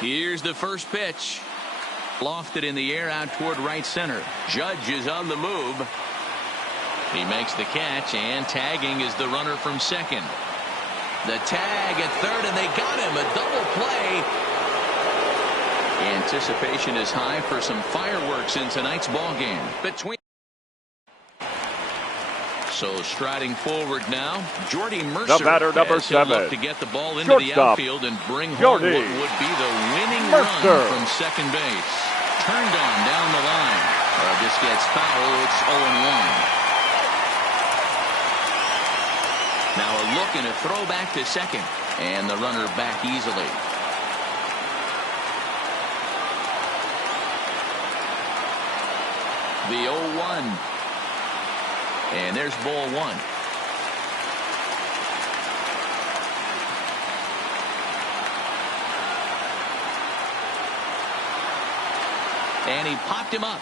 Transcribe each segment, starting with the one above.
Here's the first pitch. Lofted in the air out toward right center. Judge is on the move. He makes the catch, and tagging is the runner from second. The tag at third, and they got him. A double play. Anticipation is high for some fireworks in tonight's ball game. So striding forward now, Jordy Mercer. The batter, number 7. To get the ball into the outfield and bring home what would be the winning run from second base. Turned on down the line. This gets foul. It's 0-1. Now a look and a throw back to second. And the runner back easily. The 0-1. And there's ball 1. And he popped him up.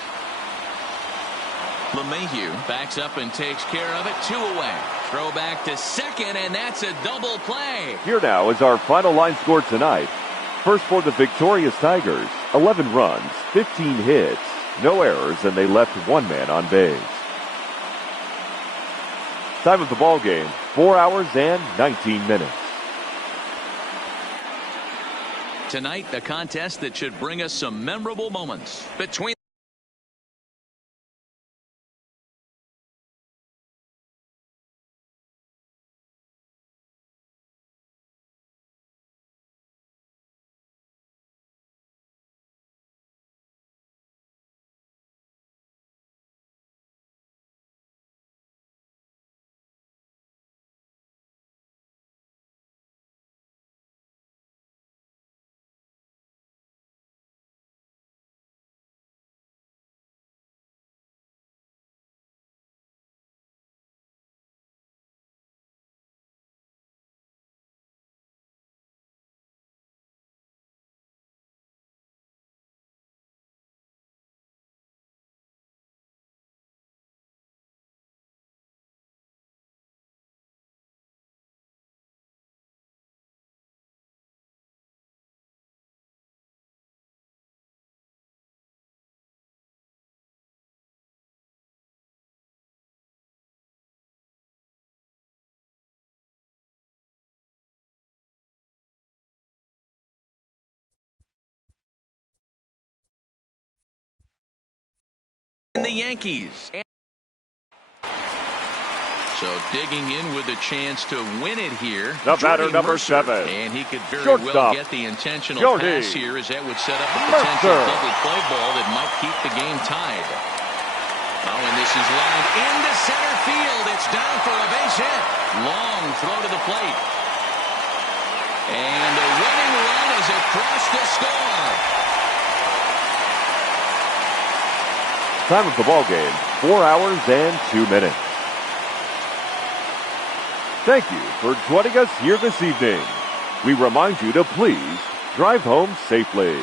LeMahieu backs up and takes care of it. 2 away. Throw back to second, and that's a double play. Here now is our final line score tonight. First for the victorious Tigers, 11 runs, 15 hits, no errors, and they left 1 man on base. Time of the ball game, 4 hours and 19 minutes. Tonight, a contest that should bring us some memorable moments between the Yankees. So digging in with a chance to win it here. The batter, number 7. And he could very well get the intentional pass here, as that would set up a potential double play ball that might keep the game tied. Oh, and this is lined into center field. It's down for a base hit. Long throw to the plate. And the winning run is across the score. Time of the ball game, 4 hours and 2 minutes. Thank you for joining us here this evening. We remind you to please drive home safely.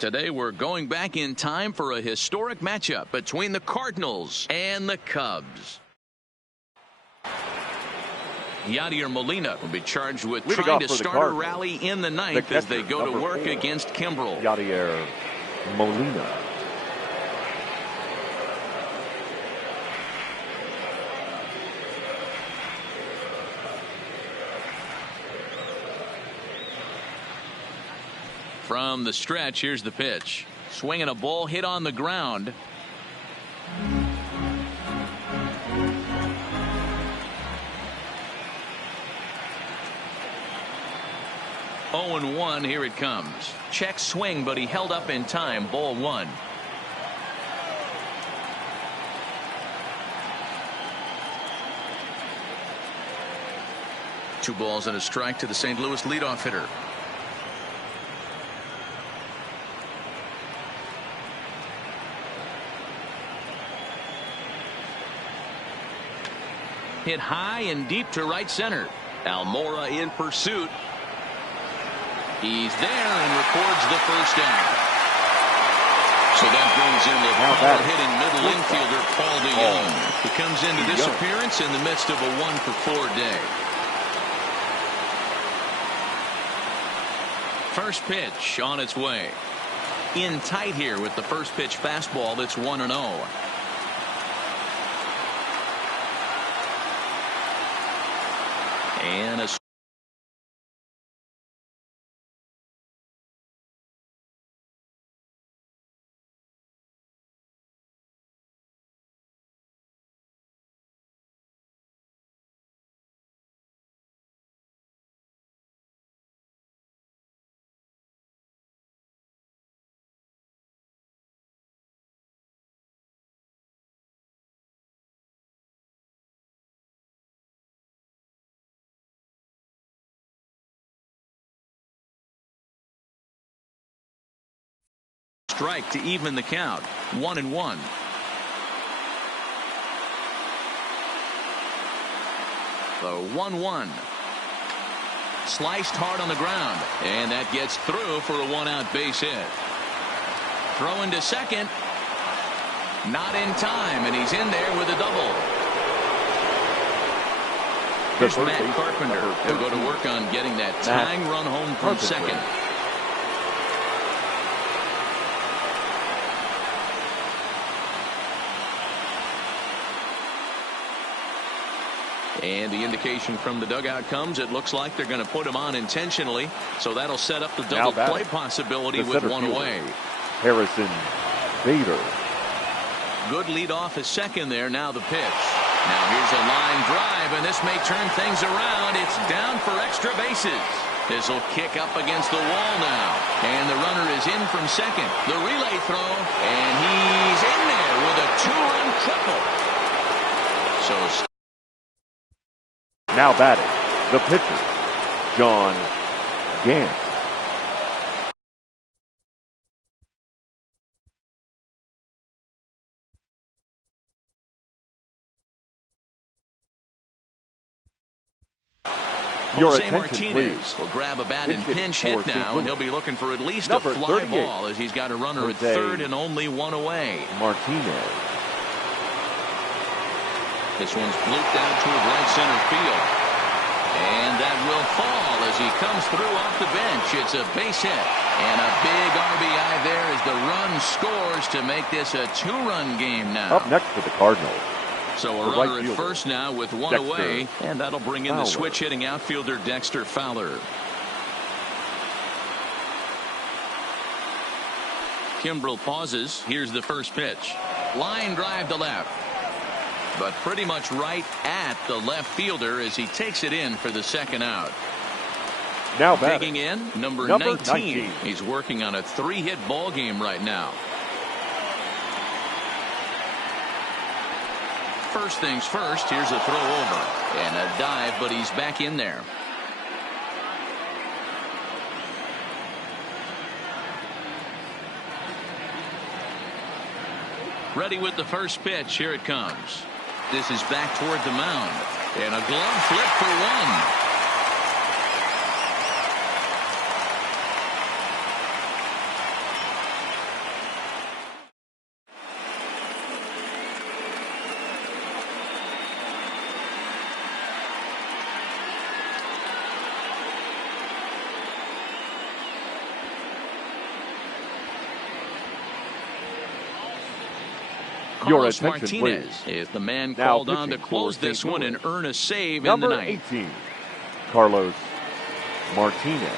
Today we're going back in time for a historic matchup between the Cardinals and the Cubs. Yadier Molina will be charged with trying to start a rally in the ninth as they go to work against Kimbrel. Yadier Molina. From the stretch, here's the pitch. Swinging a ball hit on the ground. Oh and 1, here it comes. Check swing, but he held up in time. Ball 1. Two balls and a strike to the St. Louis leadoff hitter. Hit high and deep to right center. Almora in pursuit. He's there and records the first down. So that brings in the power-hitting middle infielder Paul DeYoung, who comes into this appearance in the midst of a 1-for-4 day. First pitch on its way. In tight here with the first pitch fastball. That's 1-0. And a strike to even the count. 1-1. The 1-1. Sliced hard on the ground, and that gets through for a 1-out base hit. Throwing to second. Not in time, and he's in there with a double. Here's Matt Carpenter. He'll go to work on getting that tying run home from second. And the indication from the dugout comes, it looks like they're going to put him on intentionally. So that'll set up the double play possibility with one away. Harrison Bader. Good lead off his second there. Now the pitch. Now here's a line drive, and this may turn things around. It's down for extra bases. This will kick up against the wall now. And the runner is in from second. The relay throw, and he's in there with a 2-run triple. So now batting, the pitcher, John Gant. Jose Martinez will grab a bat and pinch hit now, and he'll be looking for at least a fly ball as he's got a runner at third and only one away. Martinez. This one's blooped out toward right center field. And that will fall as he comes through off the bench. It's a base hit. And a big RBI there as the run scores to make this a 2-run game now. Up next for the Cardinals. So a runner at first now with one away. And that'll bring in the switch-hitting outfielder Dexter Fowler. Kimbrel pauses. Here's the first pitch. Line drive to left. But pretty much right at the left fielder as he takes it in for the second out. Now digging in, number 19. He's working on a 3-hit ball game right now. First things first, here's a throw over. And a dive, but he's back in there. Ready with the first pitch. Here it comes. This is back toward the mound. And a glove flip for one. Carlos attention, Martinez please. is the man Now called on to pitching close for this St. one Louis. and earn a save Number in the ninth. 18, Carlos Martinez.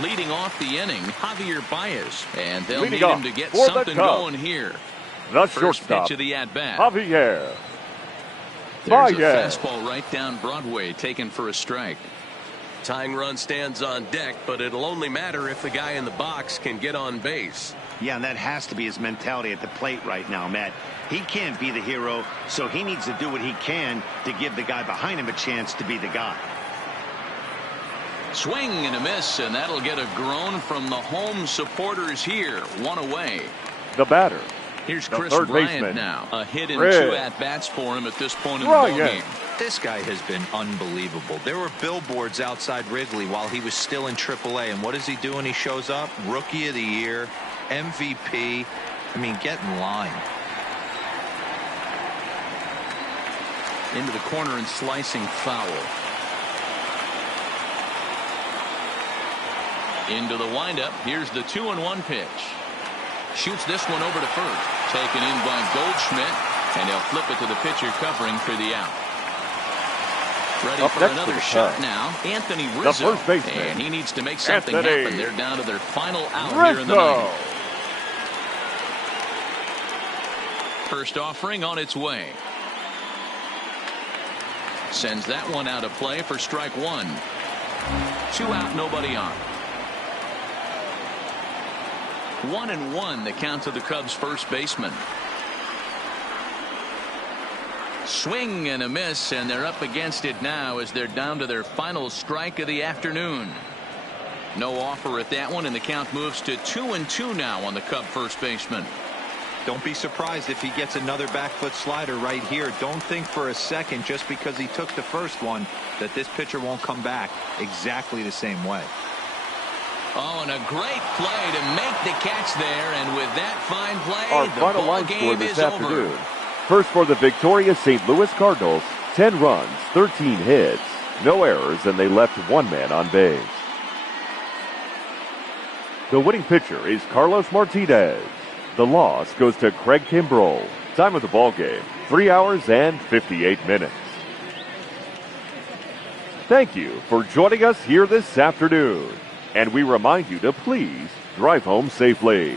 Leading off the inning, Javier Baez, and they'll Leading need him off to get for the something Cubs, going here. the First shortstop, pitch of the at-bat. Javier There's a Baez. fastball right down Broadway, taken for a strike. Tying run stands on deck, but it'll only matter if the guy in the box can get on base. Yeah, and that has to be his mentality at the plate right now, Matt. He can't be the hero, so he needs to do what he can to give the guy behind him a chance to be the guy. Swing and a miss, and that'll get a groan from the home supporters here. One away. The batter, Here's the Chris third Bryant baseman, now. A hit in Chris 2 at-bats for him at this point in the Bryant. ballgame. This guy has been unbelievable. There were billboards outside Wrigley while he was still in AAA, and what is he doing? He shows up, Rookie of the Year, MVP. I mean, get in line. Into the corner and slicing foul. Into the windup. Here's the 2-1 pitch. Shoots this one over to first. Taken in by Goldschmidt, and he'll flip it to the pitcher covering for the out. Ready Up for next another for the shot Cubs, now. Anthony the Rizzo. first baseman, And he needs to make something Anthony happen. They're down to their final out here in the Rizzo. ninth. First offering on its way. Sends that one out of play for strike one. 2 out, nobody on. 1-1 the count to the Cubs first baseman. Swing and a miss, and they're up against it now as they're down to their final strike of the afternoon. No offer at that one, and the count moves to 2-2 now on the Cub first baseman. Don't be surprised if he gets another back foot slider right here. Don't think for a second, just because he took the first one, that this pitcher won't come back exactly the same way. Oh, and a great play to make the catch there, and with that fine play, Our the final ball line score game this is afternoon. over. First for the victorious St. Louis Cardinals, 10 runs, 13 hits, no errors, and they left 1 man on base. The winning pitcher is Carlos Martinez. The loss goes to Craig Kimbrell. Time of the ball game, 3 hours and 58 minutes. Thank you for joining us here this afternoon. And we remind you to please drive home safely.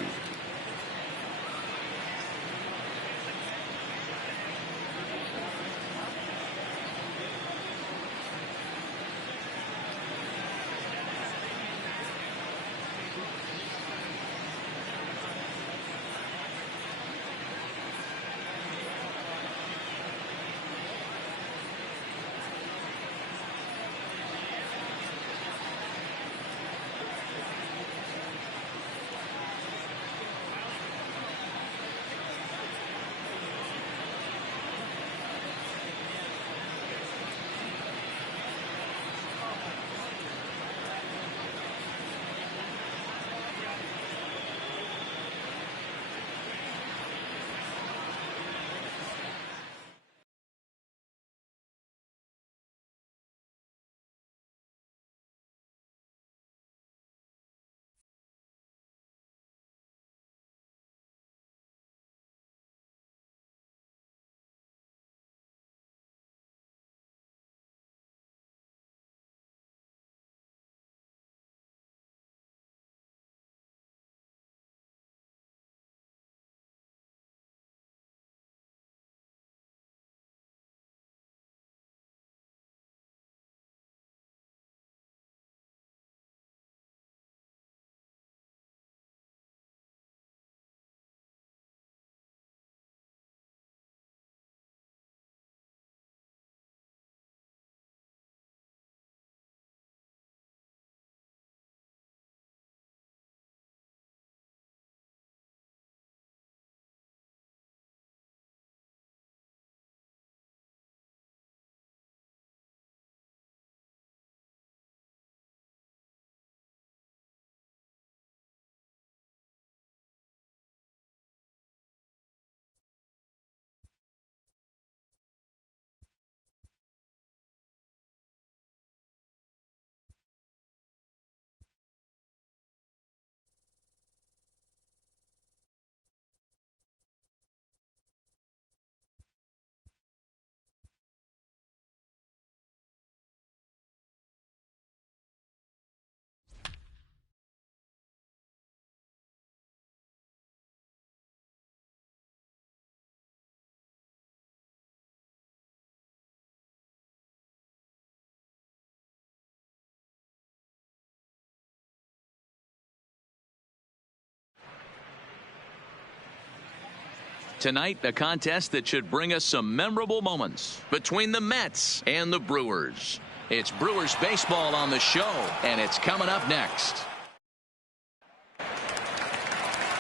Tonight, the contest that should bring us some memorable moments between the Mets and the Brewers. It's Brewers baseball on the show, and it's coming up next.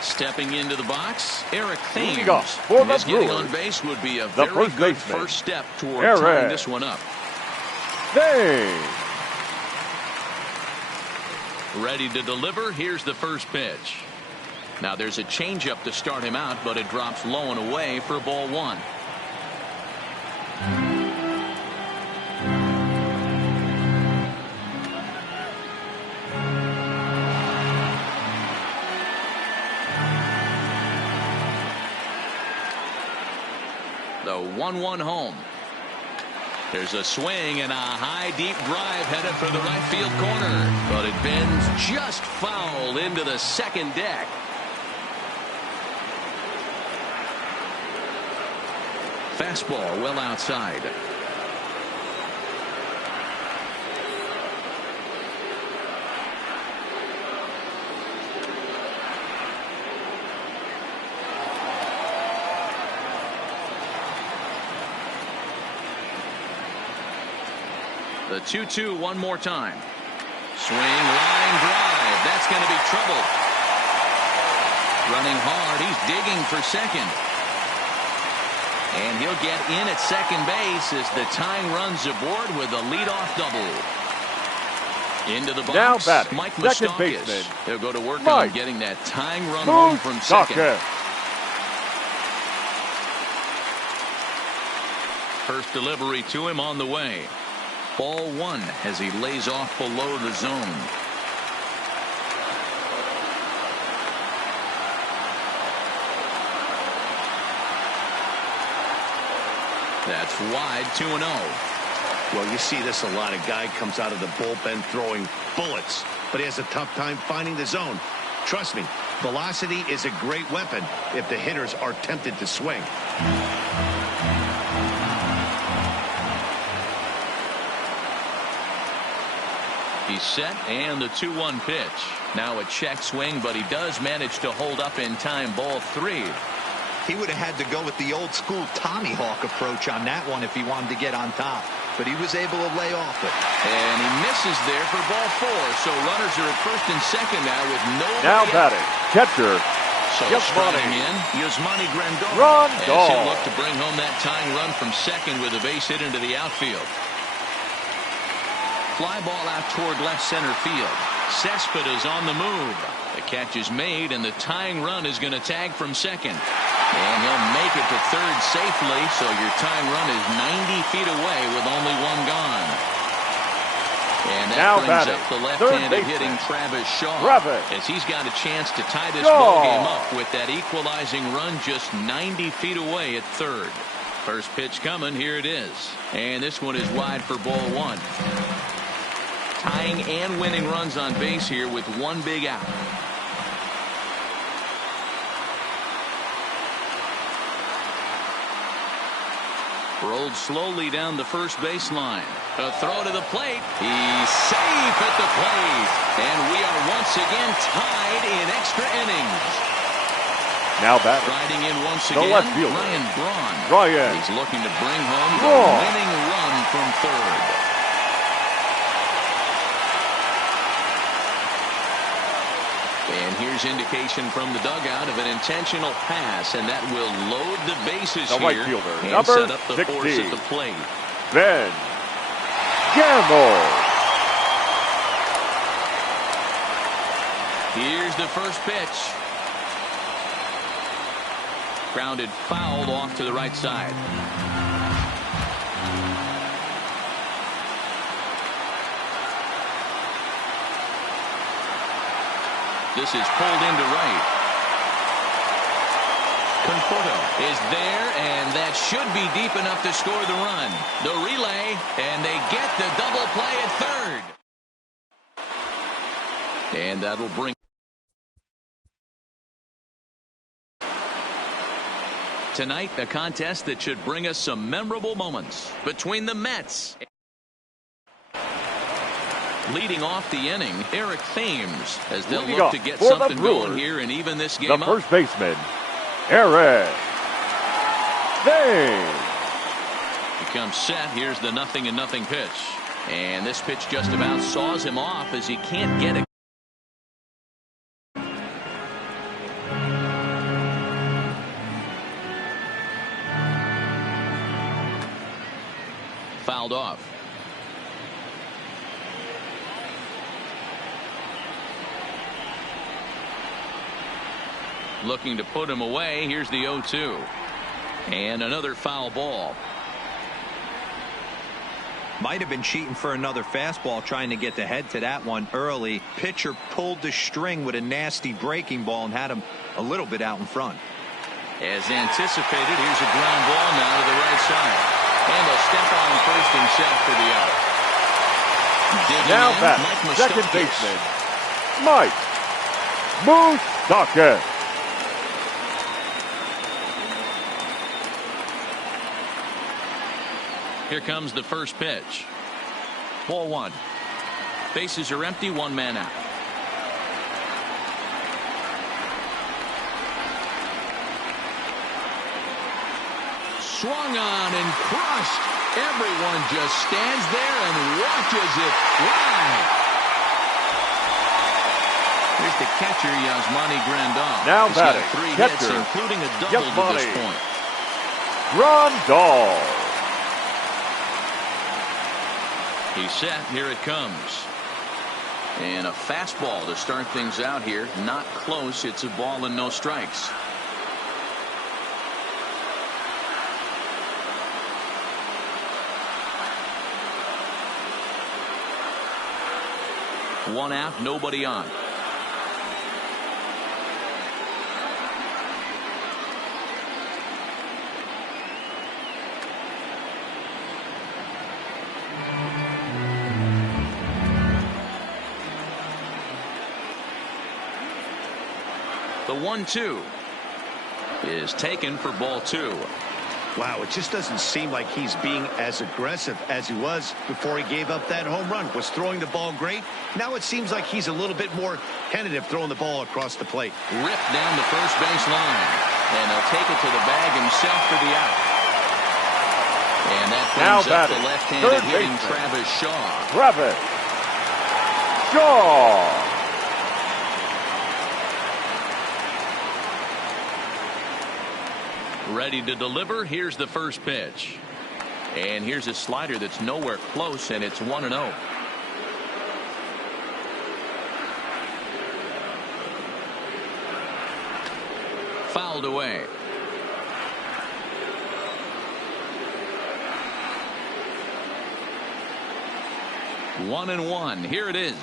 Stepping into the box, Eric Thames. His getting on base would be a very good first step toward tying this one up. Thames. Ready to deliver. Here's the first pitch. Now there's a changeup to start him out, but it drops low and away for ball one. The 1-1 home. There's a swing and a high deep drive headed for the right field corner, but it bends just foul into the second deck. Fastball well outside. The 2-2 one more time. Swing, line drive. That's going to be trouble. Running hard. He's digging for second. And he'll get in at second base as the tying runs aboard with a leadoff double. Into the box, now batting, Mike second Moustakas. baseman. He'll go to work Mike on getting that tying run home from second. First delivery to him on the way. Ball one as he lays off below the zone. That's wide, 2-0. Well, you see this a lot. A guy comes out of the bullpen throwing bullets, but he has a tough time finding the zone. Trust me, velocity is a great weapon if the hitters are tempted to swing. He's set, and the 2-1 pitch. Now a check swing, but he does manage to hold up in time. Ball 3. He would have had to go with the old school Tommy Hawk approach on that one if he wanted to get on top, but he was able to lay off it. And he misses there for ball 4. So runners are at first and second now with nobody Now out. batting, catcher, So starting in, Yasmani Grandal. Run, As dog. he'll look to bring home that tying run from second with a base hit into the outfield. Fly ball out toward left center field. Cespedes on the move. The catch is made, and the tying run is going to tag from second. And he'll make it to third safely, so your tying run is 90 feet away with only one gone. And that Now brings batting, up the third left-handed baseman, hitting Travis Shaw. Travis. As he's got a chance to tie this Shaw. ball game up with that equalizing run just 90 feet away at third. First pitch coming, here it is. And this one is wide for ball 1. Tying and winning runs on base here with one big out. Rolled slowly down the first baseline. A throw to the plate. He's safe at the plate. And we are once again tied in extra innings. Now batting, Riding in once the again, left fielder, Ryan Braun. Ryan He's looking to bring home the Braun. winning run from third. And here's indication from the dugout of an intentional pass, and that will load the bases The here right fielder, and number set up the 16. force at the plate. Ben Gamble. Here's the first pitch. Grounded fouled off to the right side. This is pulled into right. Conforto is there, and that should be deep enough to score the run. The relay, and they get the double play at third. And that'll bring. Tonight, a contest that should bring us some memorable moments between the Mets. Leading off the inning, Eric Thames, as they'll Leading look off to get for the something Brewers, going here and even this game The up. first baseman, Eric Thames. He comes set. Here's the 0-0 pitch. And this pitch just about saws him off as he can't get it. Fouled off. Looking to put him away. Here's the 0-2. And another foul ball. Might have been cheating for another fastball, trying to get the head to that one early. Pitcher pulled the string with a nasty breaking ball and had him a little bit out in front. As anticipated, here's a ground ball now to the right side. And a step on first himself for the out. Digging Now in, back, Mike second Moustakas. baseman, Mike Moustakas. Here comes the first pitch. Ball 1. Bases are empty, one man out. Swung on and crushed. Everyone just stands there and watches it fly. Here's the catcher, Yasmani Grandal. Now He's got batting, 3 hits, catcher, including a double to this Yasmani point. Grandal. He's set. Here it comes. And a fastball to start things out here. Not close. It's a ball and no strikes. One out, nobody on. The 1-2 is taken for ball 2. Wow, it just doesn't seem like he's being as aggressive as he was before he gave up that home run. Was throwing the ball great. Now it seems like he's a little bit more tentative throwing the ball across the plate. Ripped down the first base line. And he'll take it to the bag himself for the out. And that brings up the left-handed hitting Travis Shaw. Travis Shaw. Ready to deliver. Here's the first pitch. And here's a slider that's nowhere close, and it's 1-0. Fouled away. One and one. Here it is.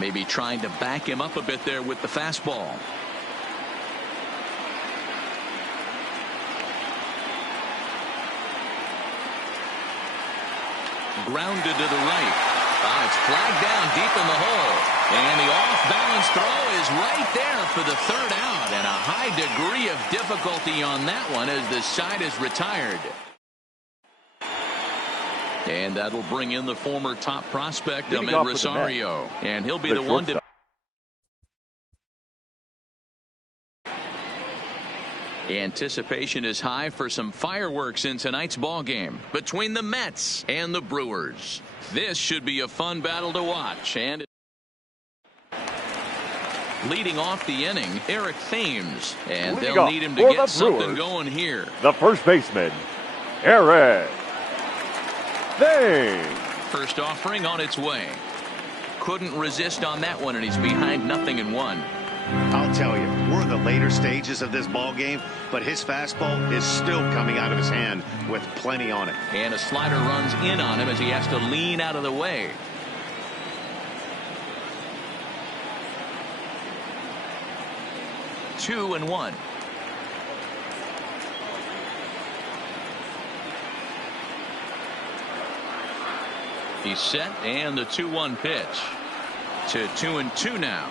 Maybe trying to back him up a bit there with the fastball. Grounded to the right. It's flagged down deep in the hole. And the off-balance throw is right there for the third out. And a high degree of difficulty on that one as the side is retired. And that'll bring in the former top prospect, Ahmed Rosario. And he'll be the one to... Anticipation is high for some fireworks in tonight's ball game between the Mets and the Brewers. This should be a fun battle to watch. And leading off the inning, Eric Thames, and they'll need him to get something going here. The first baseman, Eric Thames. First offering on its way. Couldn't resist on that one, and he's behind 0-1. I'll tell you, we're in the later stages of this ball game, but his fastball is still coming out of his hand with plenty on it. And a slider runs in on him as he has to lean out of the way. 2-1. He's set, and the 2-1 pitch to 2-2 now.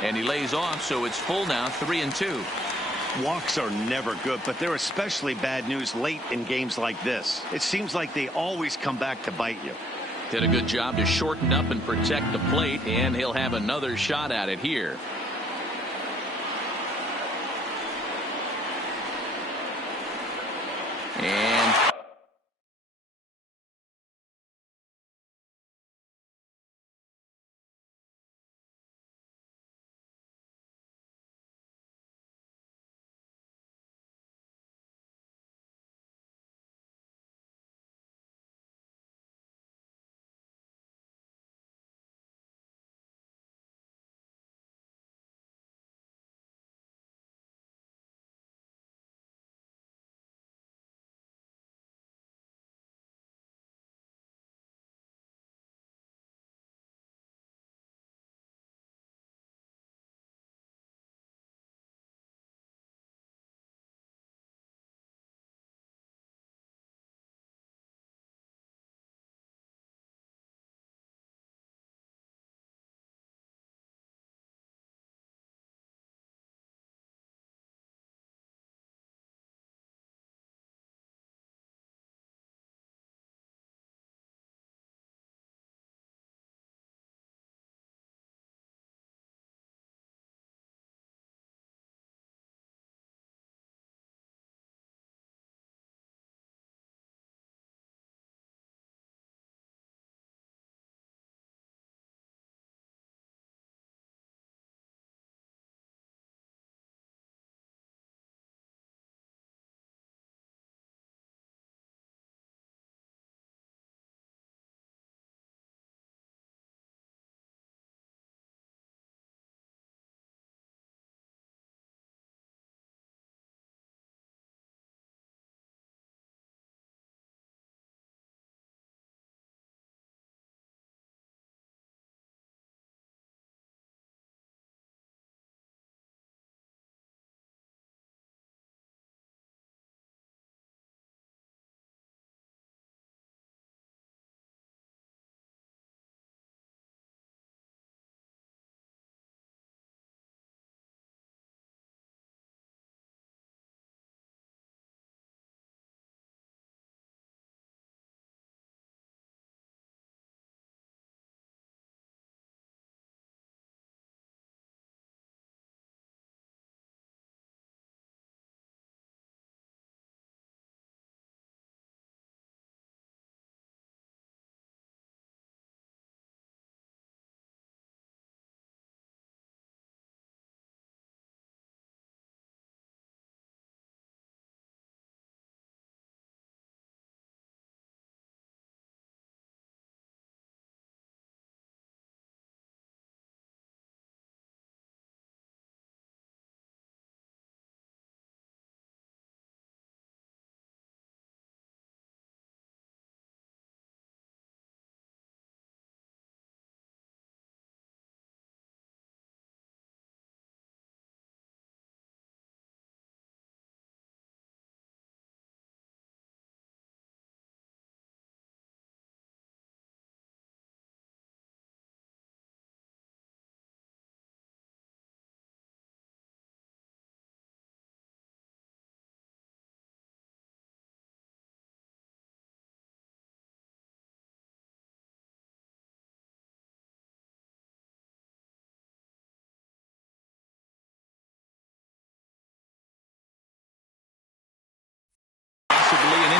And he lays off, so it's full now, 3-2. Walks are never good, but they're especially bad news late in games like this. It seems like they always come back to bite you. Did a good job to shorten up and protect the plate, and he'll have another shot at it here. And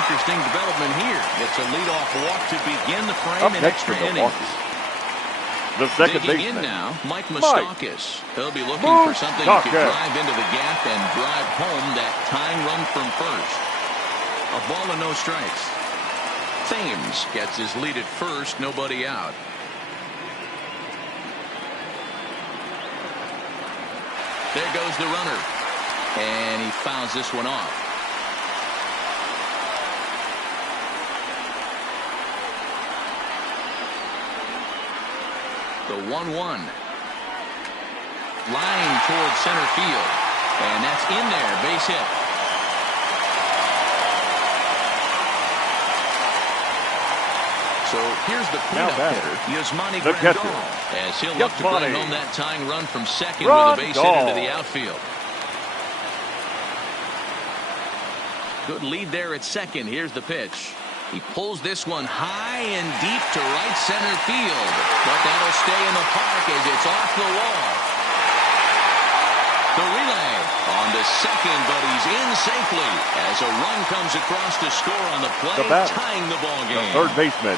interesting development here. It's a leadoff walk to begin the frame Up in next for extra innings. Milwaukee, the second Digging baseman. in now, Mike Moustakas. He'll be looking for something he can Moustakas. drive into the gap and drive home that tying run from first. A ball and no strikes. Thames gets his lead at first, nobody out. There goes the runner. And he fouls this one off. The 1-1. Line towards center field. And that's in there. Base hit. So here's the cleanup hitter, Yasmani Grandal, as he'll look to bring home that tying run from second with a base hit into the outfield. Good lead there at second. Here's the pitch. He pulls this one high and deep to right center field. But that'll stay in the park as it's off the wall. The relay on to second, but he's in safely as a run comes across to score on the play, tying the ball game. The third baseman,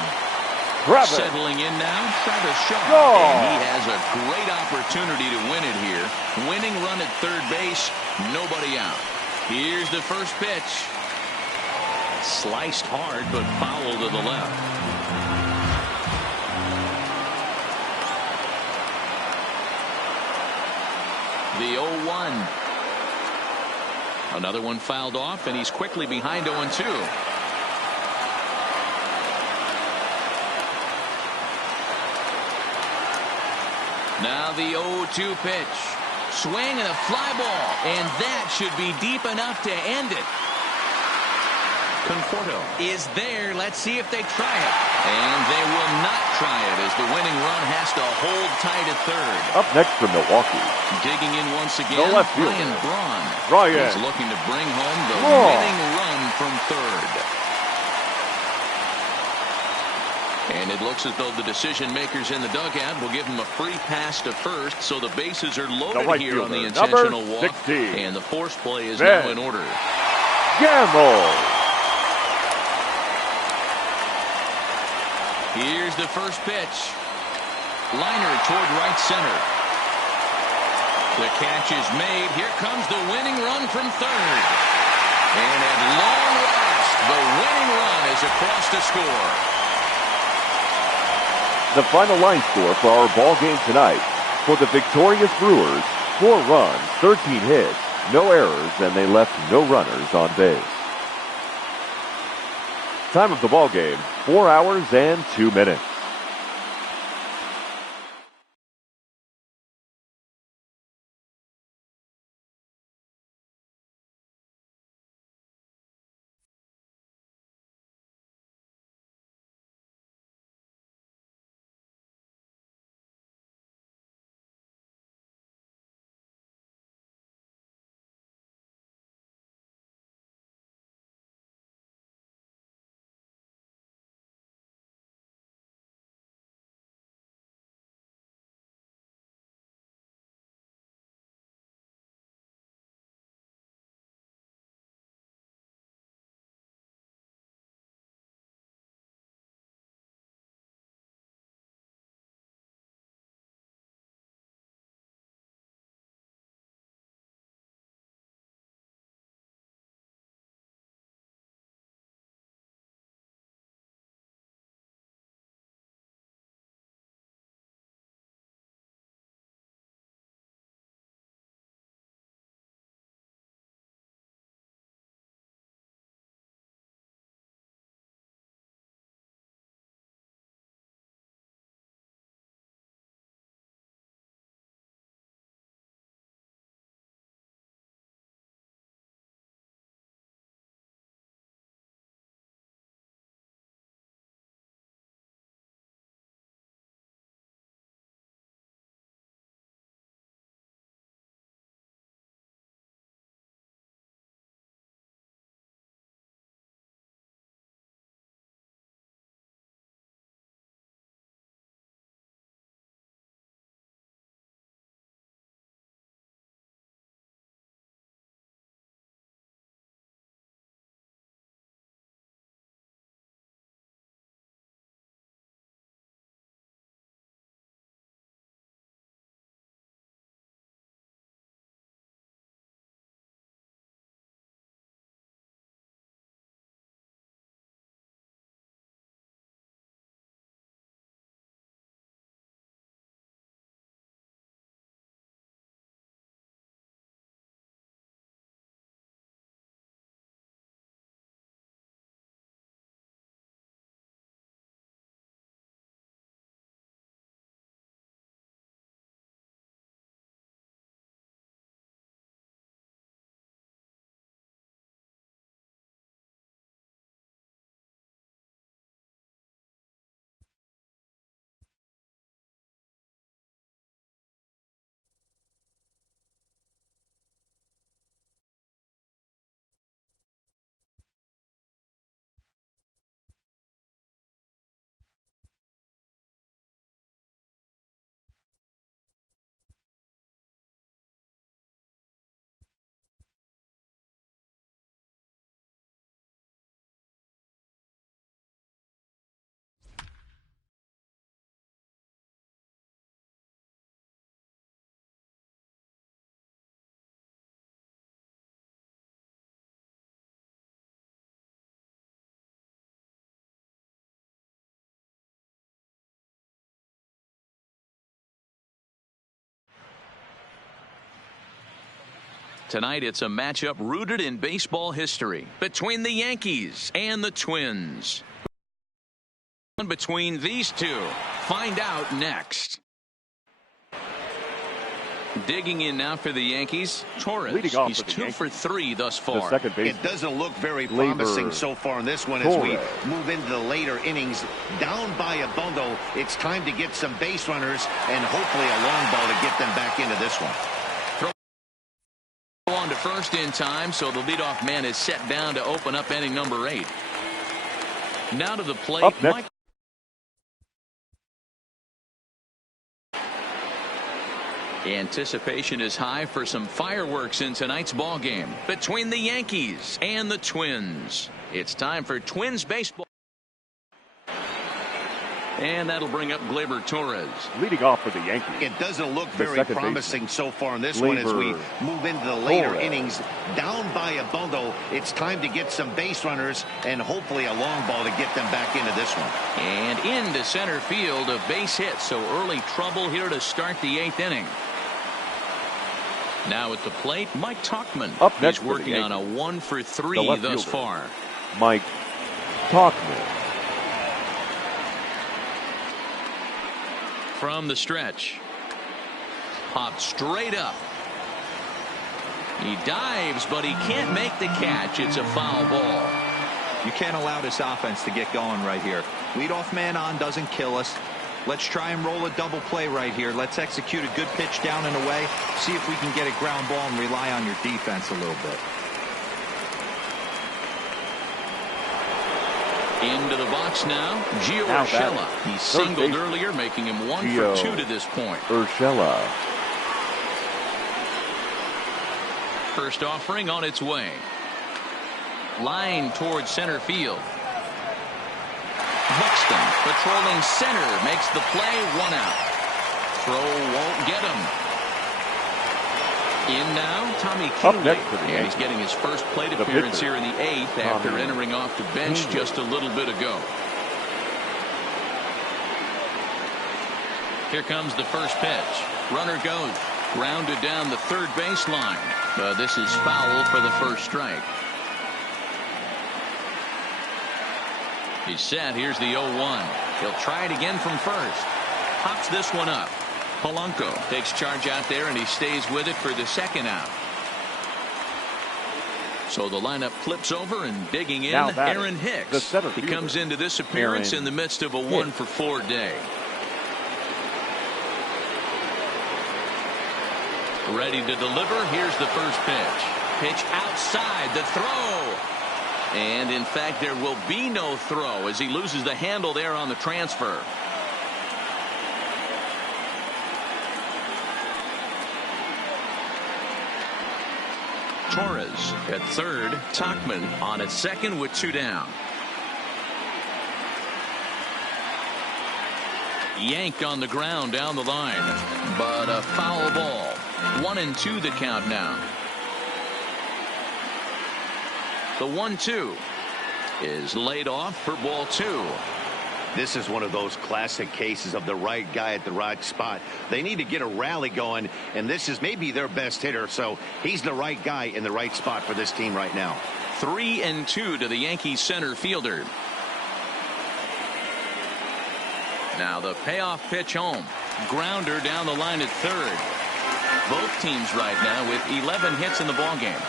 Travis. Settling in now, Travis Shaw. And he has a great opportunity to win it here. Winning run at third base, nobody out. Here's the first pitch. Sliced hard, but foul to the left. The 0-1. Another one fouled off, and he's quickly behind 0-2. Now the 0-2 pitch. Swing and a fly ball, and that should be deep enough to end it. Conforto is there. Let's see if they try it. And they will not try it as the winning run has to hold tight at third. Up next for Milwaukee, digging in once again, the left fielder, Ryan Braun. Ryan. He's looking to bring home the winning run from third. And it looks as though the decision makers in the dugout will give him a free pass to first, so the bases are loaded here on the intentional walk. And the force play is now in order. Gamble. Here's the first pitch. Liner toward right center. The catch is made. Here comes the winning run from third. And at long last, the winning run is across to score. The final line score for our ball game tonight. For the victorious Brewers, 4 runs, 13 hits, no errors, and they left no runners on base. Time of the ball game, 4 hours and 2 minutes. Tonight, it's a matchup rooted in baseball history between the Yankees and the Twins. Between these two, find out next. Digging in now for the Yankees, Torres. He's 2 for 3 thus far. Second base. It doesn't look very promising so far in this one as we move into the later innings. Down by a bundle, it's time to get some base runners and hopefully a long ball to get them back into this one. On to first in time, so the leadoff man is set down to open up inning number 8. Now to the plate, Mike. Anticipation is high for some fireworks in tonight's ball game between the Yankees and the Twins. It's time for Twins baseball. And that'll bring up Gleyber Torres. Leading off for the Yankees. It doesn't look very promising so far in this one as we move into the later innings. Down by a bundle, it's time to get some base runners and hopefully a long ball to get them back into this one. And into center field, a base hit, so early trouble here to start the 8th inning. Now at the plate, Mike Tauchman. Up next, he's working on a 1 for 3 thus far. Mike Tauchman. From the stretch. Popped straight up. He dives, but he can't make the catch. It's a foul ball. You can't allow this offense to get going right here. Leadoff man on doesn't kill us. Let's try and roll a double play right here. Let's execute a good pitch down and away. See if we can get a ground ball and rely on your defense a little bit. Into the box now, Gio Urshela. He singled earlier, making him 1 for 2 to this point. Urshela. First offering on its way. Line towards center field. Buxton patrolling center makes the play, 1 out. Throw won't get him. In now, Tommy Kingley, and he's getting his first plate appearance here in the 8th after entering off the bench just a little bit ago. Here comes the first pitch. Runner goes. Grounded down the third baseline. This is foul for the first strike. He's set. Here's the 0-1. He'll try it again from first. Pops this one up. Polanco takes charge out there, and he stays with it for the second out. So the lineup flips over, and digging in, Aaron Hicks. He comes into this appearance in the midst of a 1 for 4 day. Ready to deliver. Here's the first pitch. Pitch outside. The throw. And in fact, there will be no throw as he loses the handle there on the transfer. Torres at third. Tauchman on at second with 2 down. Yanked on the ground down the line, but a foul ball. 1-2 the count now. The 1-2 is laid off for ball 2. This is one of those classic cases of the right guy at the right spot. They need to get a rally going, and this is maybe their best hitter, so he's the right guy in the right spot for this team right now. 3-2 to the Yankees center fielder. Now the payoff pitch home. Grounder down the line at third. Both teams right now with 11 hits in the ballgame.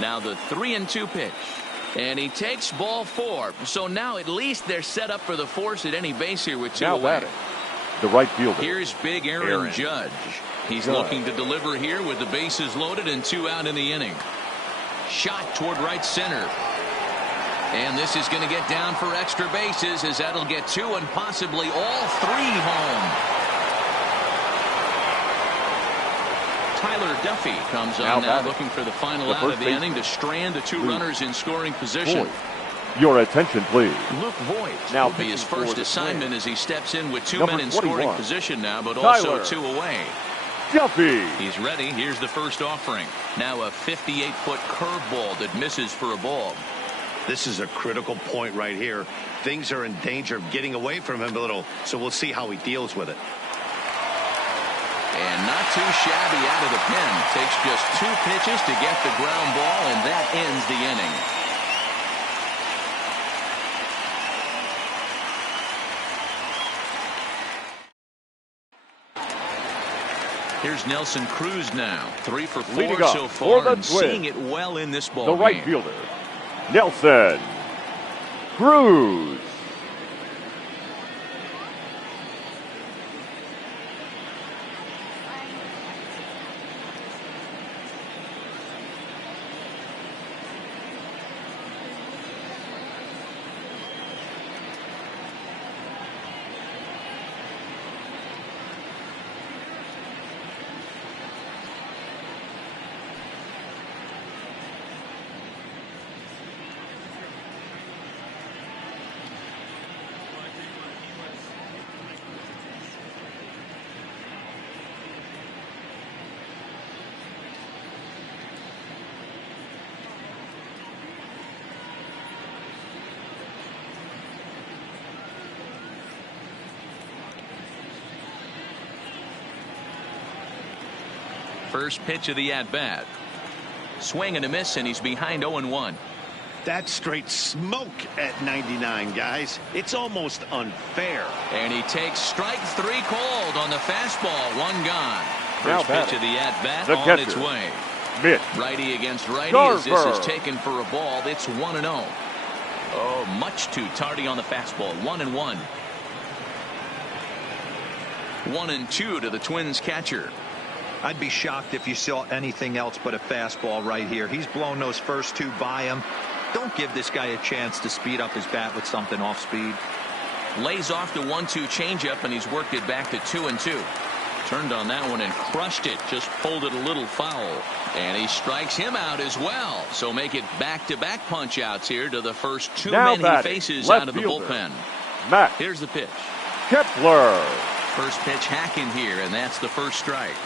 Now the 3-2 pitch. And he takes ball 4. So now at least they're set up for the force at any base here with 2 away. The right fielder. Here's big Aaron Judge. He's looking to deliver here with the bases loaded and 2 out in the inning. Shot toward right center. And this is going to get down for extra bases as that'll get 2 and possibly all 3 home. Tyler Duffy comes on now looking for the final out of the inning to strand the 2 runners in scoring position. Your attention, please. Luke Voigt will be his first assignment as he steps in with 2 men in scoring position now, but Tyler also 2 away. Duffy. He's ready. Here's the first offering. Now a 58-foot curveball that misses for a ball. This is a critical point right here. Things are in danger of getting away from him a little, so we'll see how he deals with it. And not too shabby out of the pen. Takes just 2 pitches to get the ground ball, and that ends the inning. Here's Nelson Cruz now. 3 for 4 so far, and seeing it well in this ball game. The right fielder, Nelson Cruz. First pitch of the at-bat. Swing and a miss, and he's behind 0-1. That's straight smoke at 99, guys. It's almost unfair. And he takes strike 3 called on the fastball. 1 gone. Now First pitch of the at-bat on catcher, its way. Mitch Righty against righty Garver. as this is taken for a ball. It's 1-0. Oh, much too tardy on the fastball. 1-1. 1-2 to the Twins catcher. I'd be shocked if you saw anything else but a fastball right here. He's blown those first 2 by him. Don't give this guy a chance to speed up his bat with something off speed. Lays off the 1-2 changeup, and he's worked it back to 2-2. Turned on that one and crushed it. Just pulled it a little foul. And he strikes him out as well. So make it back-to-back punch-outs here to the first 2 men he faces out of the bullpen. Matt. Here's the pitch. Kepler. First pitch hacking here, and that's the first strike.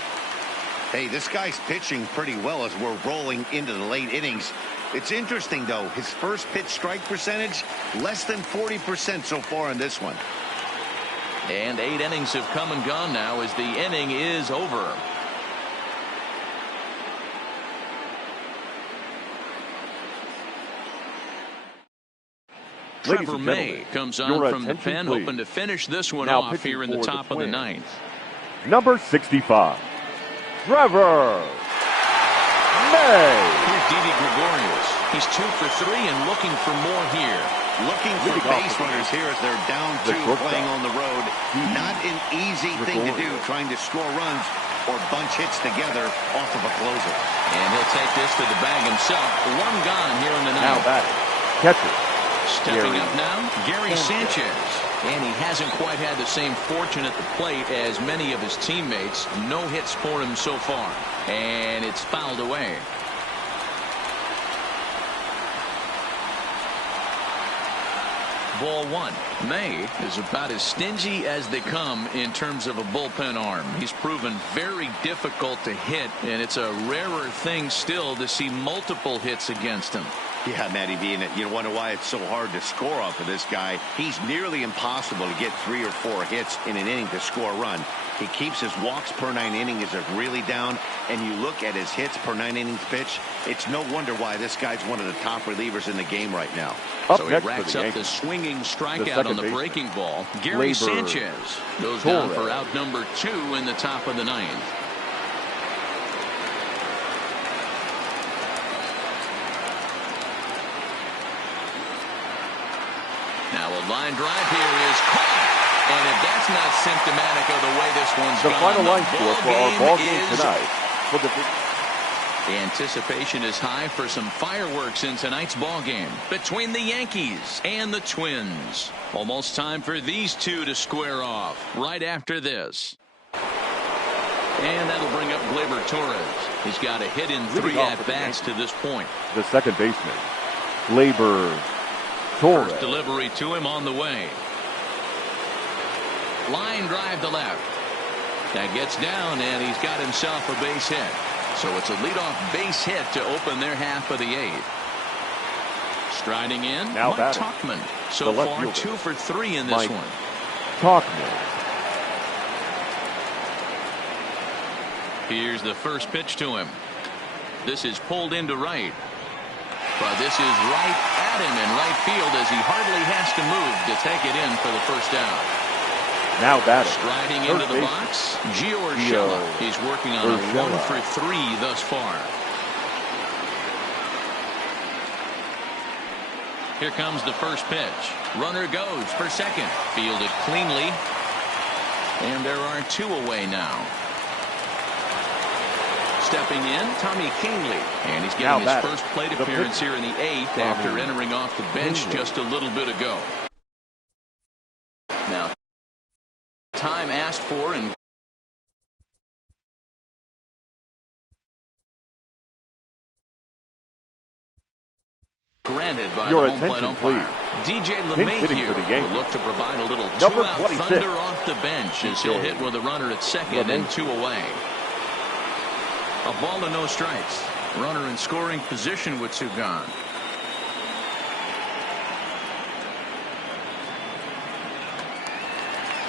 Hey, this guy's pitching pretty well as we're rolling into the late innings. It's interesting, though. His first pitch strike percentage, less than 40% so far in this one. And 8 innings have come and gone now as the inning is over. Trevor May comes on from the pen, hoping to finish this one off here in the top of the 9th. Number 65. Trevor May. Here's Didi Gregorius. He's 2 for 3 and looking for more here. Looking for base runners here as they're down 2 playing on the road. Not an easy thing to do, trying to score runs or bunch hits together off of a closer. And he'll take this to the bag himself. 1 gone here in the 9th. Now batting, catcher. Stepping up now, Gary Sanchez. And he hasn't quite had the same fortune at the plate as many of his teammates. No hits for him so far. And it's fouled away. Ball 1. May is about as stingy as they come in terms of a bullpen arm. He's proven very difficult to hit, and it's a rarer thing still to see multiple hits against him. Yeah, Matty V, and you wonder why it's so hard to score off of this guy. He's nearly impossible to get 3 or 4 hits in an inning to score a run. He keeps his walks per 9 innings really down, and you look at his hits per 9 innings pitch, it's no wonder why this guy's one of the top relievers in the game right now. So he racks up the swinging strikeout on the breaking ball. Gary Sanchez goes down for out number 2 in the top of the 9th. Now a line drive here is caught. And if that's not symptomatic of the way this one's the gone, final line score for our ball game tonight. For the anticipation is high for some fireworks in tonight's ball game between the Yankees and the Twins. Almost time for these two to square off right after this. And that'll bring up Gleyber Torres. He's got a hit in 3 at-bats to this point. The second baseman, Gleyber Torres. First delivery to him on the way. Line drive to left. That gets down, and he's got himself a base hit. So it's a leadoff base hit to open their half of the 8th. Striding in, Now Mike batting, Tauchman. So the left far, fielder, 2 for 3 in this Mike one. Tauchman. Here's the first pitch to him. This is pulled into right. But this is right at him in right field as he hardly has to move to take it in for the first down. Now batting, Striding third into the baseman, box, Gio Urshela. He's working on a 1 for 3 thus far. Here comes the first pitch. Runner goes for second. Fielded cleanly. And there are 2 away now. Stepping in, Tommy Kingley. And he's getting his first plate appearance here in the 8th after entering off the bench just a little bit ago. Now, time asked for and granted by your the home plate attention, umpire. DJ LeMahieu will look to provide a little Number two-out 26. thunder off the bench as he'll hit with a runner at second and 2 away. A ball and no strikes. Runner in scoring position with 2 gone.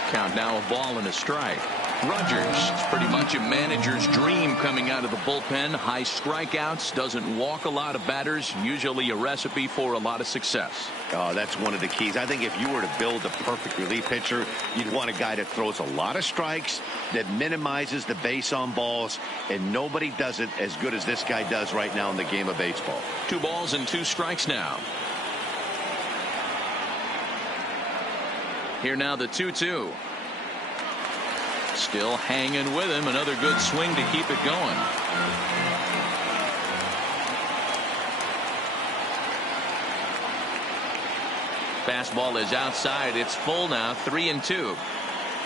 Count now, a ball and a strike. Rogers, it's pretty much a manager's dream coming out of the bullpen. High strikeouts, doesn't walk a lot of batters, usually a recipe for a lot of success. Oh, that's one of the keys. I think if you were to build a perfect relief pitcher, you'd want a guy that throws a lot of strikes, that minimizes the base on balls, and nobody does it as good as this guy does right now in the game of baseball. 2 balls and 2 strikes now. Here now the 2-2. Still hanging with him. Another good swing to keep it going. Fastball is outside. It's full now. 3-2.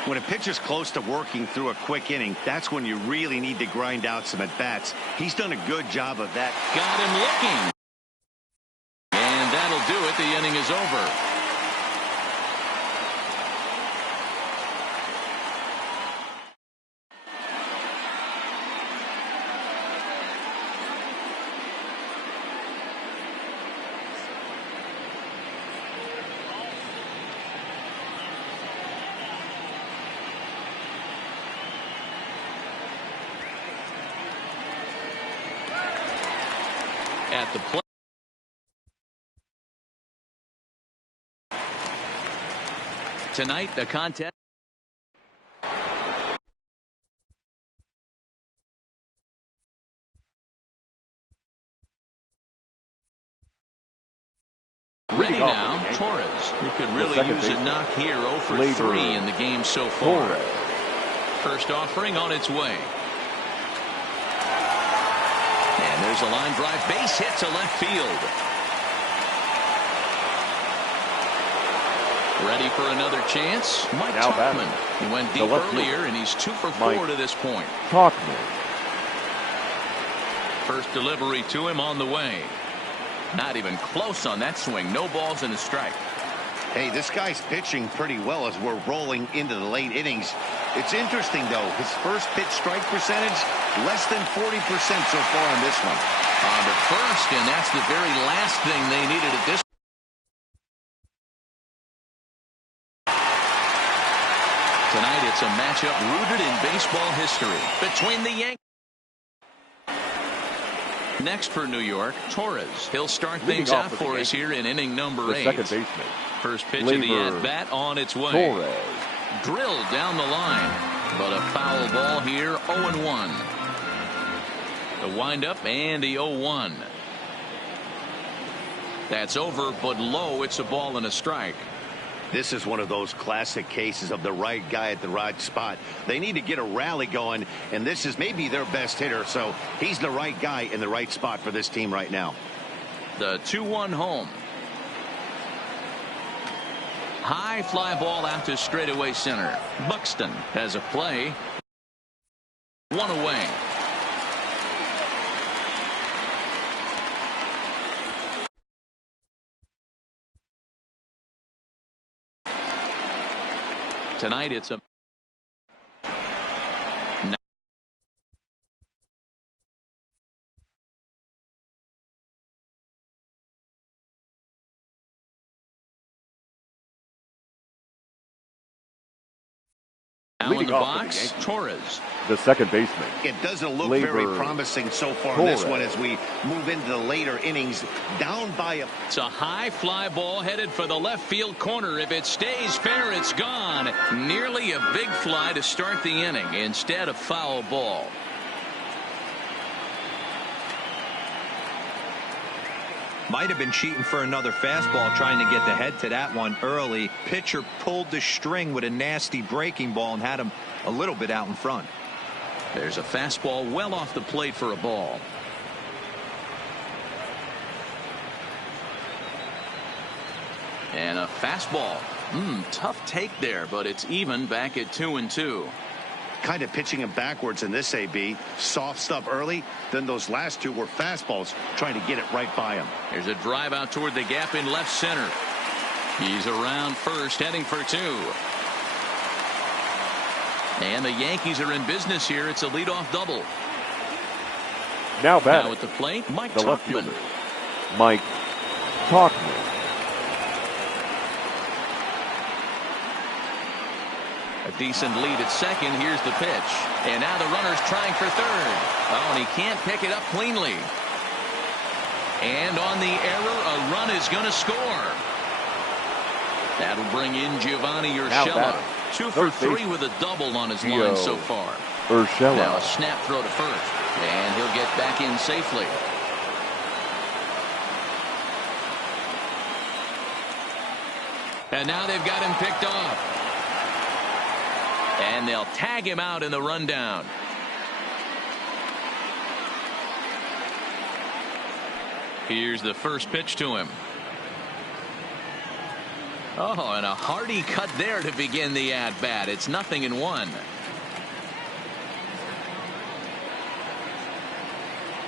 When a pitcher's close to working through a quick inning, that's when you really need to grind out some at-bats. He's done a good job of that. Got him looking. And that'll do it. The inning is over. At the plate. Tonight, the contest. Ready now, Torres. He could really use a knock here. 0 for 3 in the game so far. First offering on its way. And there's a line drive base hit to left field. Ready for another chance? Mike Tauchman. He went deep earlier, and he's 2 for 4 to this point. Tauchman. First delivery to him on the way. Not even close on that swing. No balls and a strike. Hey, this guy's pitching pretty well as we're rolling into the late innings. It's interesting, though. His first pitch strike percentage, less than 40% so far on this one. On the first, and that's the very last thing they needed at this. Tonight, it's a matchup rooted in baseball history between the Yankees. Next for New York, Torres. He'll start things out for us here in inning number 8. Second baseman. First pitch of the at-bat on its way. Torres. Drilled down the line, but a foul ball here. 0-1. The windup and the 0-1. That's over, but low. It's a ball and a strike. This is one of those classic cases of the right guy at the right spot. They need to get a rally going, and this is maybe their best hitter, so he's the right guy in the right spot for this team right now. The 2-1 home. High fly ball out to straightaway center. Buxton has a play. 1 away. Tonight it's a the off for the box, Yankees. Torres. The second baseman. It doesn't look Labor very promising so far in this Torres. one as we move into the later innings. Down by a... It's a high fly ball headed for the left field corner. If it stays fair, it's gone. Nearly a big fly to start the inning. Instead, a foul ball. Might have been cheating for another fastball, trying to get the head to that one early. Pitcher pulled the string with a nasty breaking ball and had him a little bit out in front. There's a fastball well off the plate for a ball. And a fastball. Tough take there, but it's even back at 2-2. Kind of pitching him backwards in this AB. Soft stuff early, then those last two were fastballs, trying to get it right by him. There's a drive out toward the gap in left center. He's around first, heading for two. And the Yankees are in business here. It's a leadoff double. Now batting. Now at the plate, Mike The left Tauchman. fielder, Mike Tauchman. A decent lead at second. Here's the pitch. And now the runner's trying for third. Oh, and he can't pick it up cleanly. And on the error, a run is going to score. That'll bring in Giovanni Urshela. 2 for 3 with a double on his line so far. Urshela. Now a snap throw to first. And he'll get back in safely. And now they've got him picked off. And they'll tag him out in the rundown. Here's the first pitch to him. Oh, and a hearty cut there to begin the at-bat. It's 0-1.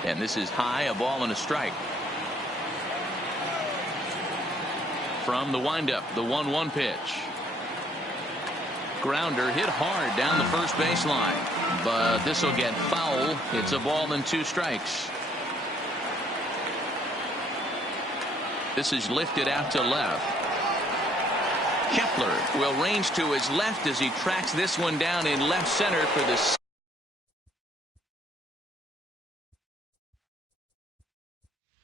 And this is high, a ball and a strike. From the windup, the 1-1 pitch. Grounder hit hard down the first baseline, but this will get foul. It's a ball and 2 strikes. This is lifted out to left. Kepler will range to his left as he tracks this one down in left center for the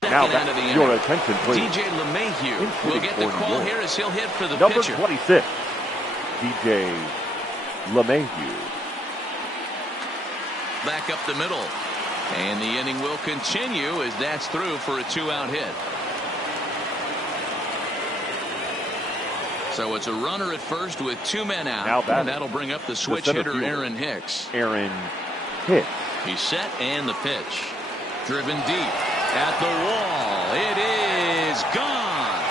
Now second out of the back. Your inning. attention, please. DJ LeMahieu will get the call here as he'll hit for the Number pitcher. 26, DJ LeMahieu. Back up the middle. And the inning will continue as that's through for a 2-out hit. So it's a runner at first with 2 men out. Now batting. And that'll bring up the switch center hitter fielder, Aaron Hicks. Aaron Hicks. He's set and the pitch. Driven deep at the wall. It is gone.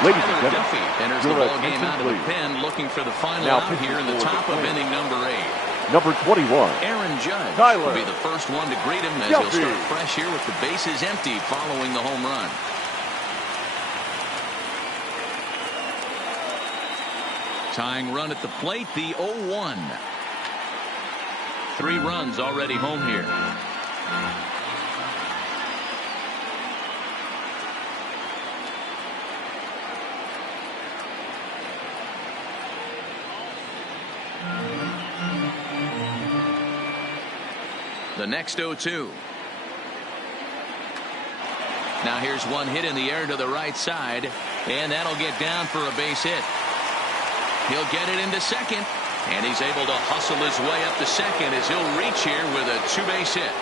Ladies and Tyler gentlemen, Duffy enters the your ball game attention, out of the please. pen, looking for the final Now out pitching here in the for the top of Twins. inning number 8. Number 21, Aaron Judge Tyler will be the first one to greet him as Duffy. he'll start fresh here with the bases empty following the home run. Tying run at the plate, the 0-1. 3 runs already home here. The next 0-2. Now here's one hit in the air to the right side, and that'll get down for a base hit. He'll get it into second, and he's able to hustle his way up to second as he'll reach here with a 2-base hit.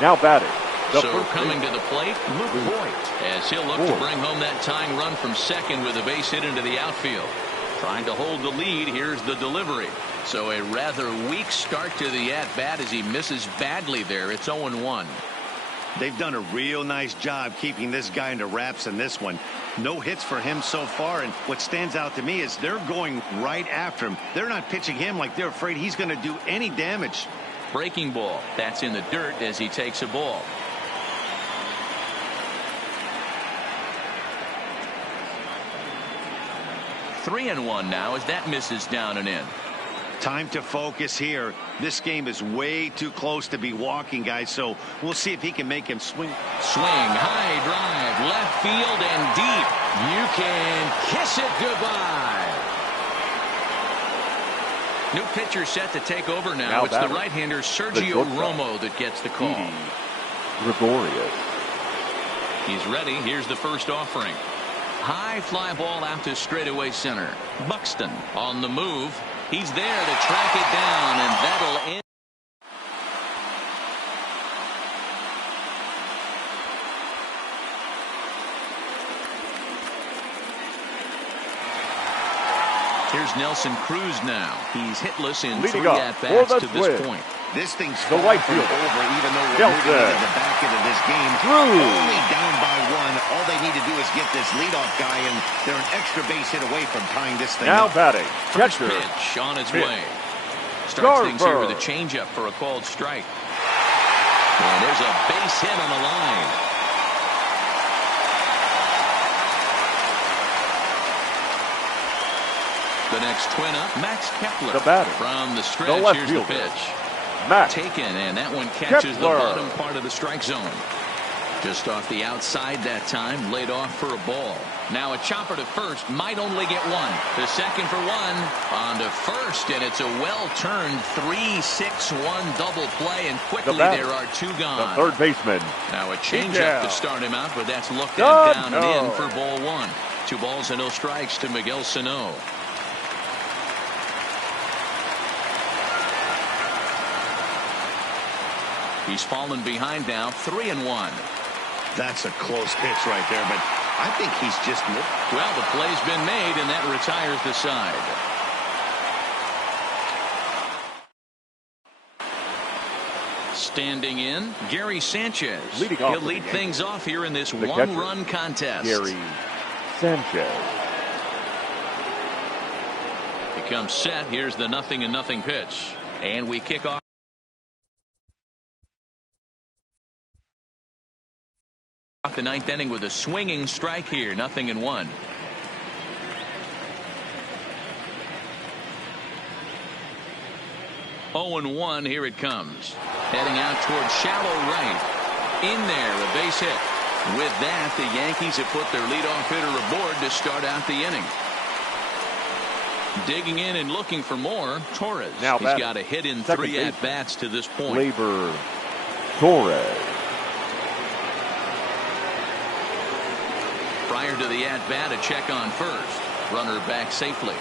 now batting. The So first coming baseman, to the plate, Luke Voigt, as he'll look to bring home that tying run from second with a base hit into the outfield. Trying to hold the lead. Here's the delivery. So a rather weak start to the at-bat as he misses badly there. It's 0-1. They've done a real nice job keeping this guy into wraps in this one. No hits for him so far, and what stands out to me is they're going right after him. They're not pitching him like they're afraid he's going to do any damage. Breaking ball. That's in the dirt as he takes a ball. Three and one now as that misses down and in. Time to focus here. This game is way too close to be walking, guys, so we'll see if he can make him swing. Swing, high drive, left field and deep. You can kiss it goodbye. New pitcher set to take over now. It's the right-hander Sergio Romo that gets the call. Gregorius. He's ready. Here's the first offering. High fly ball out to straightaway center. Buxton on the move. He's there to track it down, and that'll end. Here's Nelson Cruz now. He's hitless in 3 at-bats to this point. This thing's the right field over, even though we're moving into the back end of this game. Only down by 1. All they need to do is get this leadoff guy, and they're an extra base hit away from tying this thing now up. Batting. First pitch on its way. Starts things here with a changeup for a called strike. And there's a base hit on the line. The next twin up, Max Kepler. The batter. From the stretch, here's the pitch. Max Taken, and that one catches Kepler. the bottom part of the strike zone. Just off the outside that time, laid off for a ball. Now a chopper to first, might only get 1. The second for 1, on to first, and it's a well-turned 3-6-1 double play, and quickly there are 2 gone. The third baseman. Now a changeup to start him out, but that's looked at down and in for ball 1. 2 balls and no strikes to Miguel Sano. He's fallen behind now, 3-1. That's a close pitch right there, but I think he's just... Well, the play's been made, and that retires the side. Standing in, Gary Sanchez. He'll lead things off here in this one-run contest. Gary Sanchez. He comes set. Here's the 0-0 pitch. And we kick off the 9th inning with a swinging strike here. 0-1. Oh, 1. Here it comes. Heading out towards shallow right. In there, a base hit. With that, the Yankees have put their leadoff hitter aboard to start out the inning. Digging in and looking for more, Torres. Now he's got a hit in 3 at-bats to this point. Labor Torres. Prior to the at-bat, a check on first. Runner back safely.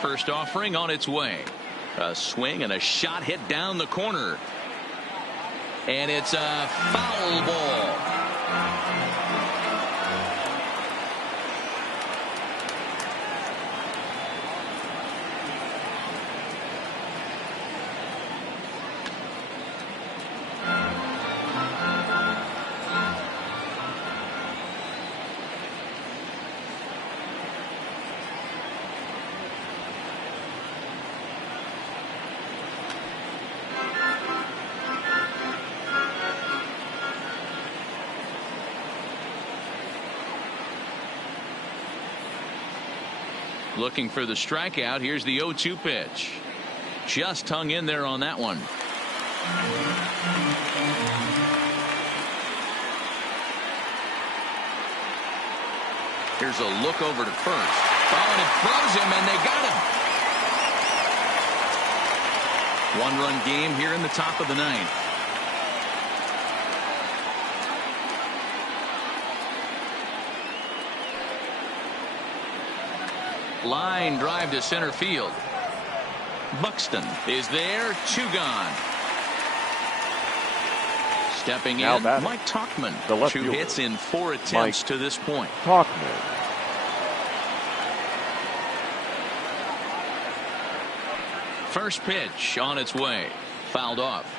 First offering on its way. A swing and a shot hit down the corner. And it's a foul ball. Looking for the strikeout. Here's the 0-2 pitch. Just hung in there on that one. Here's a look over to first. Oh, and it throws him, and they got him. One-run game here in the top of the 9th. Line drive to center field. Buxton is there. 2 gone. Stepping in, Mike Tauchman. 2 hits in 4 attempts to this point. Tauchman. First pitch on its way. Fouled off.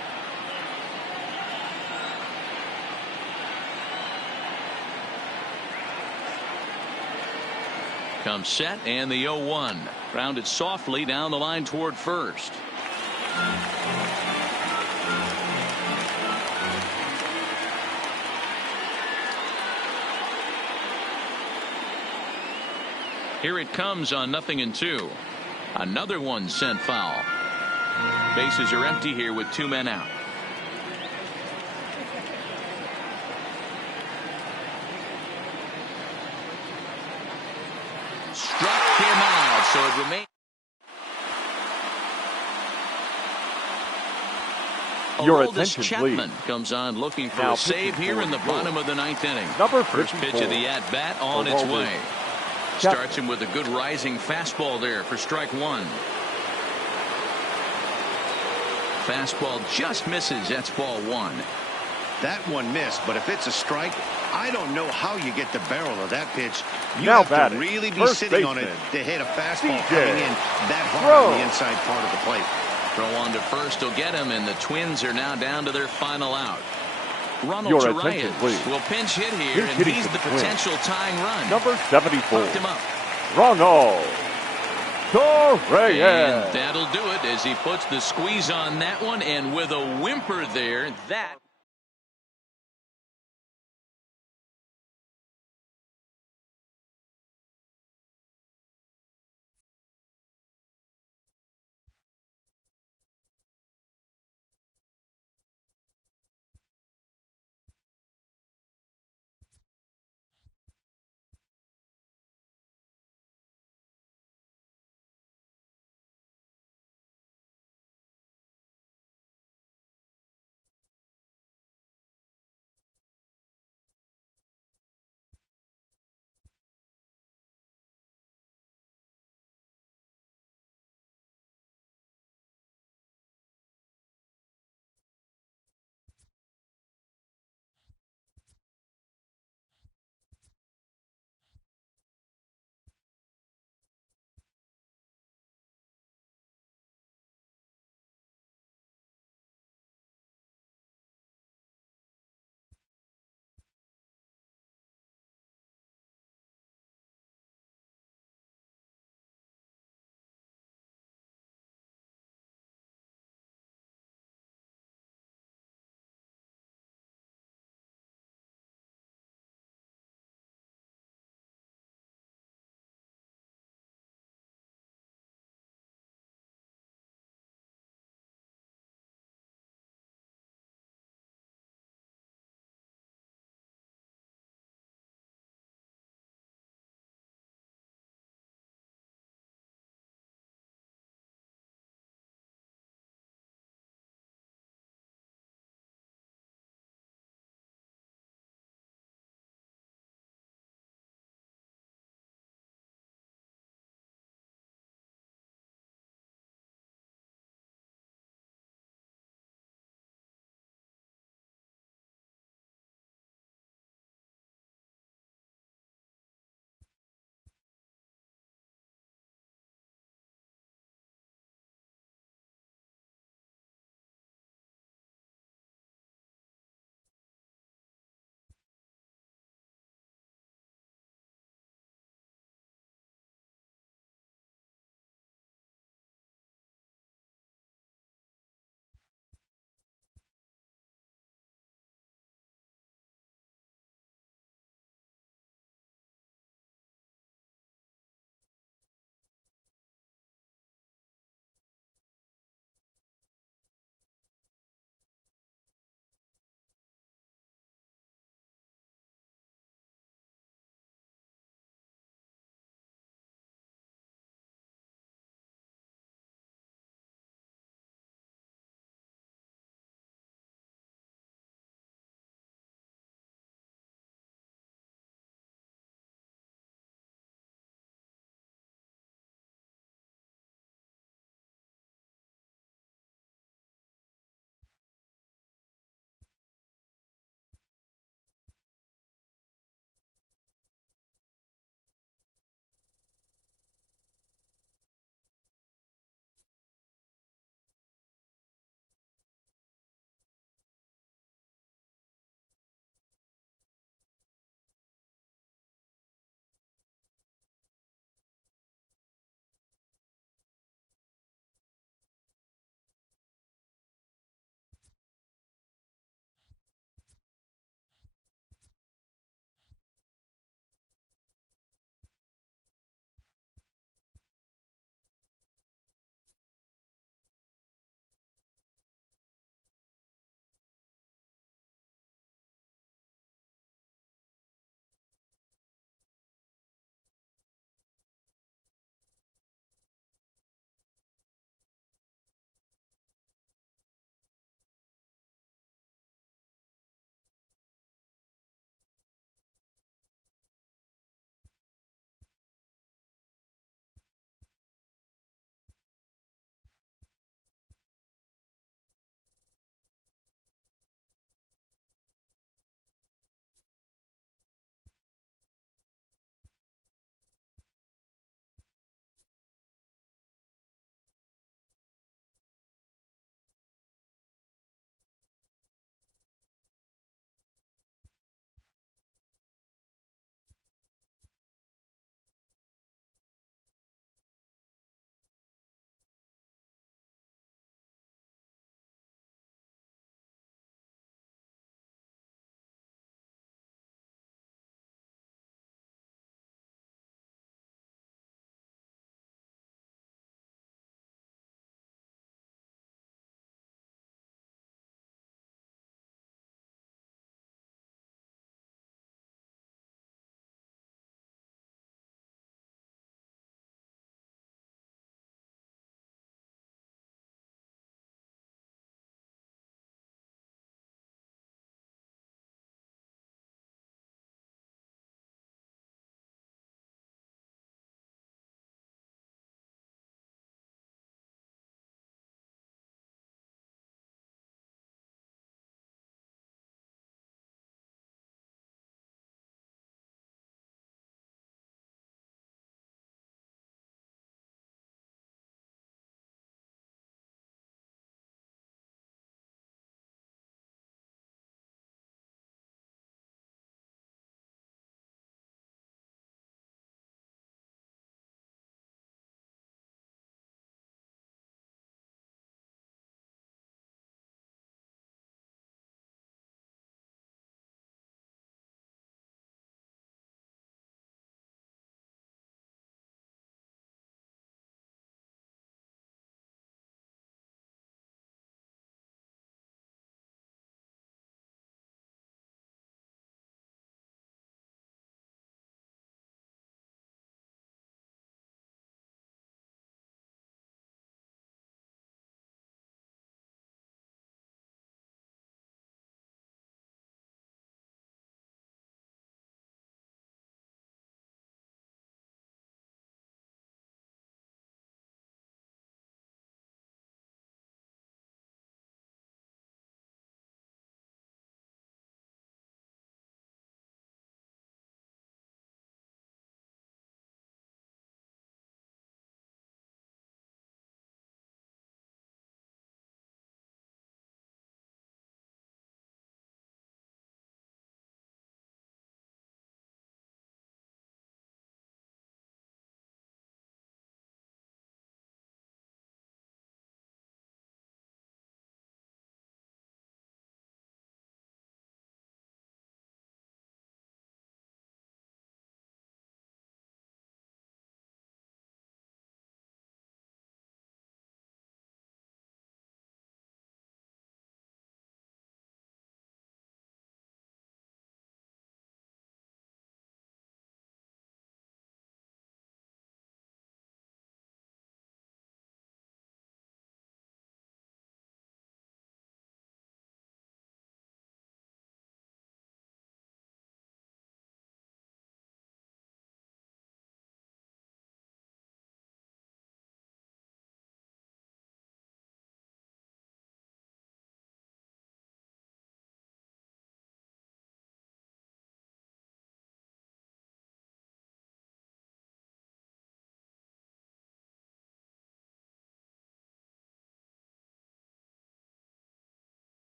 Comes set, and the 0-1. Grounded softly down the line toward first. Here it comes on 0-2. Another one sent foul. Bases are empty here with 2 men out. so it remains. Your Aroldis attention, Chapman please. comes on looking for Now a save pitching here for in the New bottom York. of the ninth inning. Number First 54, pitch of the at-bat on its Aroldis way. Chapman. Starts him with a good rising fastball there for strike one. Fastball just misses. That's ball one. That one missed, but if it's a strike, I don't know how you get the barrel of that pitch. You Now have batting, to really be first sitting on it baseman, to hit a fastball CJ. coming in that hard Throw. on the inside part of the plate. Throw on to first will get him, and the Twins are now down to their final out. Ronald Your attention, Torreyes please. will pinch hit here, Pinch and hitting he's for the the Twins. potential tying run. Number 74, Popped him up. Ronald Torreyes. And that'll do it as he puts the squeeze on that one, and with a whimper there, that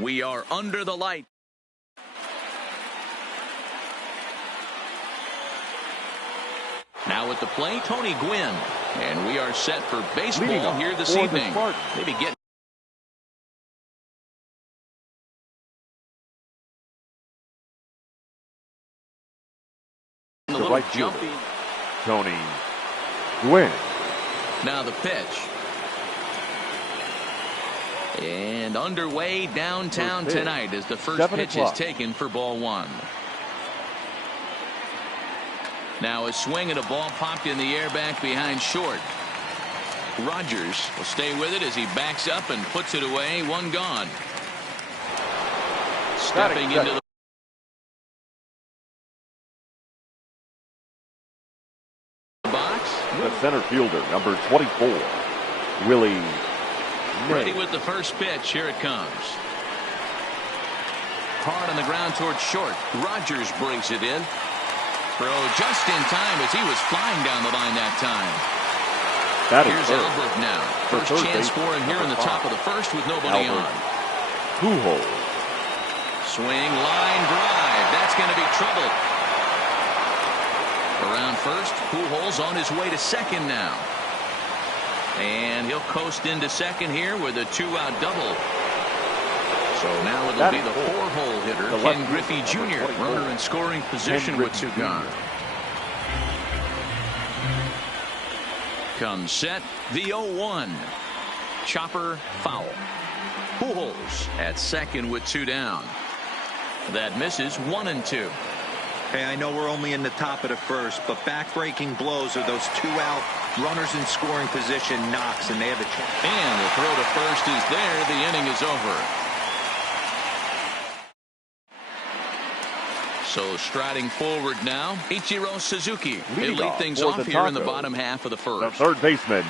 We are under the light. Now at the plate, Tony Gwynn. And we are set for baseball here this evening. Maybe get a little right jumpy. Tony Gwynn. Now the pitch. And underway downtown tonight as the first pitch is taken for ball one. Now a swing and a ball popped in the air back behind short. Rogers will stay with it as he backs up and puts it away. One gone. Stepping into the box. The center fielder, number 24, Willie. Ready with the first pitch. Here it comes. Hard on the ground towards short. Rogers brings it in. Throw just in time as he was flying down the line that time. Here's Albert now. First chance for him here in the top of the first with nobody on. Pujols. Swing, line drive. That's going to be trouble. Around first, Pujols on his way to second now. And he'll coast into second here with a two-out double. So now it'll be the four-hole hitter, Ken Griffey Jr., runner in scoring position with two gone. Comes set, the 0-1. Chopper foul. Pujols at second with two down. That misses 1-2. Hey, I know we're only in the top of the first, but back-breaking blows are those two-out runners in scoring position knocks, and they have a chance. And the throw to first is there. The inning is over. So striding forward now, Ichiro Suzuki. He'll lead things off here in the bottom half of the first. The third baseman.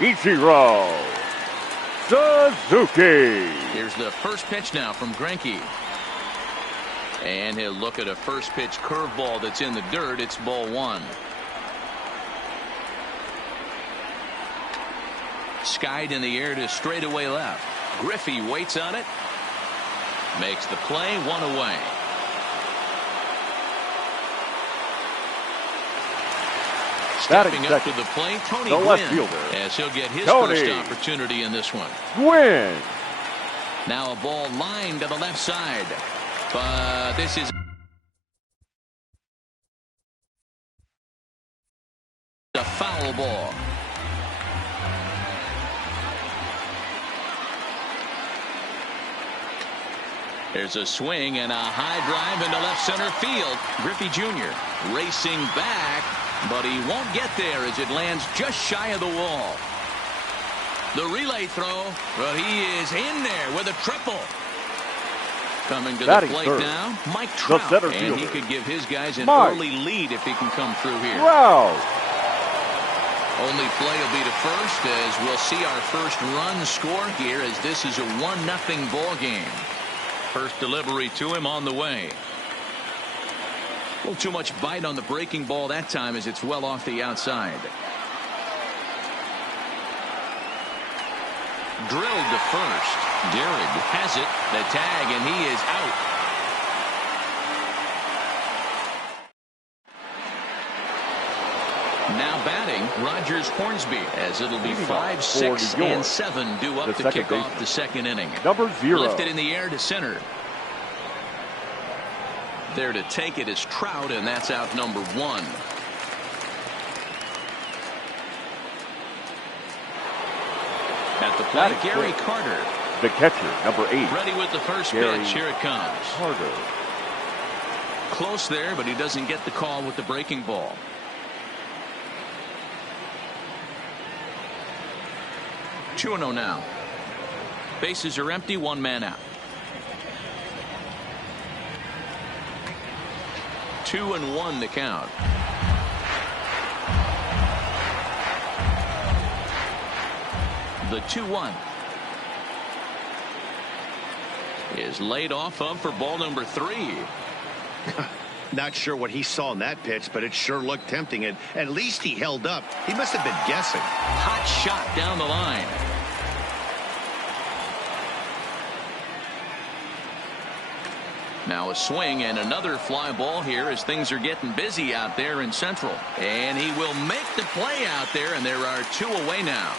Ichiro Suzuki. Here's the first pitch now from Greinke. And he'll look at a first pitch curveball that's in the dirt. It's ball one. Skied in the air to straightaway left. Griffey waits on it. Makes the play, one away. Stepping up to the plate, Tony Gwynn, as he'll get his first opportunity in this one. Gwynn. Now a ball lined to the left side. But this is a foul ball. There's a swing and a high drive into left center field. Griffey Jr. racing back, but he won't get there as it lands just shy of the wall. The relay throw, but he is in there with a triple. Coming to the plate now, Mike Trout, and he could give his guys an early lead if he can come through here. Wow. Only play will be to first as we'll see our first run score here as this is a 1-0 ball game. First delivery to him on the way. A little too much bite on the breaking ball that time as it's well off the outside. Drilled to first. Gehrig has it. The tag, and he is out. Now batting, Rogers Hornsby, as it'll be 5, 6, and 7 due up to kick off the second inning. Number 0. Lifted in the air to center. There to take it is Trout, and that's out number 1. At the plate, Gary Carter. The catcher, number 8. Ready with the first pitch. Here it comes. Carter. Close there, but he doesn't get the call with the breaking ball. 2-0 now. Bases are empty, one man out. 2-1 the count. The 2-1 is laid off of for ball number 3. Not sure what he saw in that pitch, but it sure looked tempting. And at least he held up. He must have been guessing. Hot shot down the line. Now a swing and another fly ball here as things are getting busy out there in Central. And he will make the play out there, and there are 2 away now.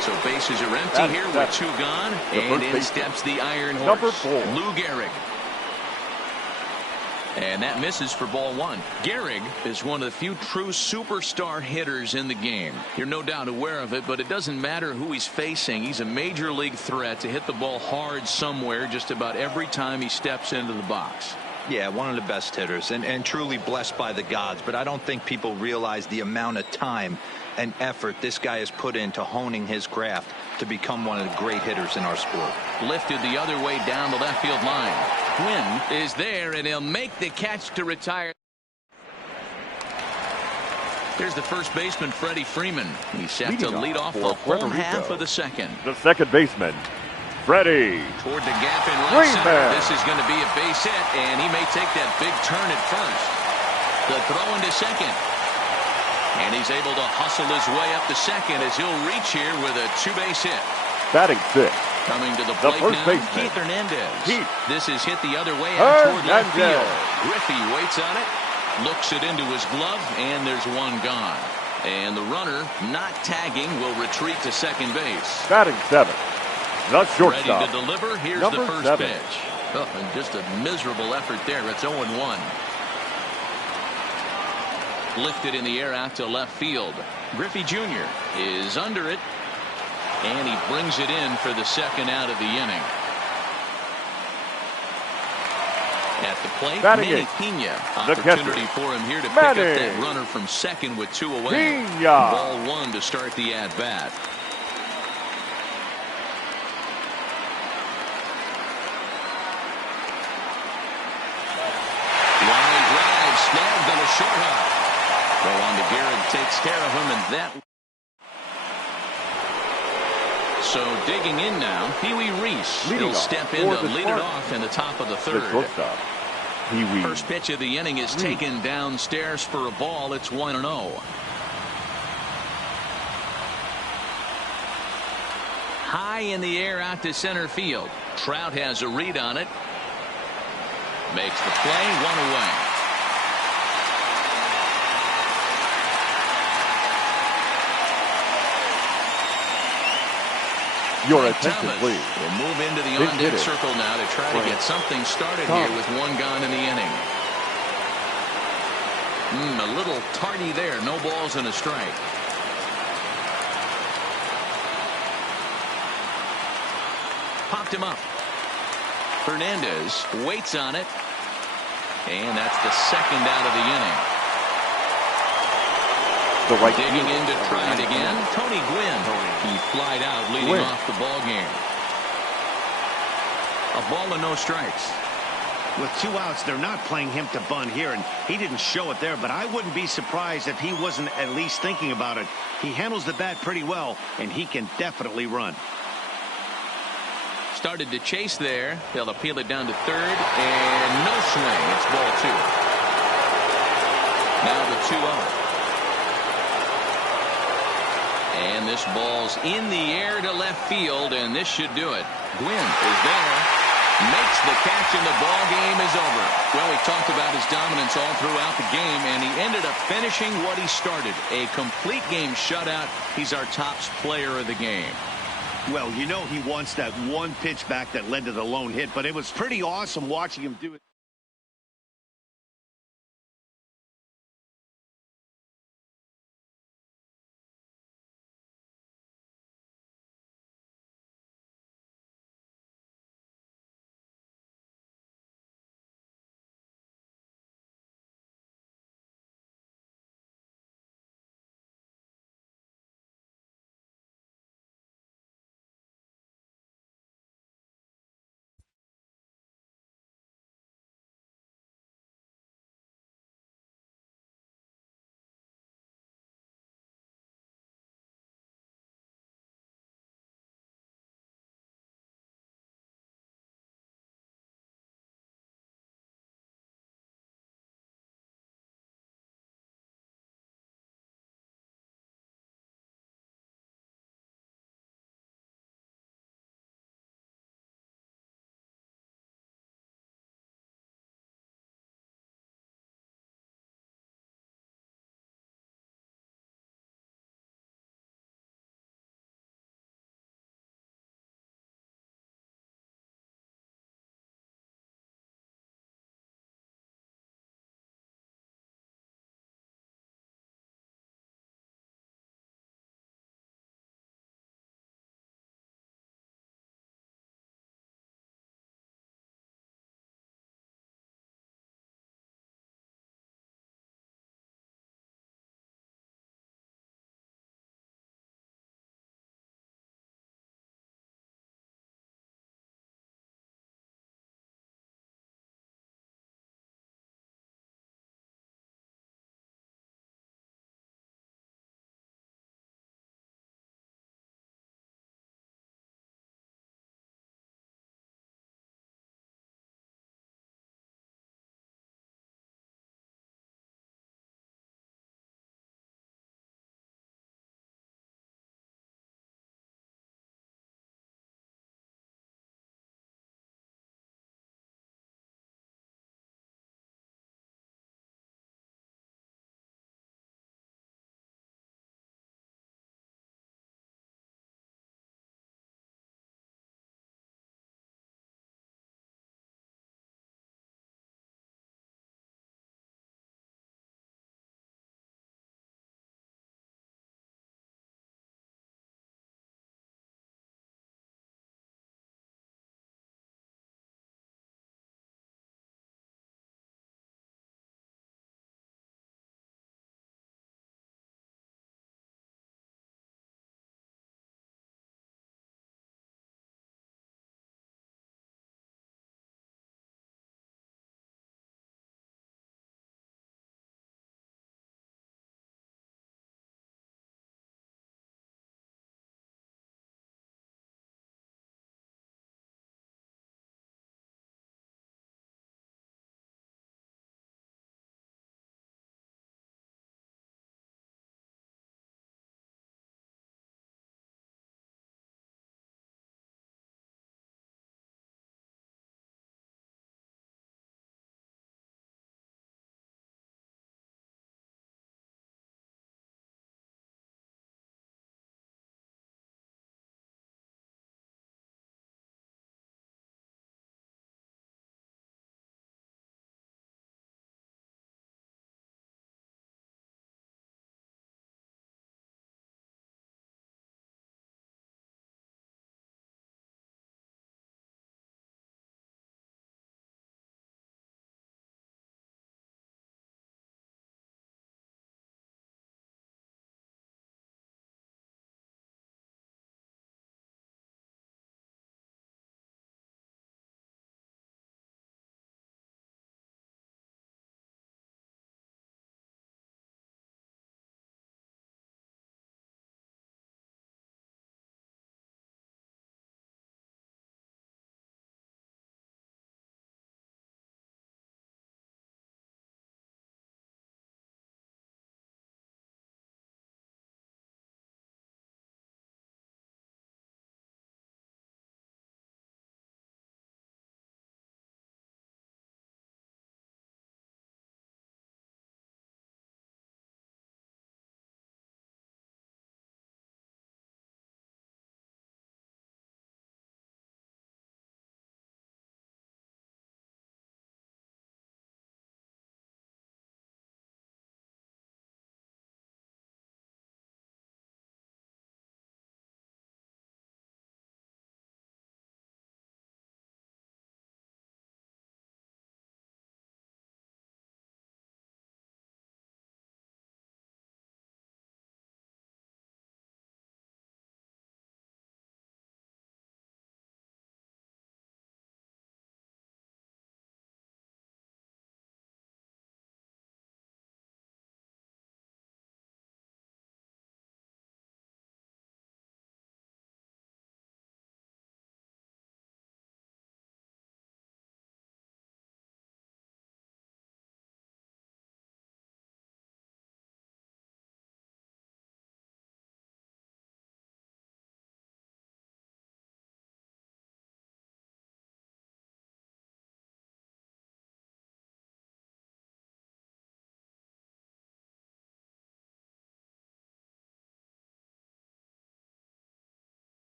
So bases are empty here with 2 gone. And in steps the Iron Horse, number 4, Lou Gehrig. And that misses for ball 1. Gehrig is one of the few true superstar hitters in the game. You're no doubt aware of it, but it doesn't matter who he's facing. He's a major league threat to hit the ball hard somewhere just about every time he steps into the box. Yeah, one of the best hitters and truly blessed by the gods. But I don't think people realize the amount of time and effort this guy has put into honing his craft to become one of the great hitters in our sport. Lifted the other way down the left field line. Quinn is there, and he'll make the catch to retire. Here's the first baseman, Freddie Freeman. He's set to lead off the whole half of the second. The second baseman, Freddie. Toward the gap in right center. This is going to be a base hit, and he may take that big turn at first. The throw into second. And he's able to hustle his way up to second as he'll reach here with a 2-base hit. Batting 6. Coming to the plate first now, baseman, Keith Hernandez. This is hit the other way out toward Hernandez. left field. Griffey waits on it, looks it into his glove, and there's 1 gone. And the runner, not tagging, will retreat to second base. Batting 7. The shortstop. Ready to deliver. Here's number the first 7. pitch. Oh, and just a miserable effort there. It's 0-1. Lifted in the air out to left field. Griffey Jr. is under it, and he brings it in for the second out of the inning. At the plate, Manny Pena. Opportunity for him here to pick up that runner from second with 2 away. Ball 1 to start the at-bat. Line drive snagged on the short hop. Go on to Gehrig, takes care of him, and that. So digging in now, Pee Wee Reese. He'll step in to lead it off in the top of the third. First pitch of the inning is taken downstairs for a ball. It's 1-0. High in the air out to center field. Trout has a read on it. Makes the play, 1 away. Your attention, please. Will move into the on-deck circle now to try to get something started here with 1 gone in the inning. A little tardy there. No balls and a strike. Popped him up. Hernandez waits on it. And that's the second out of the inning. Digging in to try it again. Tony Gwynn. He flied out leading off the ball game. A ball and no strikes. With 2 outs, they're not playing him to bunt here, and he didn't show it there, but I wouldn't be surprised if he wasn't at least thinking about it. He handles the bat pretty well, and he can definitely run. Started to chase there. They'll appeal it down to third, and no swing. It's ball 2. Now the 2-0. And this ball's in the air to left field, and this should do it. Gwynn is there, makes the catch, and the ball game is over. Well, we talked about his dominance all throughout the game, and he ended up finishing what he started. A complete game shutout. He's our top player of the game. Well, you know he wants that 1 pitch back that led to the lone hit, but it was pretty awesome watching him do it.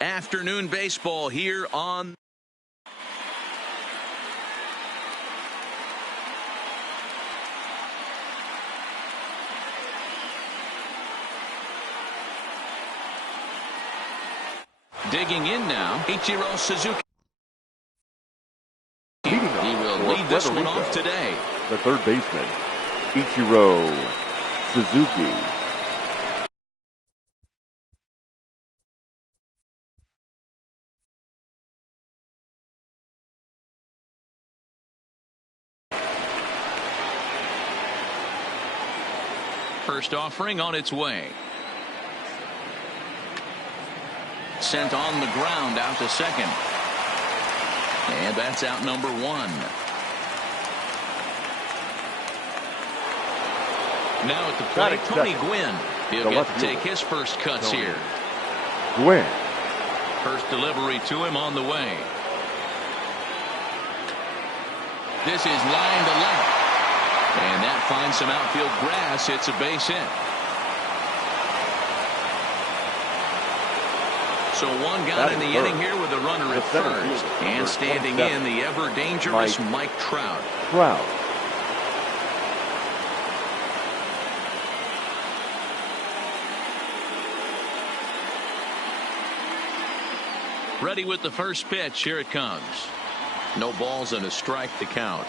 Afternoon baseball here on digging in now, Ichiro Suzuki. He will lead this one off today. The third baseman, Ichiro Suzuki. First offering on its way. Sent on the ground out to second. And that's out number one. Now at the plate, Tony Gwynn. He'll get to take his first cuts here. Gwynn. First delivery to him on the way. This is line to left. And that finds some outfield grass. It's a base hit. So one got in the inning here with a runner at first. And standing in, the ever-dangerous Mike Trout. Ready with the first pitch. Here it comes. No balls and a strike to count.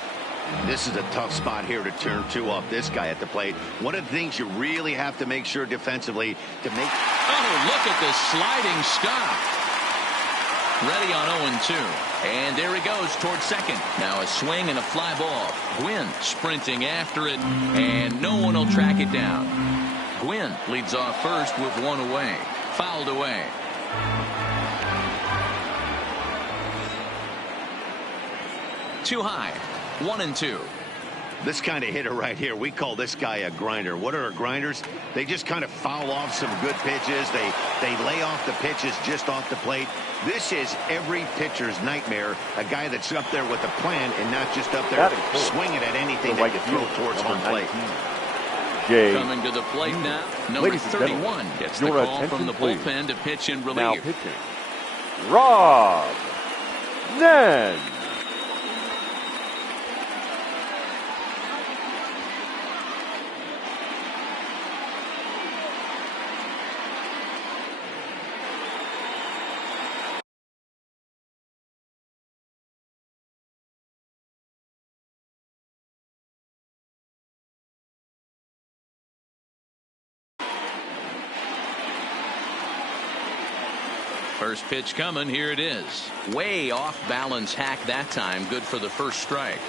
This is a tough spot here to turn two off this guy at the plate. One of the things you really have to make sure defensively to make. Oh, look at this sliding stop. Ready on 0-2. And there he goes towards second. Now a swing and a fly ball. Gwynn sprinting after it, and no one will track it down. Gwynn leads off first with one away. Fouled away. Too high. 1-2. This kind of hitter right here, we call this guy a grinder. What are grinders? They just kind of foul off some good pitches. They lay off the pitches just off the plate. This is every pitcher's nightmare. A guy that's up there with a plan and not just up there swinging at anything that you throw towards home plate. Coming to the plate now, number 31 gets the call from the bullpen to pitch in relief. Now pitching, Rob Nen. First pitch coming. Here it is. Way off balance hack that time. Good for the first strike.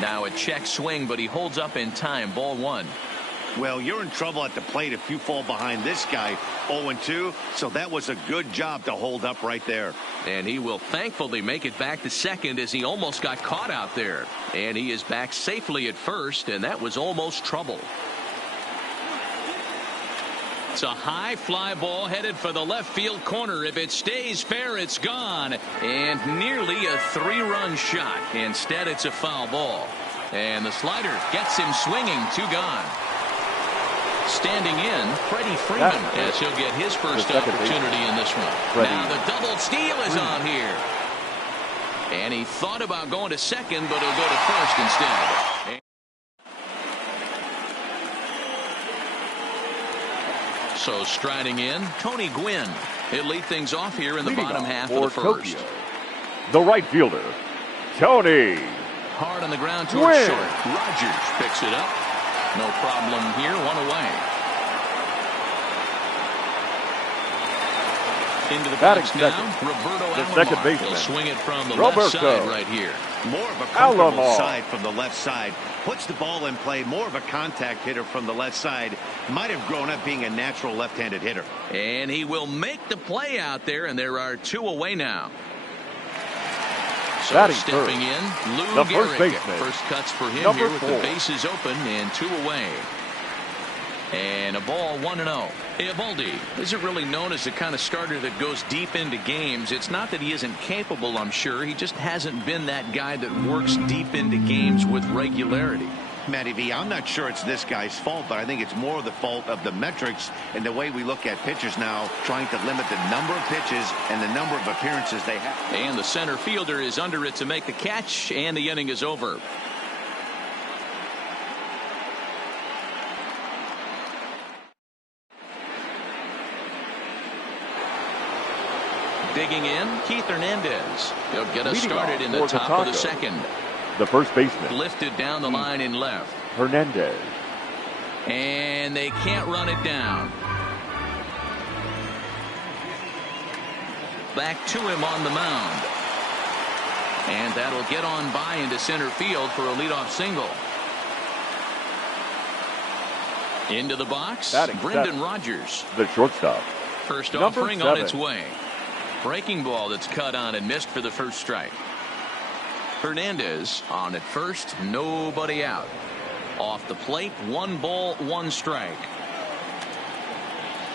Now a check swing, but he holds up in time. Ball one. Well, you're in trouble at the plate if you fall behind this guy 0-2. So that was a good job to hold up right there. And he will thankfully make it back to second as he almost got caught out there. And he is back safely at first, and that was almost trouble. It's a high fly ball headed for the left field corner. If it stays fair, it's gone. And nearly a three-run shot. Instead, it's a foul ball. And the slider gets him swinging. Two gone. Standing in, Freddie Freeman, as he'll get his first opportunity in this one. Now the double steal is on here. And he thought about going to second, but he'll go to first instead. So striding in, Tony Gwynn. He'll lead things off here in the bottom half of the first. Tokyo, the right fielder, Tony. Hard on the ground towards short. Rogers picks it up. No problem here. One away. Into the box now. Roberto Alomar. Second baseman. He'll swing it from the left side right here. More of a comfortable side from the left side. Puts the ball in play. More of a contact hitter from the left side. Might have grown up being a natural left-handed hitter. And he will make the play out there, and there are two away now. So stepping in, Lou Gehrig. First cuts for him here with the bases open and two away. And a ball 1-0. Eovaldi isn't really known as the kind of starter that goes deep into games. It's not that he isn't capable, I'm sure. He just hasn't been that guy that works deep into games with regularity. Matty V, I'm not sure it's this guy's fault, but I think it's more the fault of the metrics and the way we look at pitchers now, trying to limit the number of pitches and the number of appearances they have. And the center fielder is under it to make the catch, and the inning is over. Digging in, Keith Hernandez. He'll get us started in the top of the second. The first baseman. Lifted down the line in left. Hernandez. And they can't run it down. Back to him on the mound. And that'll get on by into center field for a leadoff single. Into the box, Brendan Rodgers. The shortstop. First offering on its way. Breaking ball that's cut on and missed for the first strike. Hernandez on at first, nobody out. Off the plate, 1 ball, 1 strike.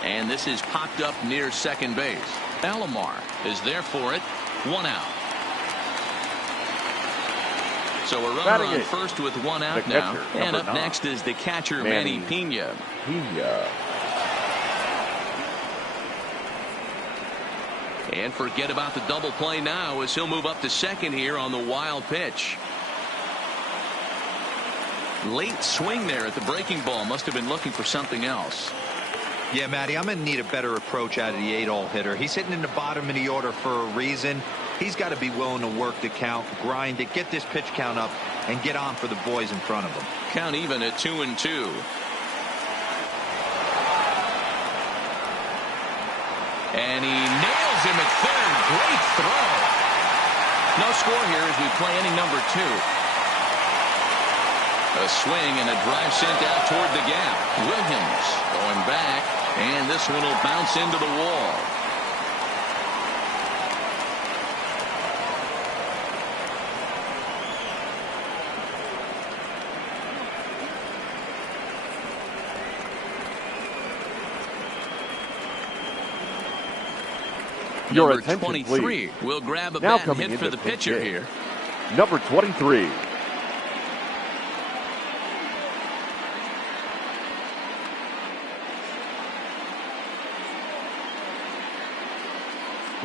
And this is popped up near second base. Alomar is there for it, 1 out. So a runner on first with 1 out now. And up next is the catcher, Manny Pena. And forget about the double play now as he'll move up to second here on the wild pitch. Late swing there at the breaking ball. Must have been looking for something else. Yeah, Matty, I'm going to need a better approach out of the 8-hole hitter. He's hitting in the bottom of the order for a reason. He's got to be willing to work the count, grind it, get this pitch count up, and get on for the boys in front of him. Count even at 2-2. And he nails him at third. Great throw. No score here as we play inning number 2. A swing and a drive sent out toward the gap. Williams going back, and this one will bounce into the wall. Your Number attention, 23 please. will grab a Now bat and hit for the pitcher hit. here. Number 23.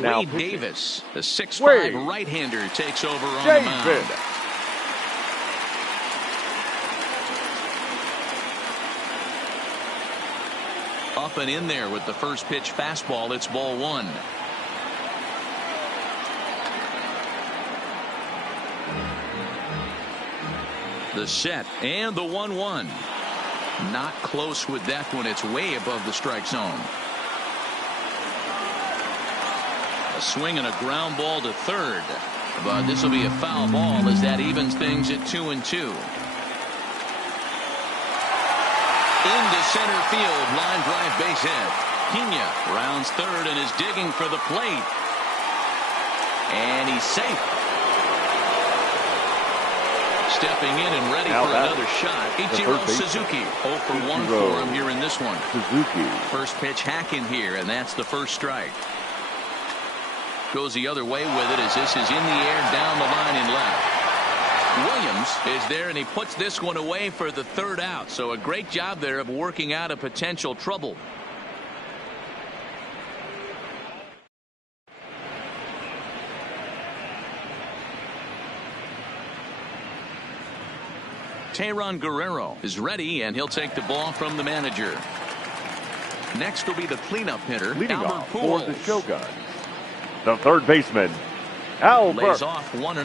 Now Wade Davis, the 6'5" right-hander, takes over on the mound. Up and in there with the first pitch fastball. It's ball 1. The set and the 1-1. Not close with that one. It's way above the strike zone. A swing and a ground ball to third. But this will be a foul ball as that evens things at 2-2. Into center field, line drive base hit. Pena rounds third and is digging for the plate. And he's safe. Stepping in and ready for another shot. Ichiro Suzuki. 0 for 1 for him here in this one. Suzuki. First pitch hacking here, and that's the first strike. Goes the other way with it as this is in the air down the line in left. Williams is there, and he puts this one away for the third out. So a great job there of working out a potential trouble. Tayron Guerrero is ready, and he'll take the ball from the manager. Next will be the cleanup hitter, Leading Albert off Pujols. for the Shogun. The third baseman, Albert. Lays off 1-0.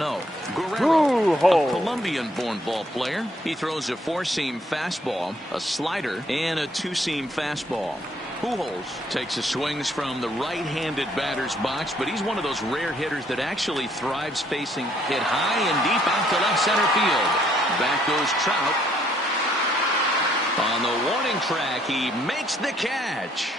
Guerrero, Pujols. a Colombian-born ball player. He throws a 4-seam fastball, a slider, and a 2-seam fastball. Pujols takes his swings from the right-handed batter's box, but he's one of those rare hitters that actually thrives facing hit high and deep out to left center field. Back goes Trout. On the warning track, he makes the catch.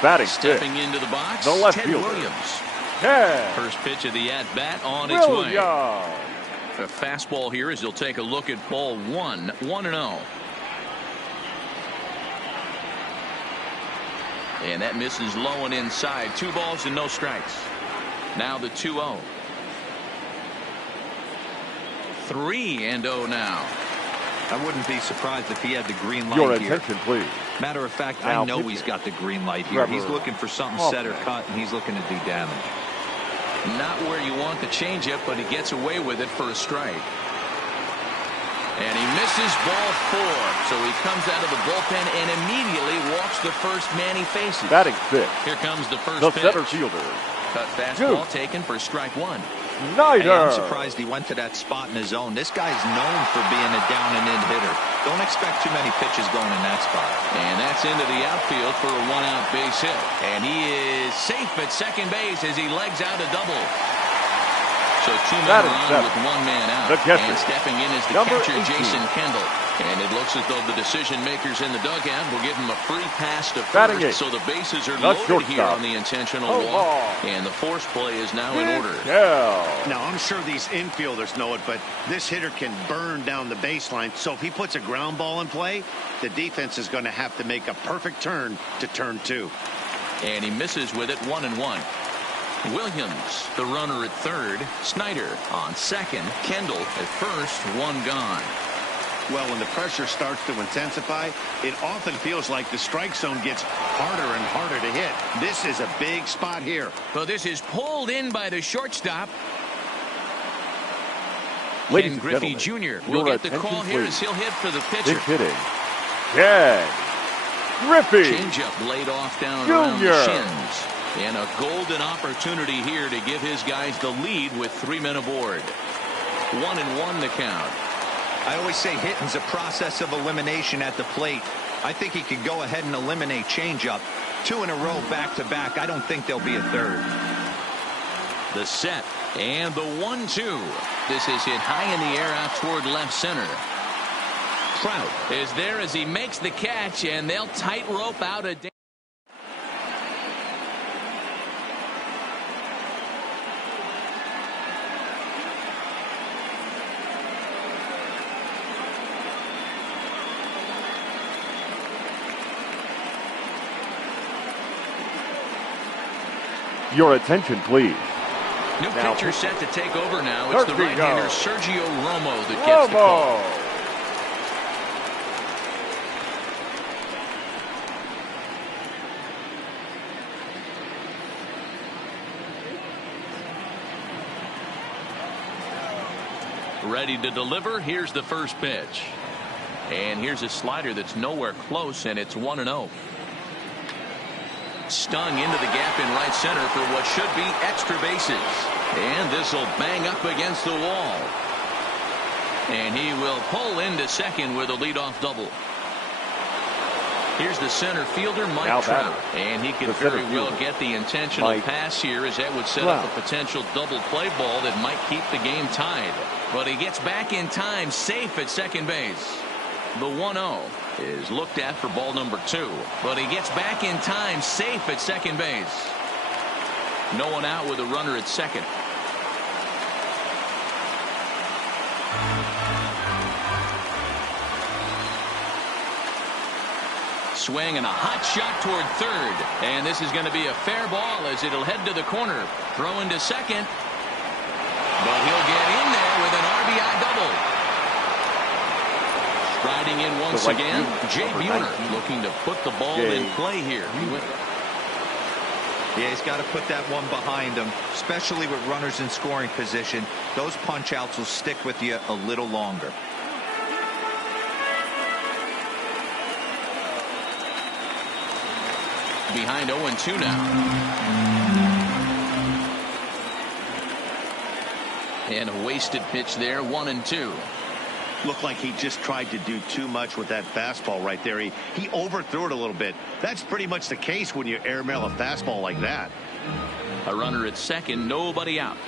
Batting Stepping fifth. into the box, The left Ted fielder. Williams. Yeah. First pitch of the at-bat on its way. Williams. A fastball here as he'll take a look at ball 1, 1-0. And that misses low and inside. 2 balls and no strikes. Now the 2-0. 3-0 now. I wouldn't be surprised if he had the green light Your here. attention, please. Matter of fact, Now I know pitching. he's got the green light here. He's Trevor looking for something set or cut, and he's looking to do damage. Not where you want the changeup, but he gets away with it for a strike. And he misses ball 4. So he comes out of the bullpen and immediately walks the first man he faces. Batting 6th, Here comes the first the pitch. center fielder, Cut fastball Duke. taken for strike 1. Hey, Snyder. I'm surprised he went to that spot in his zone. This guy's known for being a down and in hitter. Don't expect too many pitches going in that spot. And that's into the outfield for a 1-out base hit. And he is safe at second base as he legs out a double. So 2 men Batting on 7th, with 1 man out. the catcher. And stepping in is the Number catcher, 18. Jason Kendall. And it looks as though the decision makers in the dugout will give him a free pass to Batting first. 8th, So the bases are the loaded here shortstop. on the intentional Oh, walk. ball. And the force play is now in order. Yeah. Now, I'm sure these infielders know it, but this hitter can burn down the baseline. So if he puts a ground ball in play, the defense is going to have to make a perfect turn to turn 2. And he misses with it, 1-1. Williams, the runner at third. Snyder on second. Kendall at first. 1 gone. Well, when the pressure starts to intensify, it often feels like the strike zone gets harder and harder to hit. This is a big spot here. So this is pulled in by the shortstop. Ladies Ken and Griffey gentlemen, Jr. will your get the call attention, here please. as he'll hit for the Big pitcher. hitting, Ken Griffey Changeup laid off down around the Jr. shins. And a golden opportunity here to give his guys the lead with 3 men aboard. 1-1 the count. I always say hitting's a process of elimination at the plate. I think he could go ahead and eliminate changeup. 2 in a row back-to-back. I don't think there'll be a third. The set and the 1-2. This is hit high in the air out toward left center. Trout is there as he makes the catch, and they'll tightrope out a. Your attention, please. New Now pitcher pitching. set to take over now. It's the There we go. right-hander Sergio Romo that gets the call. Romo. Ready to deliver. Here's the first pitch. And here's a slider that's nowhere close, and it's 1-0. Stung into the gap in right center for what should be extra bases. And this will bang up against the wall. And he will pull into second with a leadoff double. Here's the center fielder, Now Mike Trout. batter. And he could The center very well fielder, get the intentional Mike pass here, as that would set Trout. up a potential double play ball that might keep the game tied. But he gets back in time, safe at second base. The 1-0 is looked at for ball number 2. But he gets back in time, safe at second base. No one out with a runner at second. Swing and a hot shot toward third. And this is going to be a fair ball as it'll head to the corner. Throw into second. But he'll get in there with an RBI double. Striding in once So, like, again, Jay number Buhner 19. looking to put the ball Jay in play here. Yeah, he's got to put that one behind him, especially with runners in scoring position. Those punch outs will stick with you a little longer. Behind 0-2 now. And a wasted pitch there, 1-2. Looked like he just tried to do too much with that fastball right there. He overthrew it a little bit. That's pretty much the case when you airmail a fastball like that. A runner at second, nobody out.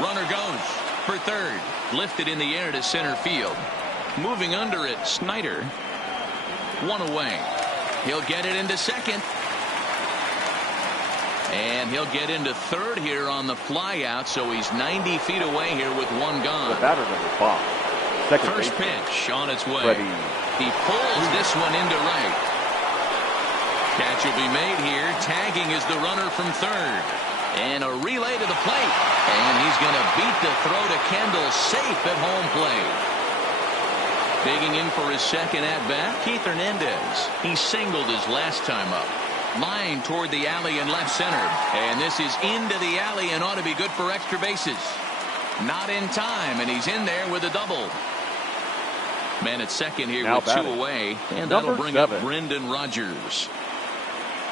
Runner goes for third. Lifted in the air to center field. Moving under it, Snyder. 1 away. He'll get it into second. And he'll get into third here on the fly out, so he's 90 feet away here with 1 gone. The batter, number 5. Second First baseman, pitch on its way. Freddie. He pulls this one into right. Catch will be made here. Tagging is the runner from third. And a relay to the plate. And he's going to beat the throw to Kendall, safe at home plate. Digging in for his second at-bat, Keith Hernandez. He singled his last time up. Line toward the alley in left center. And this is into the alley and ought to be good for extra bases. Not in time, and he's in there with a double. Man at second here now with batting, 2 away. And number that'll bring 7. up Brendan Rodgers.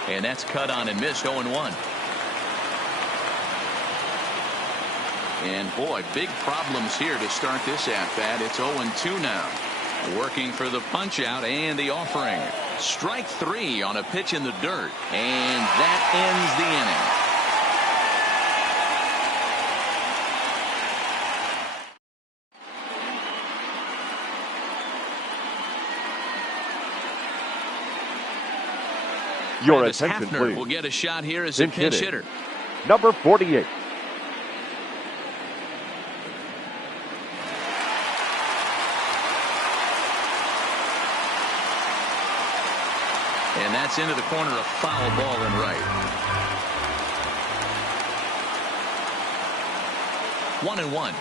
And that's cut on and missed 0-1. And boy, big problems here to start this at-bat. It's 0-2 now. Working for the punch-out and the offering. Strike 3 on a pitch in the dirt. And that ends the inning. Your Travis attention, Hafner please. will get a shot here as a pinch hitter. Number 48. And that's into the corner, a foul ball and right. 1-1.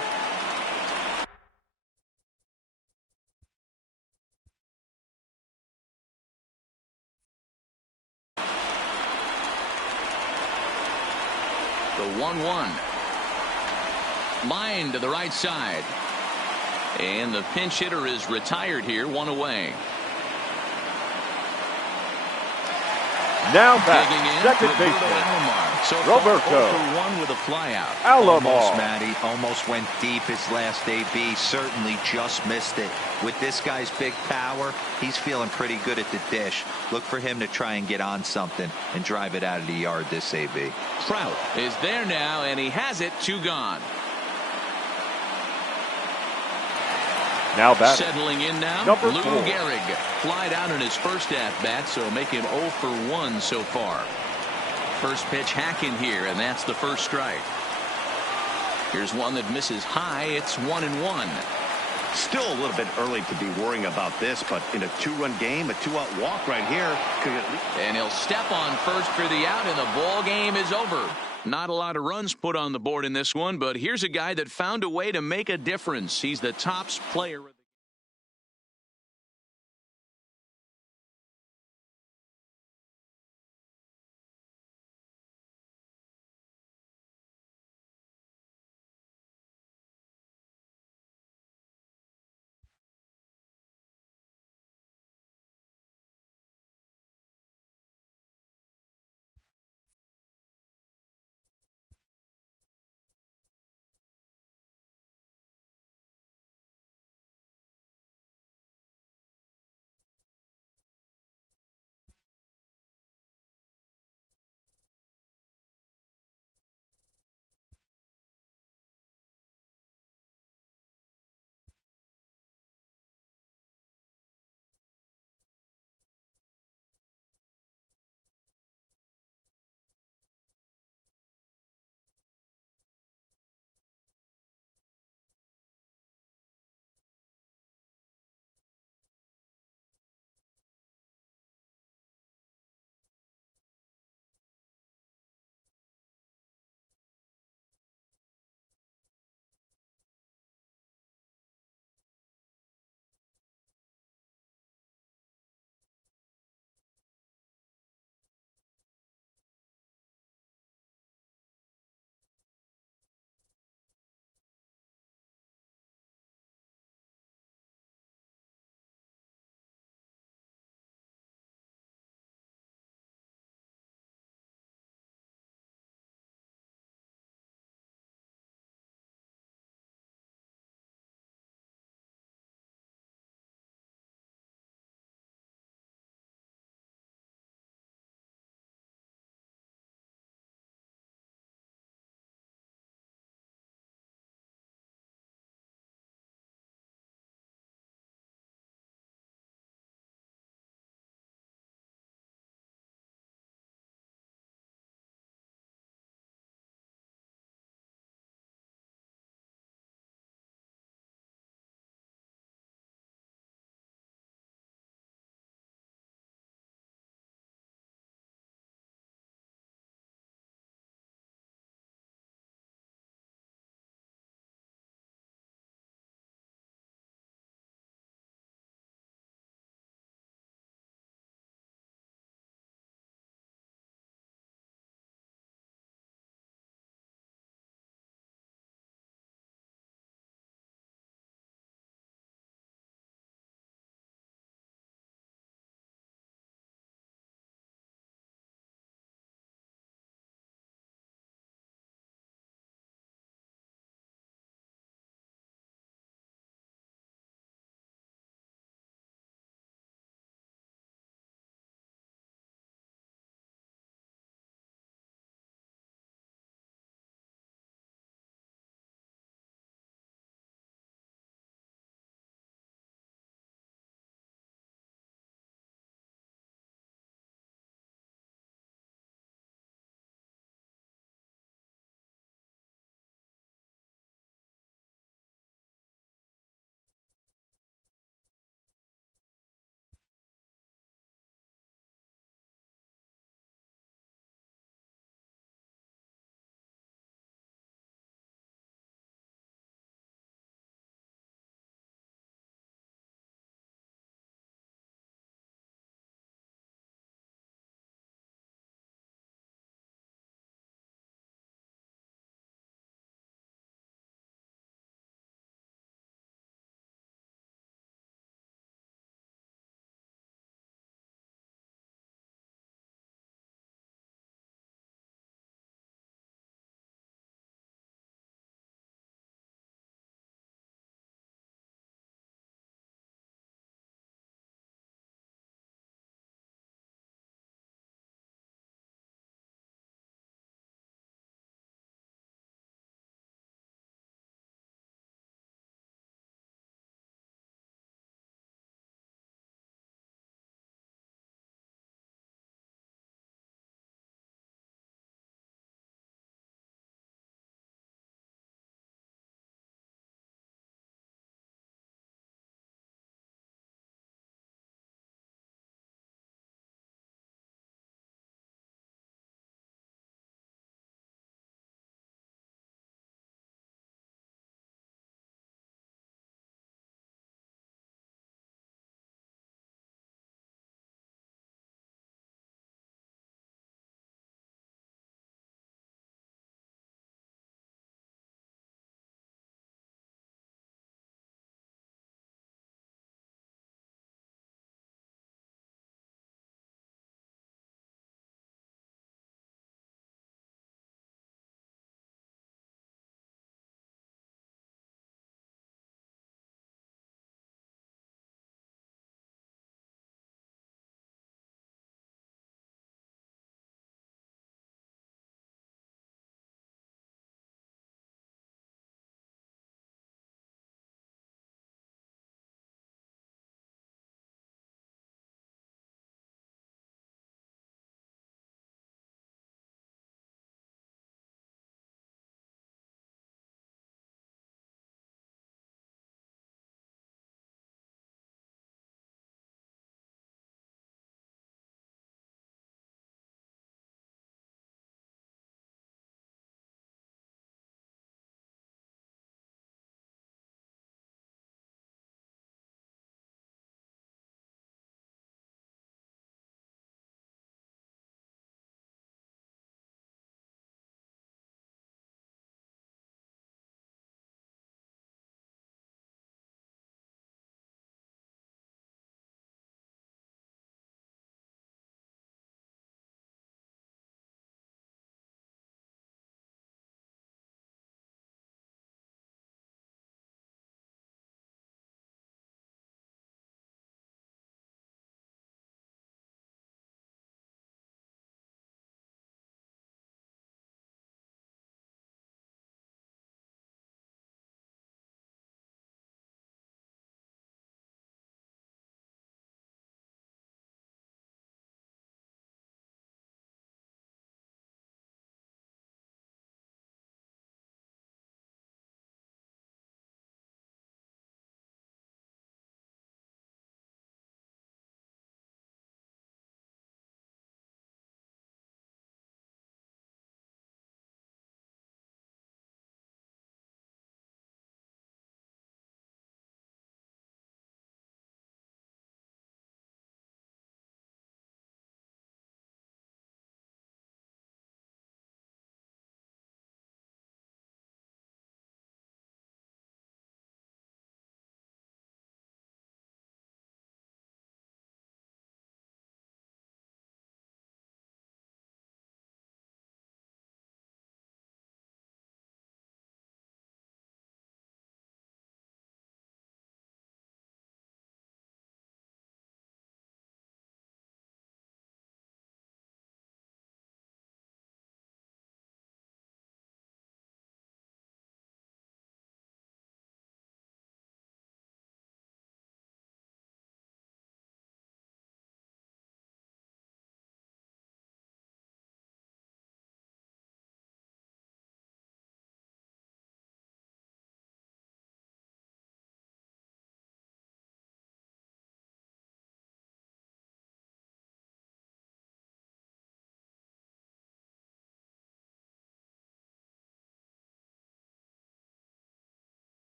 The 1-1. Line to the right side. And the pinch hitter is retired here, 1 away. Now back, second Roberto baseman, Alomar. So Roberto far 0-for-1 with a flyout. Almost, Alomar. Matty. Almost went deep his last AB. Certainly just missed it. With this guy's big power, he's feeling pretty good at the dish. Look for him to try and get on something and drive it out of the yard this AB. Trout is there now, and he has it. 2 gone. Now batting, Settling in now, number Lou 4. Gehrig. Flied out in his first at-bat, so make him 0-for-1 so far. First pitch hacking here, and that's the first strike. Here's one that misses high. It's 1-1. Still a little bit early to be worrying about this, but in a 2-run game, a 2-out walk right here could at least... And he'll step on first for the out, and the ball game is over. Not a lot of runs put on the board in this one, but here's a guy that found a way to make a difference. He's the tops player.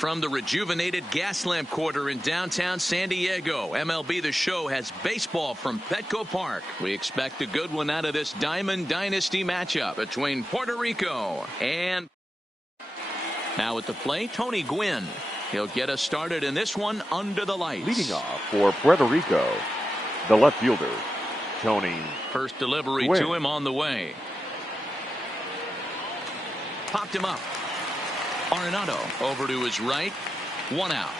From the rejuvenated Gaslamp Quarter in downtown San Diego, MLB The Show has baseball from Petco Park. We expect a good one out of this Diamond Dynasty matchup between Puerto Rico and... Now at the plate, Tony Gwynn. He'll get us started in this one under the lights. Leading off for Puerto Rico, the left fielder, Tony First delivery Gwynn. to him on the way. Popped him up. Arenado over to his right. 1 out.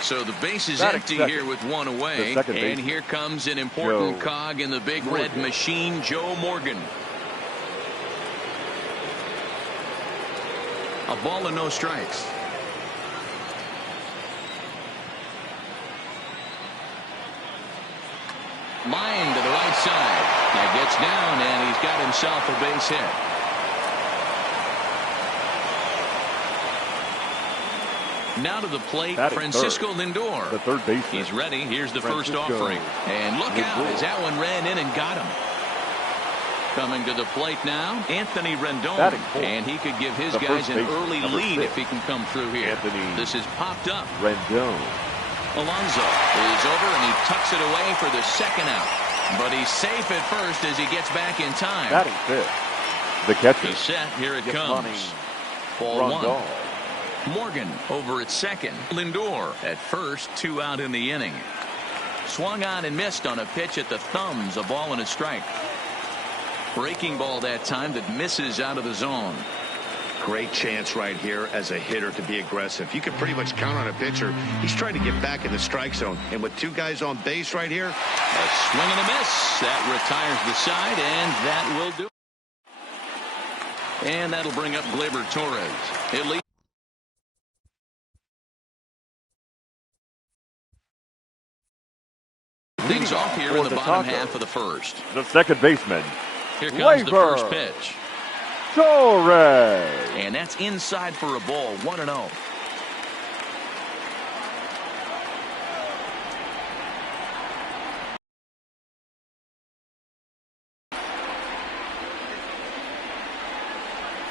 So the base is empty here with 1 away. And here comes an important cog in the big red machine, Joe Morgan. A ball and no strikes. Line to the right side. That gets down, and he's got himself a base hit. Now to the plate, Francisco Lindor. The third baseman. He's ready. Here's the first offering. And look out as that one ran in and got him. Coming to the plate now, Anthony Rendon. And he could give his guys an early lead if he can come through here. This is popped up. Rendon. Alonso is over, and he tucks it away for the second out. But he's safe at first as he gets back in time. Batting fifth. The catcher. He's set. Here it comes. Ball 1. Morgan over at second. Lindor at first. 2 out in the inning. Swung on and missed on a pitch at the thumbs. A ball and a strike. Breaking ball that time that misses out of the zone. Great chance right here as a hitter to be aggressive. You can pretty much count on a pitcher. He's trying to get back in the strike zone. And with 2 guys on base right here. A swing and a miss. That retires the side, and that will do it. And that'll bring up Gleyber Torres. It leads. Things off here in the bottom half of the first. The second baseman. Here comes the first pitch. Torres. And that's inside for a ball. 1-0.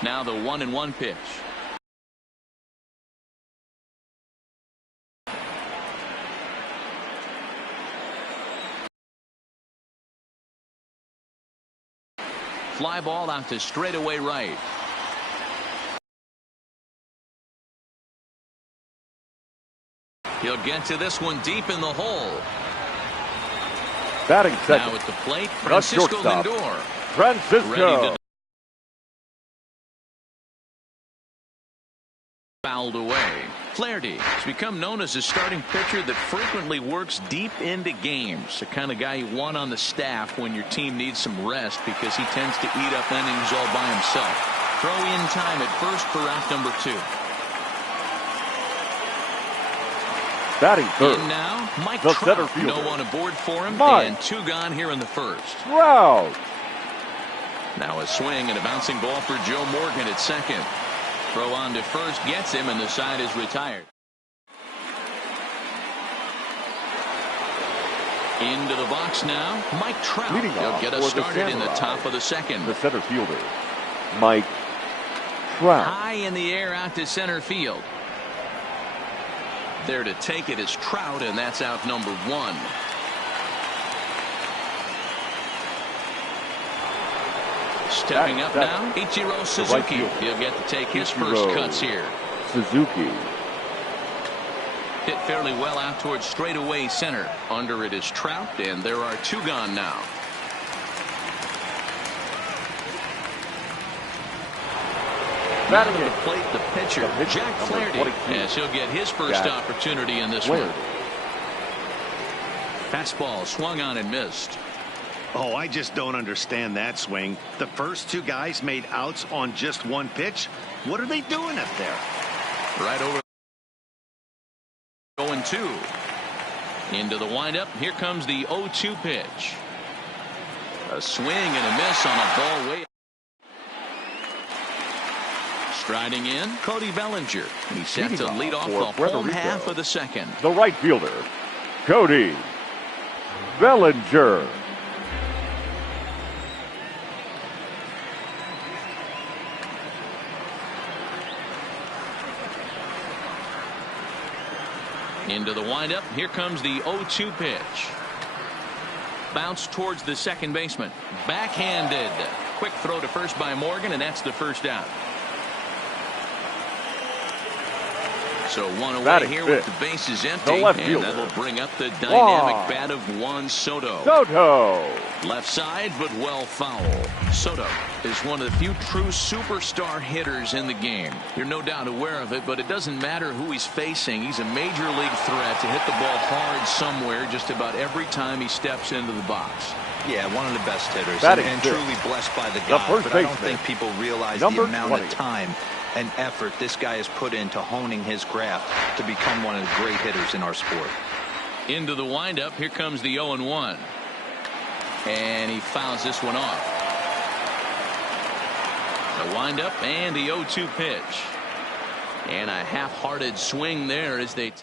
Now the 1-1 pitch. Fly ball out to straightaway right. He'll get to this one deep in the hole. Batting second. Now at the plate, Francisco Lindor. Francisco. Fouled away. Flaherty has become known as a starting pitcher that frequently works deep into games. The kind of guy you want on the staff when your team needs some rest because he tends to eat up innings all by himself. Throw in time at first for out number 2. Batting third. In now, Mike the Trout. Center fielder. No one aboard for him, and 2 gone here in the first. Trout. Now a swing and a bouncing ball for Joe Morgan at second. Throw on to first gets him, and the side is retired. Into the box now, Mike Trout. He'll get us started in the top of the second. The center fielder, Mike Trout. High in the air out to center field. There to take it is Trout, and that's out number 1. Stepping up now, Ichiro Suzuki. He'll get to take his first cuts here. Suzuki. Hit fairly well out towards straightaway center. Under it is Trout, and there are 2 gone now. Out of the plate, the pitcher, Jack Flaherty, as he'll get his first opportunity in this one. Fastball swung on and missed. Oh, I just don't understand that swing. The first 2 guys made outs on just 1 pitch. What are they doing up there? Right over. Going 2. Into the windup. Here comes the 0-2 pitch. A swing and a miss on a ball way. Striding in, Cody Bellinger. He's set to lead off the home half of the second. The right fielder, Cody Bellinger. Into the windup. Here comes the 0-2 pitch. Bounce towards the second baseman. Backhanded. Quick throw to first by Morgan, and that's the first out. So one away here with the bases empty, and that'll bring up the dynamic bat of Juan Soto. Left side, but well foul. Soto is one of the few true superstar hitters in the game. You're no doubt aware of it, but it doesn't matter who he's facing. He's a major league threat to hit the ball hard somewhere just about every time he steps into the box. Yeah, one of the best hitters, and truly blessed by the God, but I don't think people realize the amount of time and effort this guy has put into honing his craft to become one of the great hitters in our sport. Into the windup. Here comes the 0-1. And he fouls this one off. The windup and the 0-2 pitch. And a half-hearted swing there as they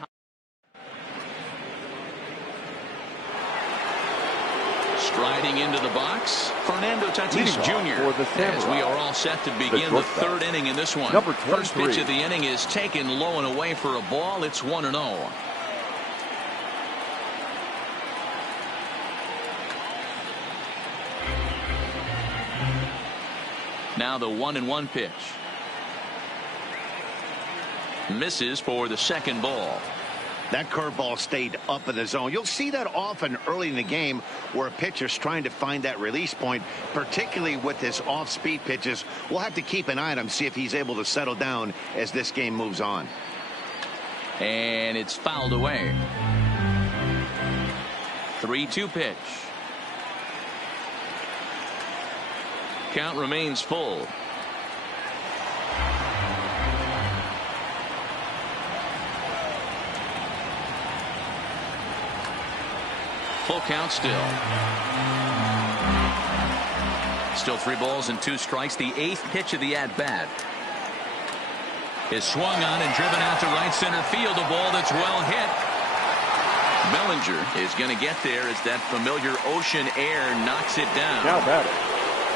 striding into the box, Fernando Tatis Jr. as we are all set to begin the third inning in this one. First pitch of the inning is taken low and away for a ball. It's 1-0. Now the 1-1 pitch. Misses for the second ball. That curveball stayed up in the zone. You'll see that often early in the game where a pitcher's trying to find that release point, particularly with his off-speed pitches. We'll have to keep an eye on him, see if he's able to settle down as this game moves on. And it's fouled away. 3-2 pitch. Count remains full. Full count still. Still 3 balls and 2 strikes. The 8th pitch of the at-bat is swung on and driven out to right center field. A ball that's well hit. Bellinger is going to get there as that familiar ocean air knocks it down. Now batting,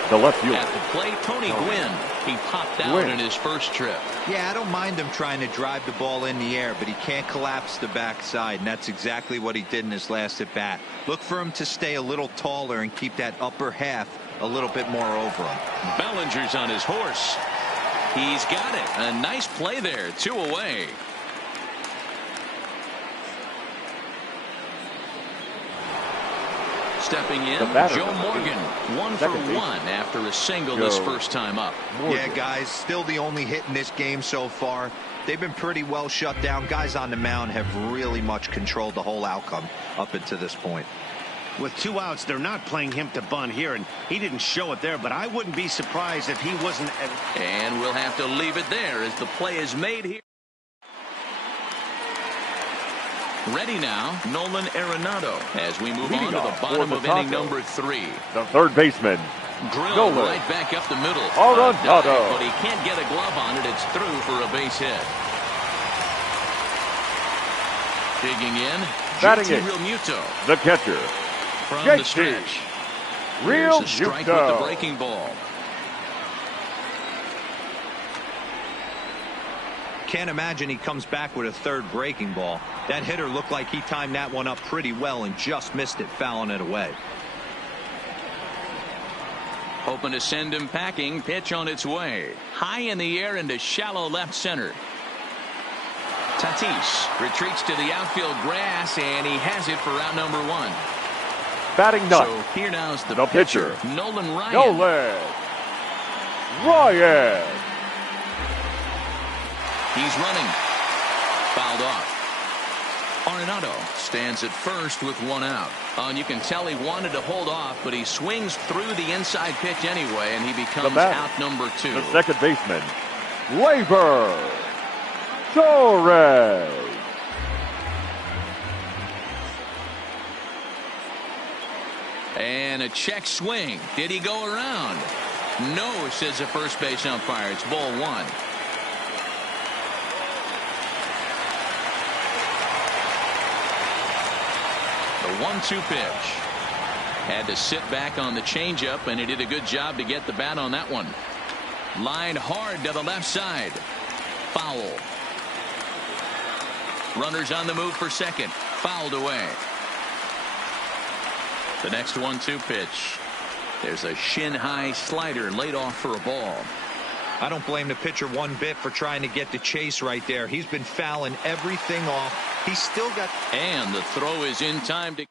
the left fielder. At the plate, Tony Gwynn. He popped out in his first trip. Yeah, I don't mind him trying to drive the ball in the air, but he can't collapse the backside, and that's exactly what he did in his last at bat. Look for him to stay a little taller and keep that upper half a little bit more over him. Bellinger's on his horse. He's got it. A nice play there. 2 away. Stepping in, Joe Morgan, 1 for 1 after a single his first time up. Yeah, guys, still the only hit in this game so far. They've been pretty well shut down. Guys on the mound have really much controlled the whole outcome up until this point. With 2 outs, they're not playing him to bunt here, and he didn't show it there, but I wouldn't be surprised if he wasn't. And we'll have to leave it there as the play is made here. Ready now, Nolan Arenado, as we move on to the bottom of inning number 3. The third baseman, Drilled right back up the middle. Arenado. But he can't get a glove on it. It's through for a base hit. Digging in, batting JT Realmuto. The catcher, From JT the stretch. Realmuto. Here's a strike with the breaking ball. Can't imagine he comes back with a third breaking ball. That hitter looked like he timed that one up pretty well and just missed it, fouling it away. Hoping to send him packing. Pitch on its way. High in the air into shallow left center. Tatis retreats to the outfield grass, and he has it for out number 1. Batting ninth. So here now's the pitcher, Nolan Ryan. Nolan Ryan. He's running. Fouled off. Arenado stands at first with 1 out. And you can tell he wanted to hold off, but he swings through the inside pitch anyway, and he becomes out number 2. The second baseman, Gleyber Torres. And a check swing. Did he go around? No, says the first base umpire. It's ball 1. The 1-2 pitch. Had to sit back on the changeup, and he did a good job to get the bat on that one. Lined hard to the left side. Foul. Runners on the move for second. Fouled away. The next 1-2 pitch. There's a shin-high slider laid off for a ball. I don't blame the pitcher one bit for trying to get the chase right there. He's been fouling everything off. He's still got... And the throw is in time to...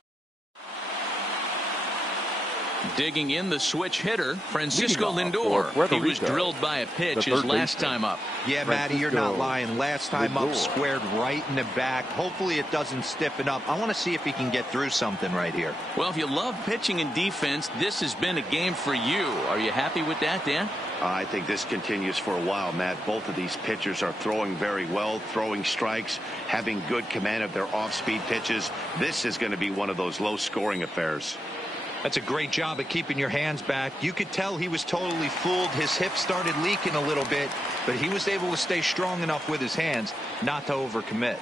Digging in the switch hitter, Francisco Lindor. He was drilled by a pitch his last time up. Yeah, Matty, you're not lying. Last time up, squared right in the back. Hopefully it doesn't stiffen up. I want to see if he can get through something right here. Well, if you love pitching and defense, this has been a game for you. Are you happy with that, Dan? I think this continues for a while, Matt. Both of these pitchers are throwing very well, throwing strikes, having good command of their off-speed pitches. This is going to be one of those low-scoring affairs. That's a great job of keeping your hands back. You could tell he was totally fooled. His hip started leaking a little bit, but he was able to stay strong enough with his hands not to overcommit.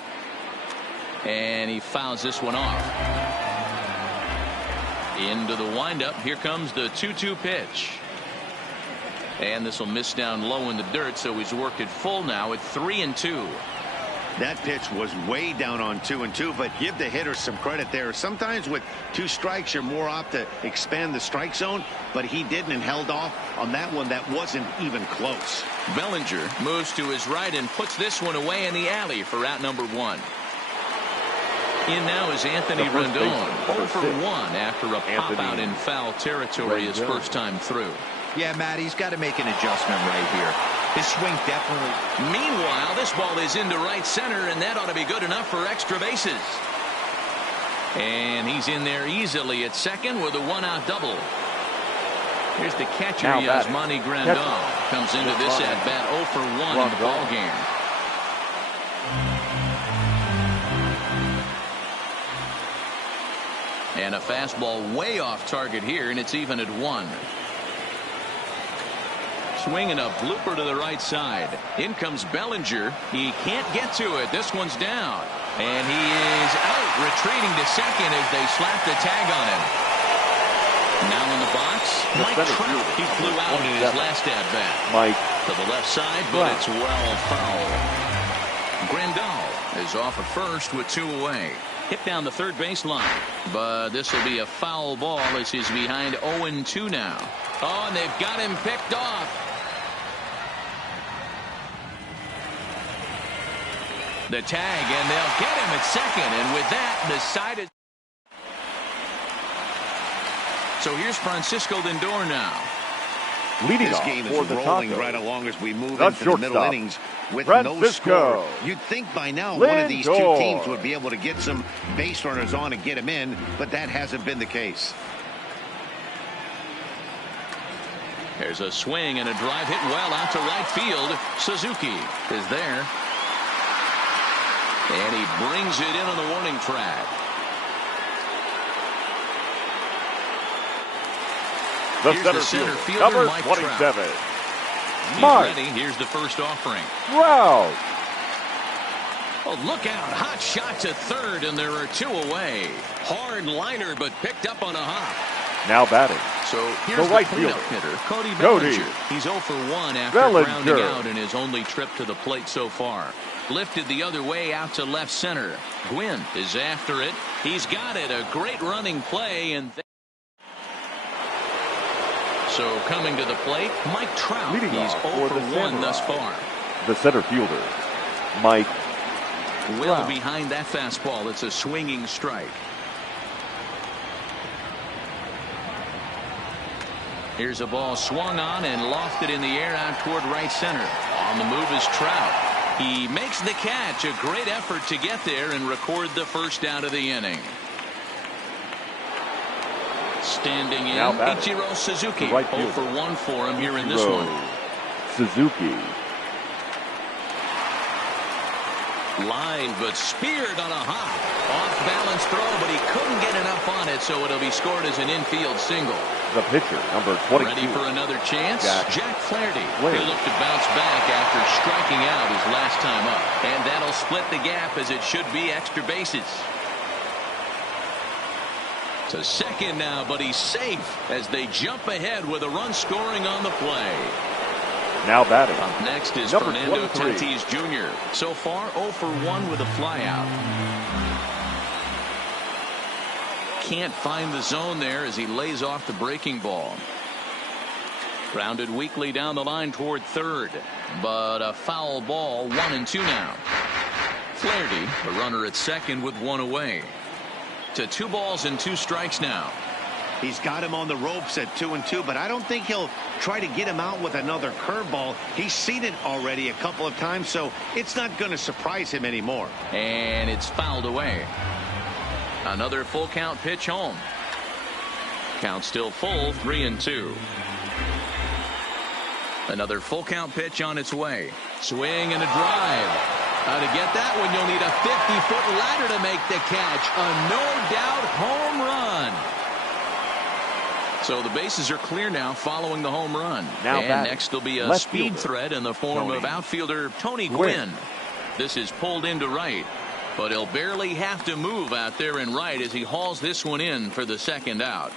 And he fouls this one off. Into the windup. Here comes the 2-2 pitch. And this will miss down low in the dirt, so he's worked it full now at 3-2. That pitch was way down on 2-2, but give the hitter some credit there. Sometimes with 2 strikes, you're more apt to expand the strike zone, but he didn't and held off on that one that wasn't even close. Bellinger moves to his right and puts this one away in the alley for out number 1. In now is Anthony Rendon, 0 for 1 after a pop out in foul territory his first time through. Yeah, Matt, he's got to make an adjustment right here. His swing definitely. Meanwhile, this ball is into right center, and that ought to be good enough for extra bases. And he's in there easily at second with a 1-out double. Here's the catcher, Yasmani Grandal. Comes into this at-bat 0 for 1 in the ball game. And a fastball way off target here, and it's even at 1. Swinging a blooper to the right side. In comes Bellinger. He can't get to it. This one's down. And he is out, retreating to second as they slap the tag on him. Now in the box, Mike Trout. He flew out in his last at-bat. Mike. To the left side, but it's well foul. Grandal is off at first with 2 away. Hit down the third baseline. But this will be a foul ball as he's behind 0-2 now. Oh, and they've got him picked off. The tag, and they'll get him at second, and with that, the side is... So here's Francisco Lindor now. Leading this off game for is the rolling Tacos. right along as we move The into the middle innings with no score. You'd think by now one of these two teams would be able to get some base runners on and get him in, but that hasn't been the case. There's a swing and a drive hit well out to right field. Suzuki is there. And he brings it in on the warning track. The center fielder, number Mike 27. Trout. He's ready. Here's the first offering. Trout. Oh, look out. Hot shot to third, and there are 2 away. Hard liner, but picked up on a hop. Now batting. So here's the right cleanup fielder, hitter, Cody Bellinger. He's 0 for 1 after grounding out in his only trip to the plate so far. Lifted the other way out to left center. Gwynn is after it. He's got it. A great running play. And so coming to the plate, Mike Trout. Leading He's 0 for 1 thus far. The center fielder, Mike Will behind that fastball. It's a swinging strike. Here's a ball swung on and lofted in the air out toward right center. On the move is Trout. He makes the catch. A great effort to get there and record the first out of the inning. Standing in, Ichiro Suzuki. 0 for 1 for him here in this one. Suzuki. Line, but speared on a hop. Off balance throw, but he couldn't get enough on it, so it'll be scored as an infield single. The pitcher, number 22. Ready for another chance? Jack Flaherty. He'll look to bounce back after striking out his last time up. And that'll split the gap as it should be extra bases. To second now, but he's safe as they jump ahead with a run scoring on the play. Now batting. Up next is Number Fernando 23. Tatis Jr. So far 0 for 1 with a flyout. Can't find the zone there as he lays off the breaking ball. Grounded weakly down the line toward third, but a foul ball. 1-2 now. Flaherty, the runner at second with one away. To 2 balls and 2 strikes now. He's got him on the ropes at 2-2, but I don't think he'll try to get him out with another curveball. He's seen it already a couple of times, so it's not going to surprise him anymore. And it's fouled away. Another full count pitch home. Count still full, 3-2. Another full count pitch on its way. Swing and a drive. To get that one, you'll need a 50-foot ladder to make the catch. A no-doubt home run. So the bases are clear now following the home run. Now and next will be a left speed fielder, threat in the form of outfielder Tony Gwynn. This is pulled into right, but he'll barely have to move out there in right as he hauls this one in for the second out.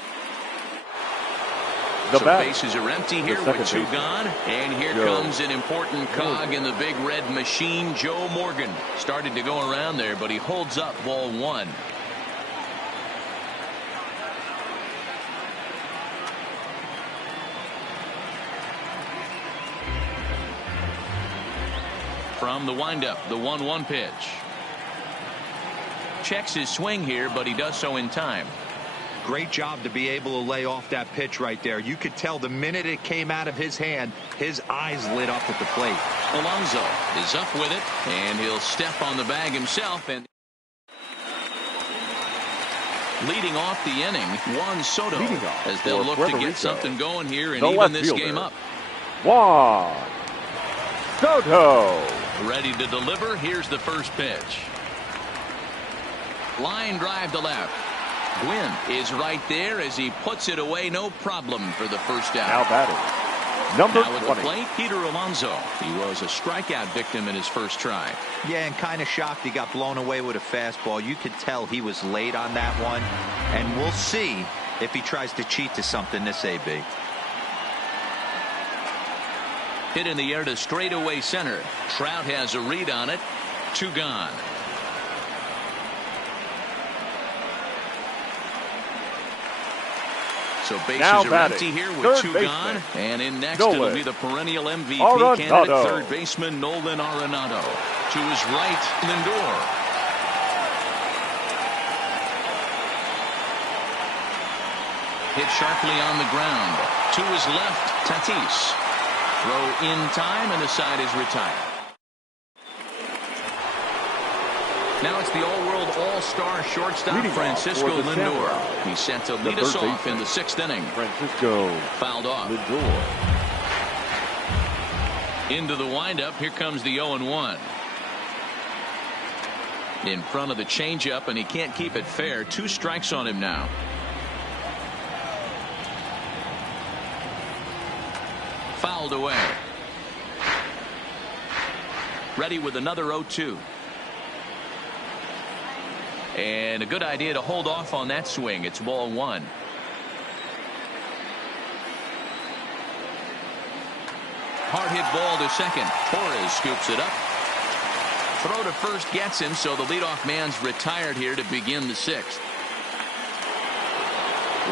So bases are empty here with 2 gone. And here comes an important cog in the big red machine, Joe Morgan. Started to go around there, but he holds up ball 1. From the windup, the 1-1 pitch. Checks his swing here, but he does so in time. Great job to be able to lay off that pitch right there. You could tell the minute it came out of his hand, his eyes lit up at the plate. Alonso is up with it, and he'll step on the bag himself. And leading off the inning, Juan Soto, as they'll look to get something going here and even this game up. Juan Soto. Ready to deliver. Here's the first pitch. Line drive to left. Gwynn is right there as he puts it away, no problem for the first out. Now batting, number now at 20. the plate, Peter Alonso. He was a strikeout victim in his first try. Yeah, and kind of shocked he got blown away with a fastball. You could tell he was late on that one, and we'll see if he tries to cheat to something this AB. Hit in the air to straightaway center. Trout has a read on it. 2 gone. So bases are empty here with 2 gone. And in next it'll be the perennial MVP candidate, third baseman Nolan Arenado. To his right, Lindor. Hit sharply on the ground. To his left, Tatis. Throw in time, and the side is retired. Now it's the all-world all-star shortstop Francisco Lindor. He's set to lead us off in the 6th inning. Francisco fouled off. Lindor. Into the windup. Here comes the 0-1. In front of the changeup, and he can't keep it fair. 2 strikes on him now. Fouled away. Ready with another 0-2. And a good idea to hold off on that swing. It's ball 1. Hard hit ball to second. Torres scoops it up. Throw to first gets him, so the leadoff man's retired here to begin the 6th.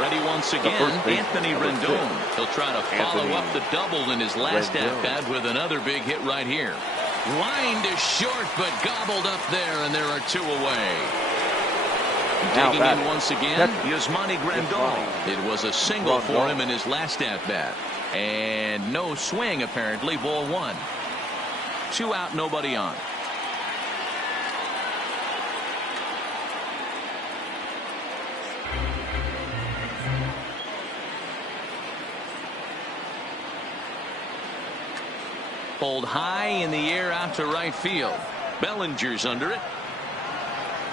Ready once again, Anthony Rendon. He'll try to follow up the double in his last at-bat with another big hit right here. Lined is short, but gobbled up there, and there are 2 away. Digging in once again, Yasmani Grandal. It was a single for him in his last at-bat. And no swing, apparently, ball 1. 2 out, nobody on. Pulled high in the air out to right field. Bellinger's under it.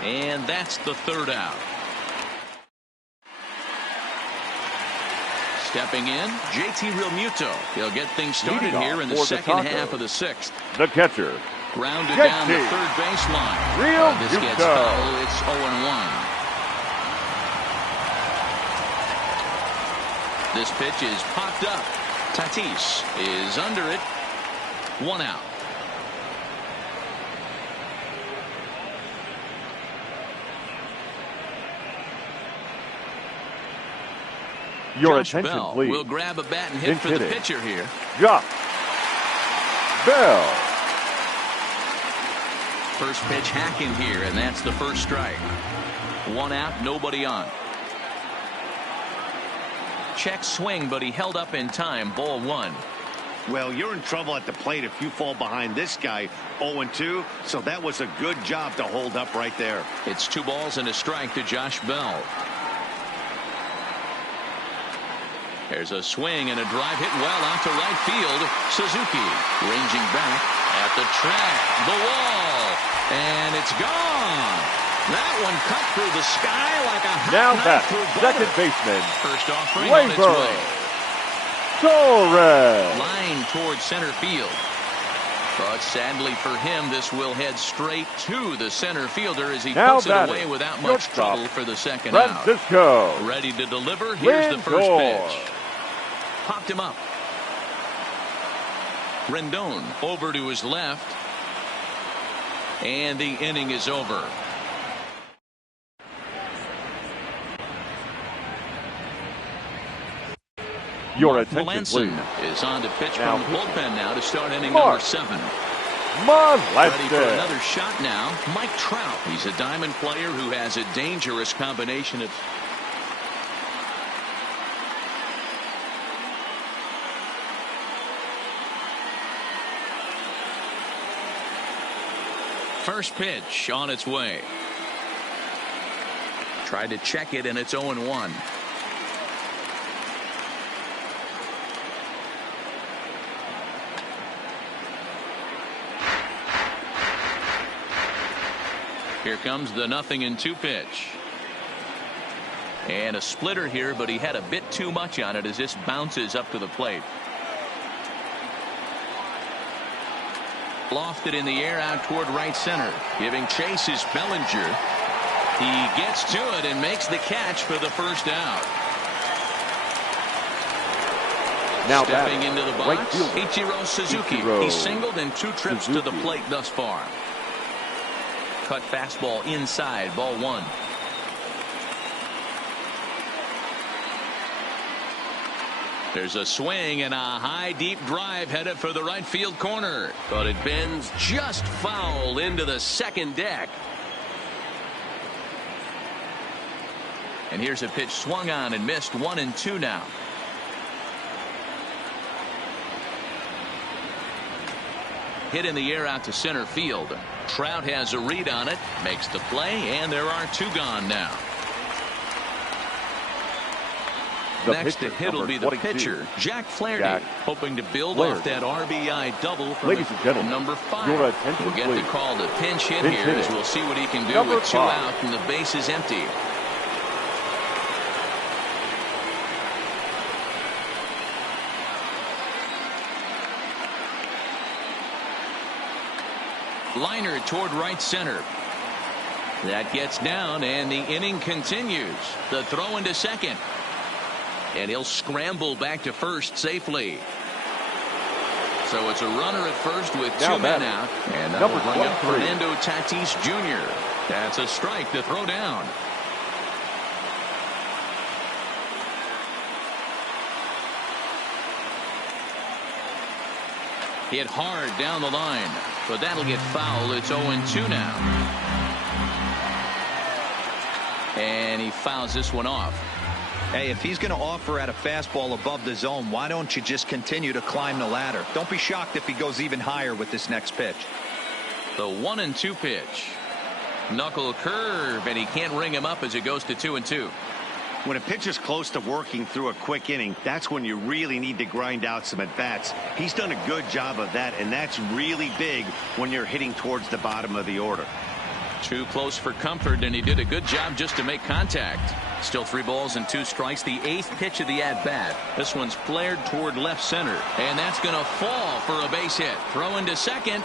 And that's the 3rd out. Stepping in, JT Realmuto. He'll get things started here in the second half of the 6th. The catcher. Grounded down the third baseline. This gets foul. It's 0-1. This pitch is popped up. Tatis is under it. 1 out. Your Josh attention, Bell please. will grab a bat and hit for the pitcher here. Josh Bell. First pitch hacking here, and that's the first strike. 1 out, nobody on. Check swing, but he held up in time. Ball 1. Well, you're in trouble at the plate if you fall behind this guy 0-2, so that was a good job to hold up right there. It's 2 balls and a strike to Josh Bell. There's a swing and a drive hit well out to right field. Suzuki ranging back at the track, the wall, and it's gone. That one cut through the sky like a hot Now knife back, through second butter. baseman, First offering on its Labor way. Torres. Line towards center field. But sadly for him, this will head straight to the center fielder as he Now puts it batting, away without much shortstop, trouble for the second out. Francisco Ready to deliver. Here's the first Lindor. pitch. Popped him up. Rendon over to his left. And the inning is over. Your Mark attention, Melanson please. is on to pitch Now from the bullpen now to start inning Mark number 7. Ready for Melanson. another shot now. Mike Trout. He's a diamond player who has a dangerous combination of. First pitch on its way. Tried to check it, and it's 0-1. Here comes the 0-2 pitch. And a splitter here, but he had a bit too much on it as this bounces up to the plate. Lofted in the air out toward right center. Giving chase is Bellinger. He gets to it and makes the catch for the first out. Now Stepping batting, into the right box, fielder, Ichiro Suzuki. Ichiro He's singled in 2 trips to the plate thus far. Cut fastball inside, ball 1. There's a swing and a high deep drive headed for the right field corner, but it bends just foul into the second deck. And here's a pitch swung on and missed. 1-2 now. Hit in the air out to center field. Trout has a read on it, makes the play, and there are 2 gone now. The Next to hit will be the 22, pitcher, Jack Flaherty, Jack hoping to build Flaherty. off that RBI double from Ladies and gentlemen, number 5. your attention, We'll get please. the call to pinch hit Pinch here hitting. as we'll see what he can do Number with 2 5. out and the base is empty. Liner toward right center. That gets down, and the inning continues. The throw into second. And he'll scramble back to first safely. So it's a runner at first with Now 2 men batting, out. And that'll number bring up 23. Fernando Tatis Jr. That's a strike to throw down. Hit hard down the line, but that'll get foul. It's 0-2 now. And he fouls this one off. Hey, if he's going to offer at a fastball above the zone, why don't you just continue to climb the ladder? Don't be shocked if he goes even higher with this next pitch. The 1-2 pitch. Knuckle curve, and he can't ring him up as it goes to 2-2. When a pitcher's close to working through a quick inning, that's when you really need to grind out some at-bats. He's done a good job of that, and that's really big when you're hitting towards the bottom of the order. Too close for comfort, and he did a good job just to make contact. Still 3 balls and 2 strikes. The 8th pitch of the at-bat. This one's flared toward left center, and that's going to fall for a base hit. Throw into second.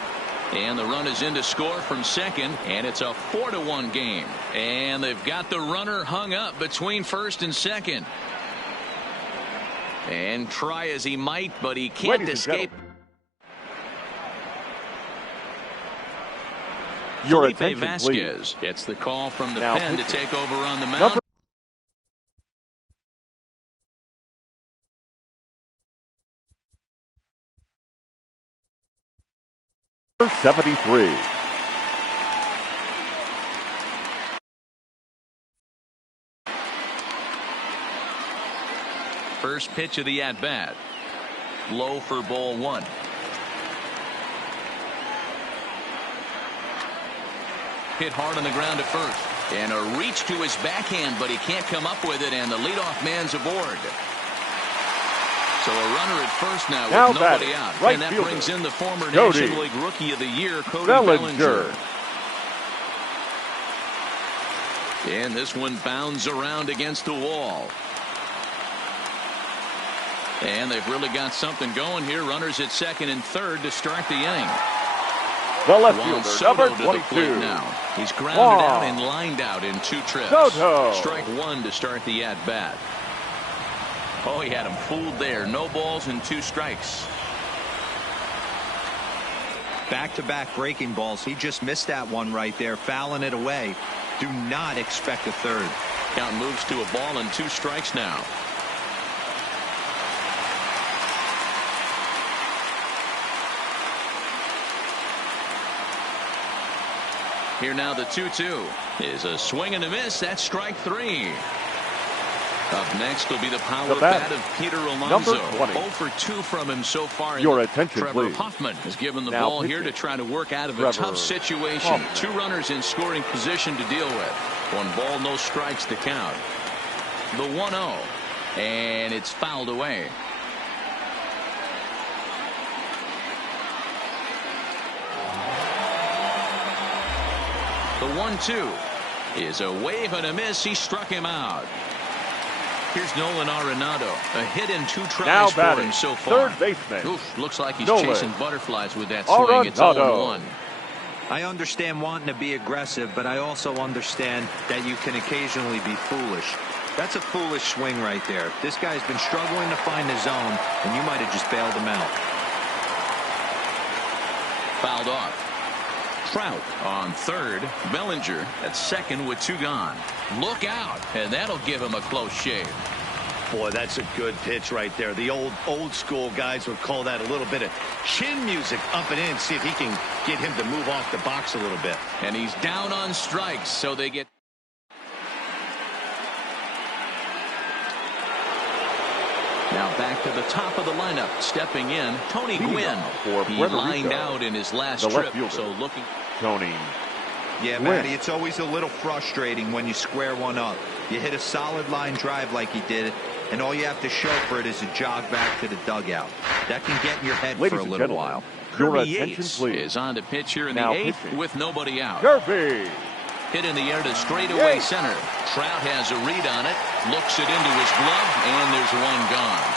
And the run is in to score from second, and it's a 4-1 game. And they've got the runner hung up between first and second. And try as he might, but he can't escape. Your Felipe attention, Vasquez please. gets the call from the Now pen to pitching. take over on the mound. Number 73. First pitch of the at-bat. Low for ball one. Hit hard on the ground at first. And a reach to his backhand, but he can't come up with it, and the leadoff man's aboard. So a runner at first now with nobody out. Right and that fielder. brings in the former Cody National League Rookie of the Year, Cody Bellinger. Bellinger. And this one bounds around against the wall. And they've really got something going here. Runners at second and third to start the inning. The left Juan fielder, Soto number to the plate 22. now. He's grounded out and lined out in 2 trips. Soto. Strike one to start the at-bat. Oh, he had him fooled there. No balls and 2 strikes. Back-to-back breaking balls. He just missed that one right there, fouling it away. Do not expect a third. Count moves to a ball and 2 strikes now. Here now the 2-2 is a swing and a miss. That's strike 3. Up next will be the power bat of Peter Alonso. 0 for 2 from him so far. Your attention, Trevor please. Hoffman has given the Now ball here pitching. to try to work out of a Trevor tough situation. Hoffman. 2 runners in scoring position to deal with. 1 ball, no strikes to count. The 1-0, and it's fouled away. The 1-2 is a wave and a miss. He struck him out. Here's Nolan Arenado. A hit in 2 tries Now for batting, him so far. third baseman. Oof, looks like he's Nolan chasing butterflies with that swing. It's Arenado. 0-1. I understand wanting to be aggressive, but I also understand that you can occasionally be foolish. That's a foolish swing right there. This guy's been struggling to find the zone, and you might have just bailed him out. Fouled off. Trout on third. Bellinger at second with 2 gone. Look out, and that'll give him a close shave. Boy, that's a good pitch right there. The old school guys would call that a little bit of chin music up and in. See if he can get him to move off the box a little bit. And he's down on strikes, so they get. Now back to the top of the lineup. Stepping in, Tony Leading Gwynn. off for He Puerto lined Rico. out in his last The left trip, fielder. so looking. Tony. Yeah, Gwynn. Matty, it's always a little frustrating when you square one up. You hit a solid line drive like he did, and all you have to show for it is a jog back to the dugout. That can get in your head Ladies for a and little gentlemen, while. your Kirby attention, Yates please. is on to pitch here in Now the 8th pitching. with nobody out. Kirby. Hit in the air to straightaway Yates. center. Trout has a read on it, looks it into his glove, and there's one gone.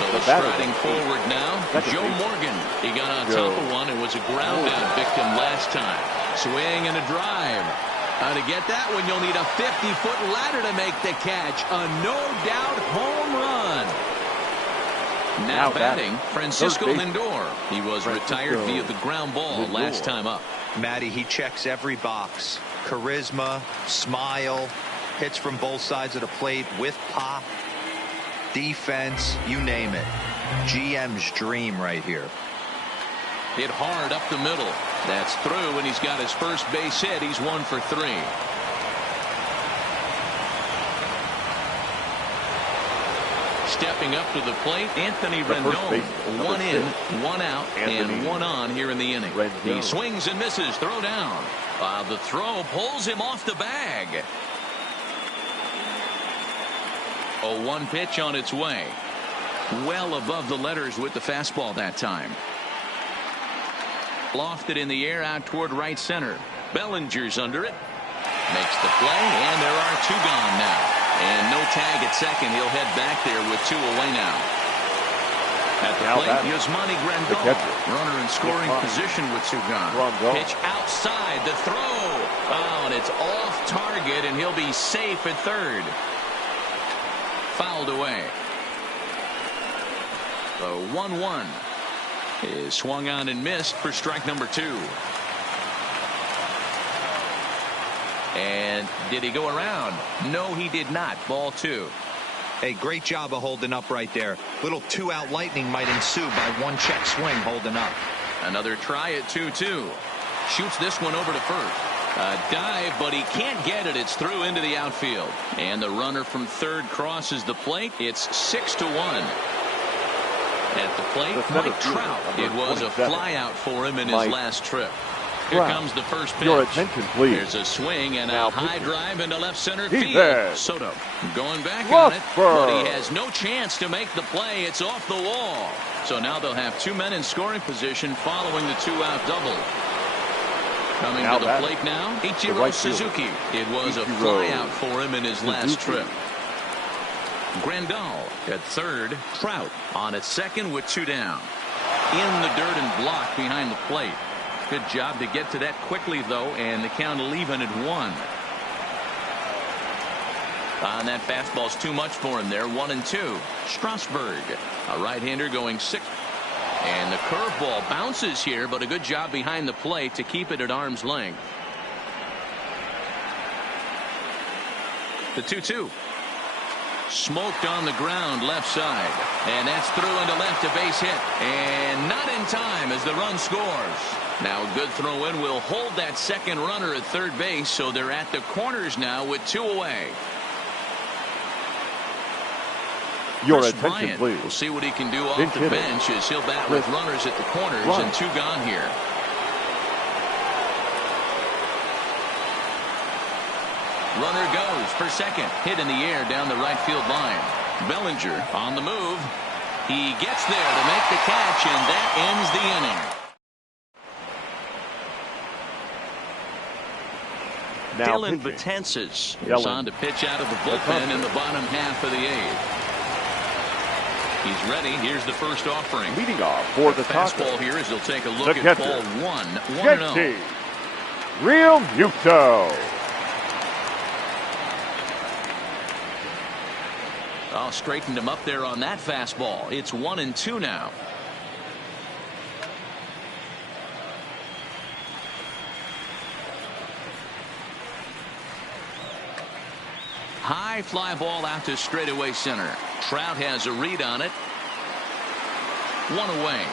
So The batter. striding forward now, Second Joe base. Morgan. He got on Joe. top of one and was a ground out victim last time. Swing and a drive. To get that one, you'll need a 50-foot ladder to make the catch. A no-doubt home run. Now batting, Francisco Third base. Lindor. He was retired via the ground ball Lindor. last time up. Matty, he checks every box. Charisma, smile, hits from both sides of the plate with pop, defense, you name it. GM's dream right here. Hit hard up the middle. That's through, and he's got his first base hit. He's 1 for 3. Stepping up to the plate, Anthony first Rendon. baseman, number 1 in, 6. 1 out, Anthony and 1 on here in the inning. Rendon. He swings and misses. Throw down. The throw pulls him off the bag. A 1 pitch on its way. Well above the letters with the fastball that time. Lofted in the air out toward right center. Bellinger's under it. Makes the play, and there are 2 gone now. And no tag at second. He'll head back there with 2 away now. At the Now plate, batting. Yasmani The Grandal. catcher. Runner in scoring Yasmani position with 2 gone. Grandal. Pitch outside. The throw. Oh, and it's off target, and he'll be safe at third. Fouled away. The 1-1. is swung on and missed for strike number 2. And did he go around? No, he did not. Ball 2. Hey, great job of holding up right there. Little 2-out lightning might ensue by one check swing holding up. Another try at 2-2. Shoots this one over to first. A dive, but he can't get it. It's through into the outfield. And the runner from third crosses the plate. It's 6-1. At the plate, Mike Trout. It was a flyout for him in his last trip. Here comes the first pitch. Your attention, please. There's a swing and a high drive into left center He's field. there. Soto going back on it, but he has no chance to make the play. It's off the wall. So now they'll have 2 men in scoring position following the 2-out double. Coming to the plate now, Ichiro Suzuki. It was a flyout for him in his last trip. Grandal at third. Trout on at second with 2 down. In the dirt and blocked behind the plate. Good job to get to that quickly, though, and the count will even at 1. On that fastball's too much for him there. 1-2. Strasburg, a right-hander going 6. And the curveball bounces here, but a good job behind the plate to keep it at arm's length. The 2-2. Smoked on the ground left side. And that's through into left, a base hit. And not in time as the run scores. Now a good throw in will hold that second runner at third base, so they're at the corners now with 2 away. Your Chris attention, Bryant, please. we'll see what he can do off Pinch the hitter. bench as he'll bat with runners at the corners and 2 gone here. Runner goes for second. Hit in the air down the right field line. Bellinger on the move. He gets there to make the catch, and that ends the inning. Now Dylan pitching. Betances is Dylan. on to pitch out of the bullpen in the bottom half of the 8th. He's ready. Here's the first offering. Leading off for the Fastball here as he'll take a look at ball 1. 1-0. Real Muto. Oh, straightened him up there on that fastball. It's 1-2 now. High fly ball out to straightaway center. Trout has a read on it. 1 away.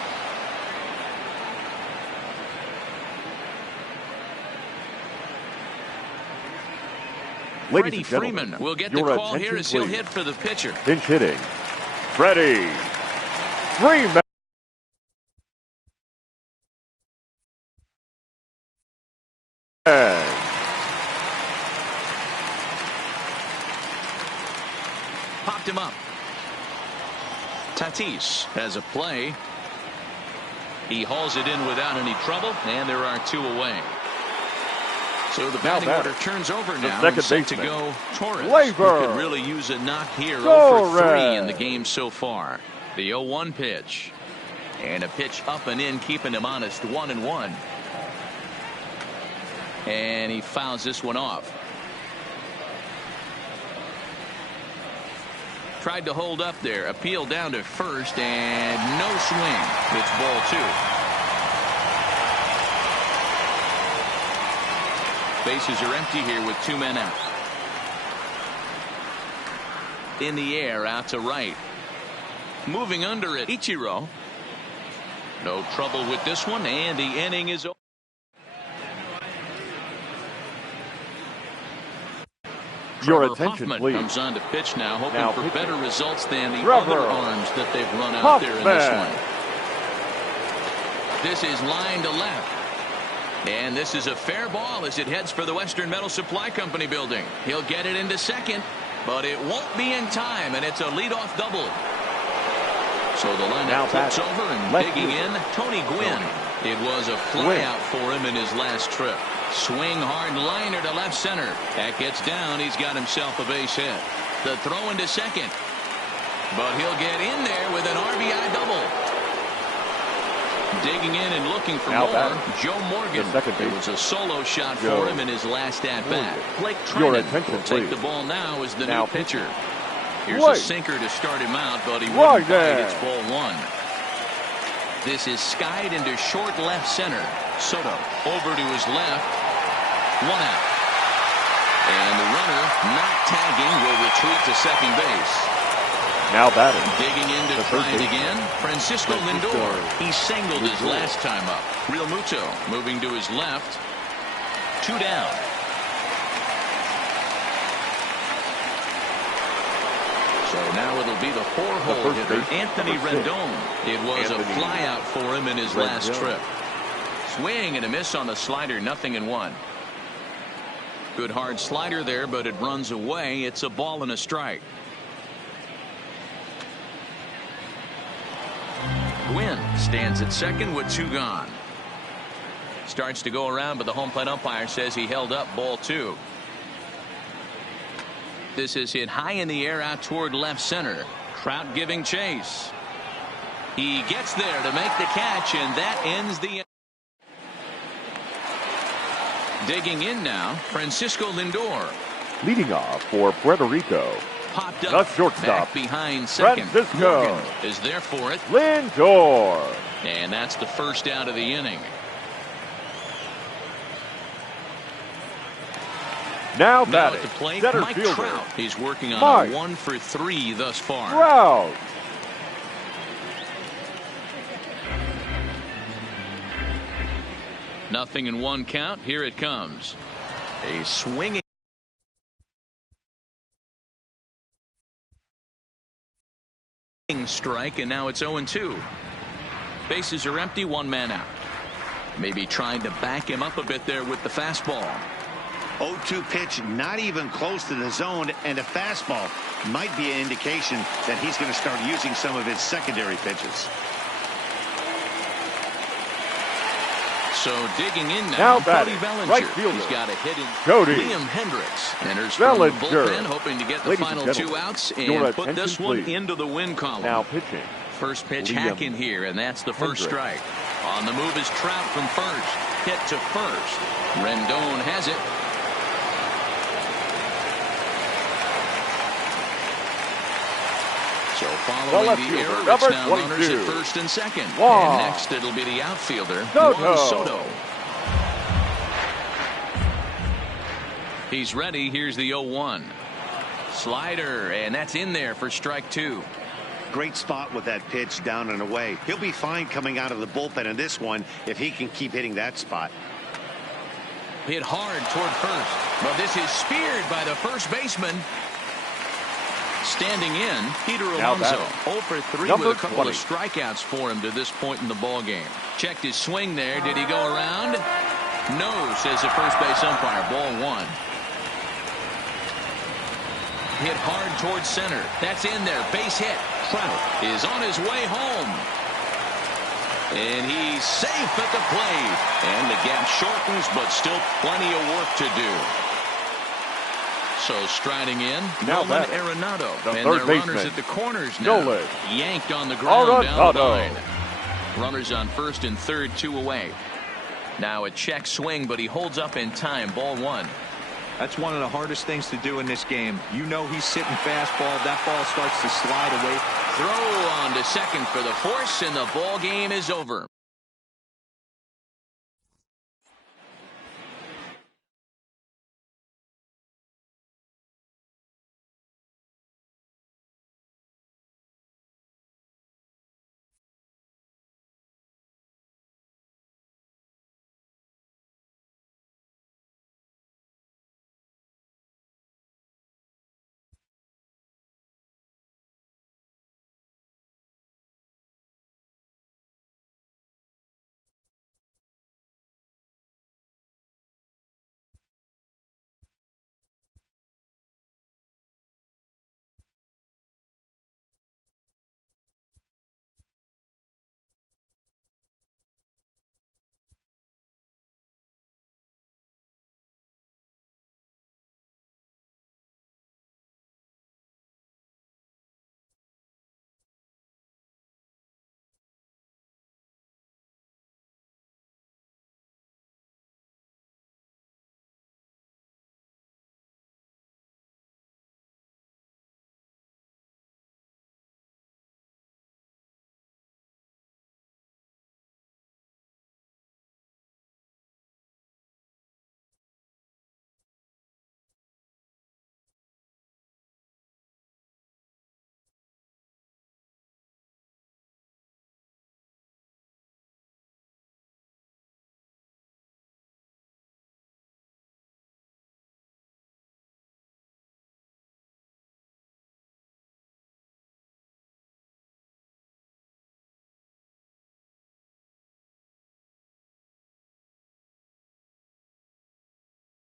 Freddie Freeman will get the call here as he'll hit for the pitcher. Pinch hitting. Freddie Freeman. Popped him up. Tatis has a play. He hauls it in without any trouble, and there are 2 away. So the batting order turns over now. Second set to baseman. go Torres. Labor. Who could really use a knock here. 0 for 3 in the game so far. The 0-1 pitch. And a pitch up and in, keeping him honest. 1-1. And he fouls this one off. Tried to hold up there. Appeal down to first, and no swing. It's ball 2. Bases are empty here with 2 men out. In the air, out to right. Moving under it, Ichiro. No trouble with this one, and the inning is over. Your Trevor attention, Hoffman please. comes on to pitch now, hoping Now for pitching. better results than the Trevor other arms that they've run out there in this Hoffman. one. This is line to left. And this is a fair ball as it heads for the Western Metal Supply Company building. He'll get it into second, but it won't be in time, and it's a leadoff double. So the lineup flips over and digging in, Tony Gwynn. It was a flyout for him in his last trip. Swing hard liner to left center. That gets down. He's got himself a base hit. The throw into second. But he'll get in there with an RBI double. Digging in and looking for more, Joe Morgan. It was a solo shot for him in his last at-bat. Blake Treinen will take the ball now as the new pitcher. Here's a sinker to start him out, but he wouldn't bite. It's ball 1. This is skied into short left center. Soto over to his left. 1 out. And the runner not tagging will retreat to second base. Now batting. Digging in to try it again. Francisco Lindor. He singled his last time up. Real Muto moving to his left. 2 down. So now it'll be the 4-hole hitter, Anthony Rendon. It was a flyout for him in his last trip. Swing and a miss on the slider, 0-1. Good hard slider there, but it runs away. It's a ball and a strike. Gwynn stands at second with 2 gone. Starts to go around, but the home plate umpire says he held up, ball 2. This is hit high in the air out toward left center. Trout giving chase. He gets there to make the catch, and that ends the. Digging in now, Francisco Lindor. Leading off for Puerto Rico. Popped up. The shortstop. Back behind second. Francisco Morgan is there for it. Lindor. And that's the first out of the inning. Now Now batting. at the plate, Center Mike fielder. Trout. He's working on Mike a 1 for 3 thus far. Trout. Nothing in 1 count. Here it comes. A swinging strike, and now it's 0-2. Bases are empty, 1 man out. Maybe trying to back him up a bit there with the fastball. 0-2 pitch, not even close to the zone, and a fastball might be an indication that he's going to start using some of his secondary pitches. So digging in now, Cody Bellinger. Right fielder. He's got a hit in. Cody Liam Hendricks enters from the bullpen, hoping to get the Ladies final and 2 gentlemen, outs your and put this attention, one please. into the win column. Now pitching. First pitch Liam hack in here, and that's the first Hendricks. strike. On the move is Trout from first. Hit to first. Rendon has it. So following left the fielder, error, it's number now runners 22. at first and second. Juan. And next it'll be the outfielder, Soto. Juan Soto. He's ready. Here's the 0-1. Slider, and that's in there for strike 2. Great spot with that pitch down and away. He'll be fine coming out of the bullpen in this one if he can keep hitting that spot. Hit hard toward first. But this is speared by the first baseman. Standing in, Peter Now Alonso. batting. 0 for 3 Number with a couple 20. of strikeouts for him to this point in the ball game. Checked his swing there. Did he go around? No, says the first base umpire. Ball 1. Hit hard towards center. That's in there. Base hit. Trout is on his way home. And he's safe at the plate. And the gap shortens, but still plenty of work to do. So striding in, Now Nolan batting. Arenado. The And third their runners baseman. at the corners now. Nolan Yanked on the ground down the Arenado. line. Runners on first and third, 2 away. Now a check swing, but he holds up in time. Ball 1. That's one of the hardest things to do in this game. You know he's sitting fastball. That ball starts to slide away. Throw on to second for the force, and the ball game is over.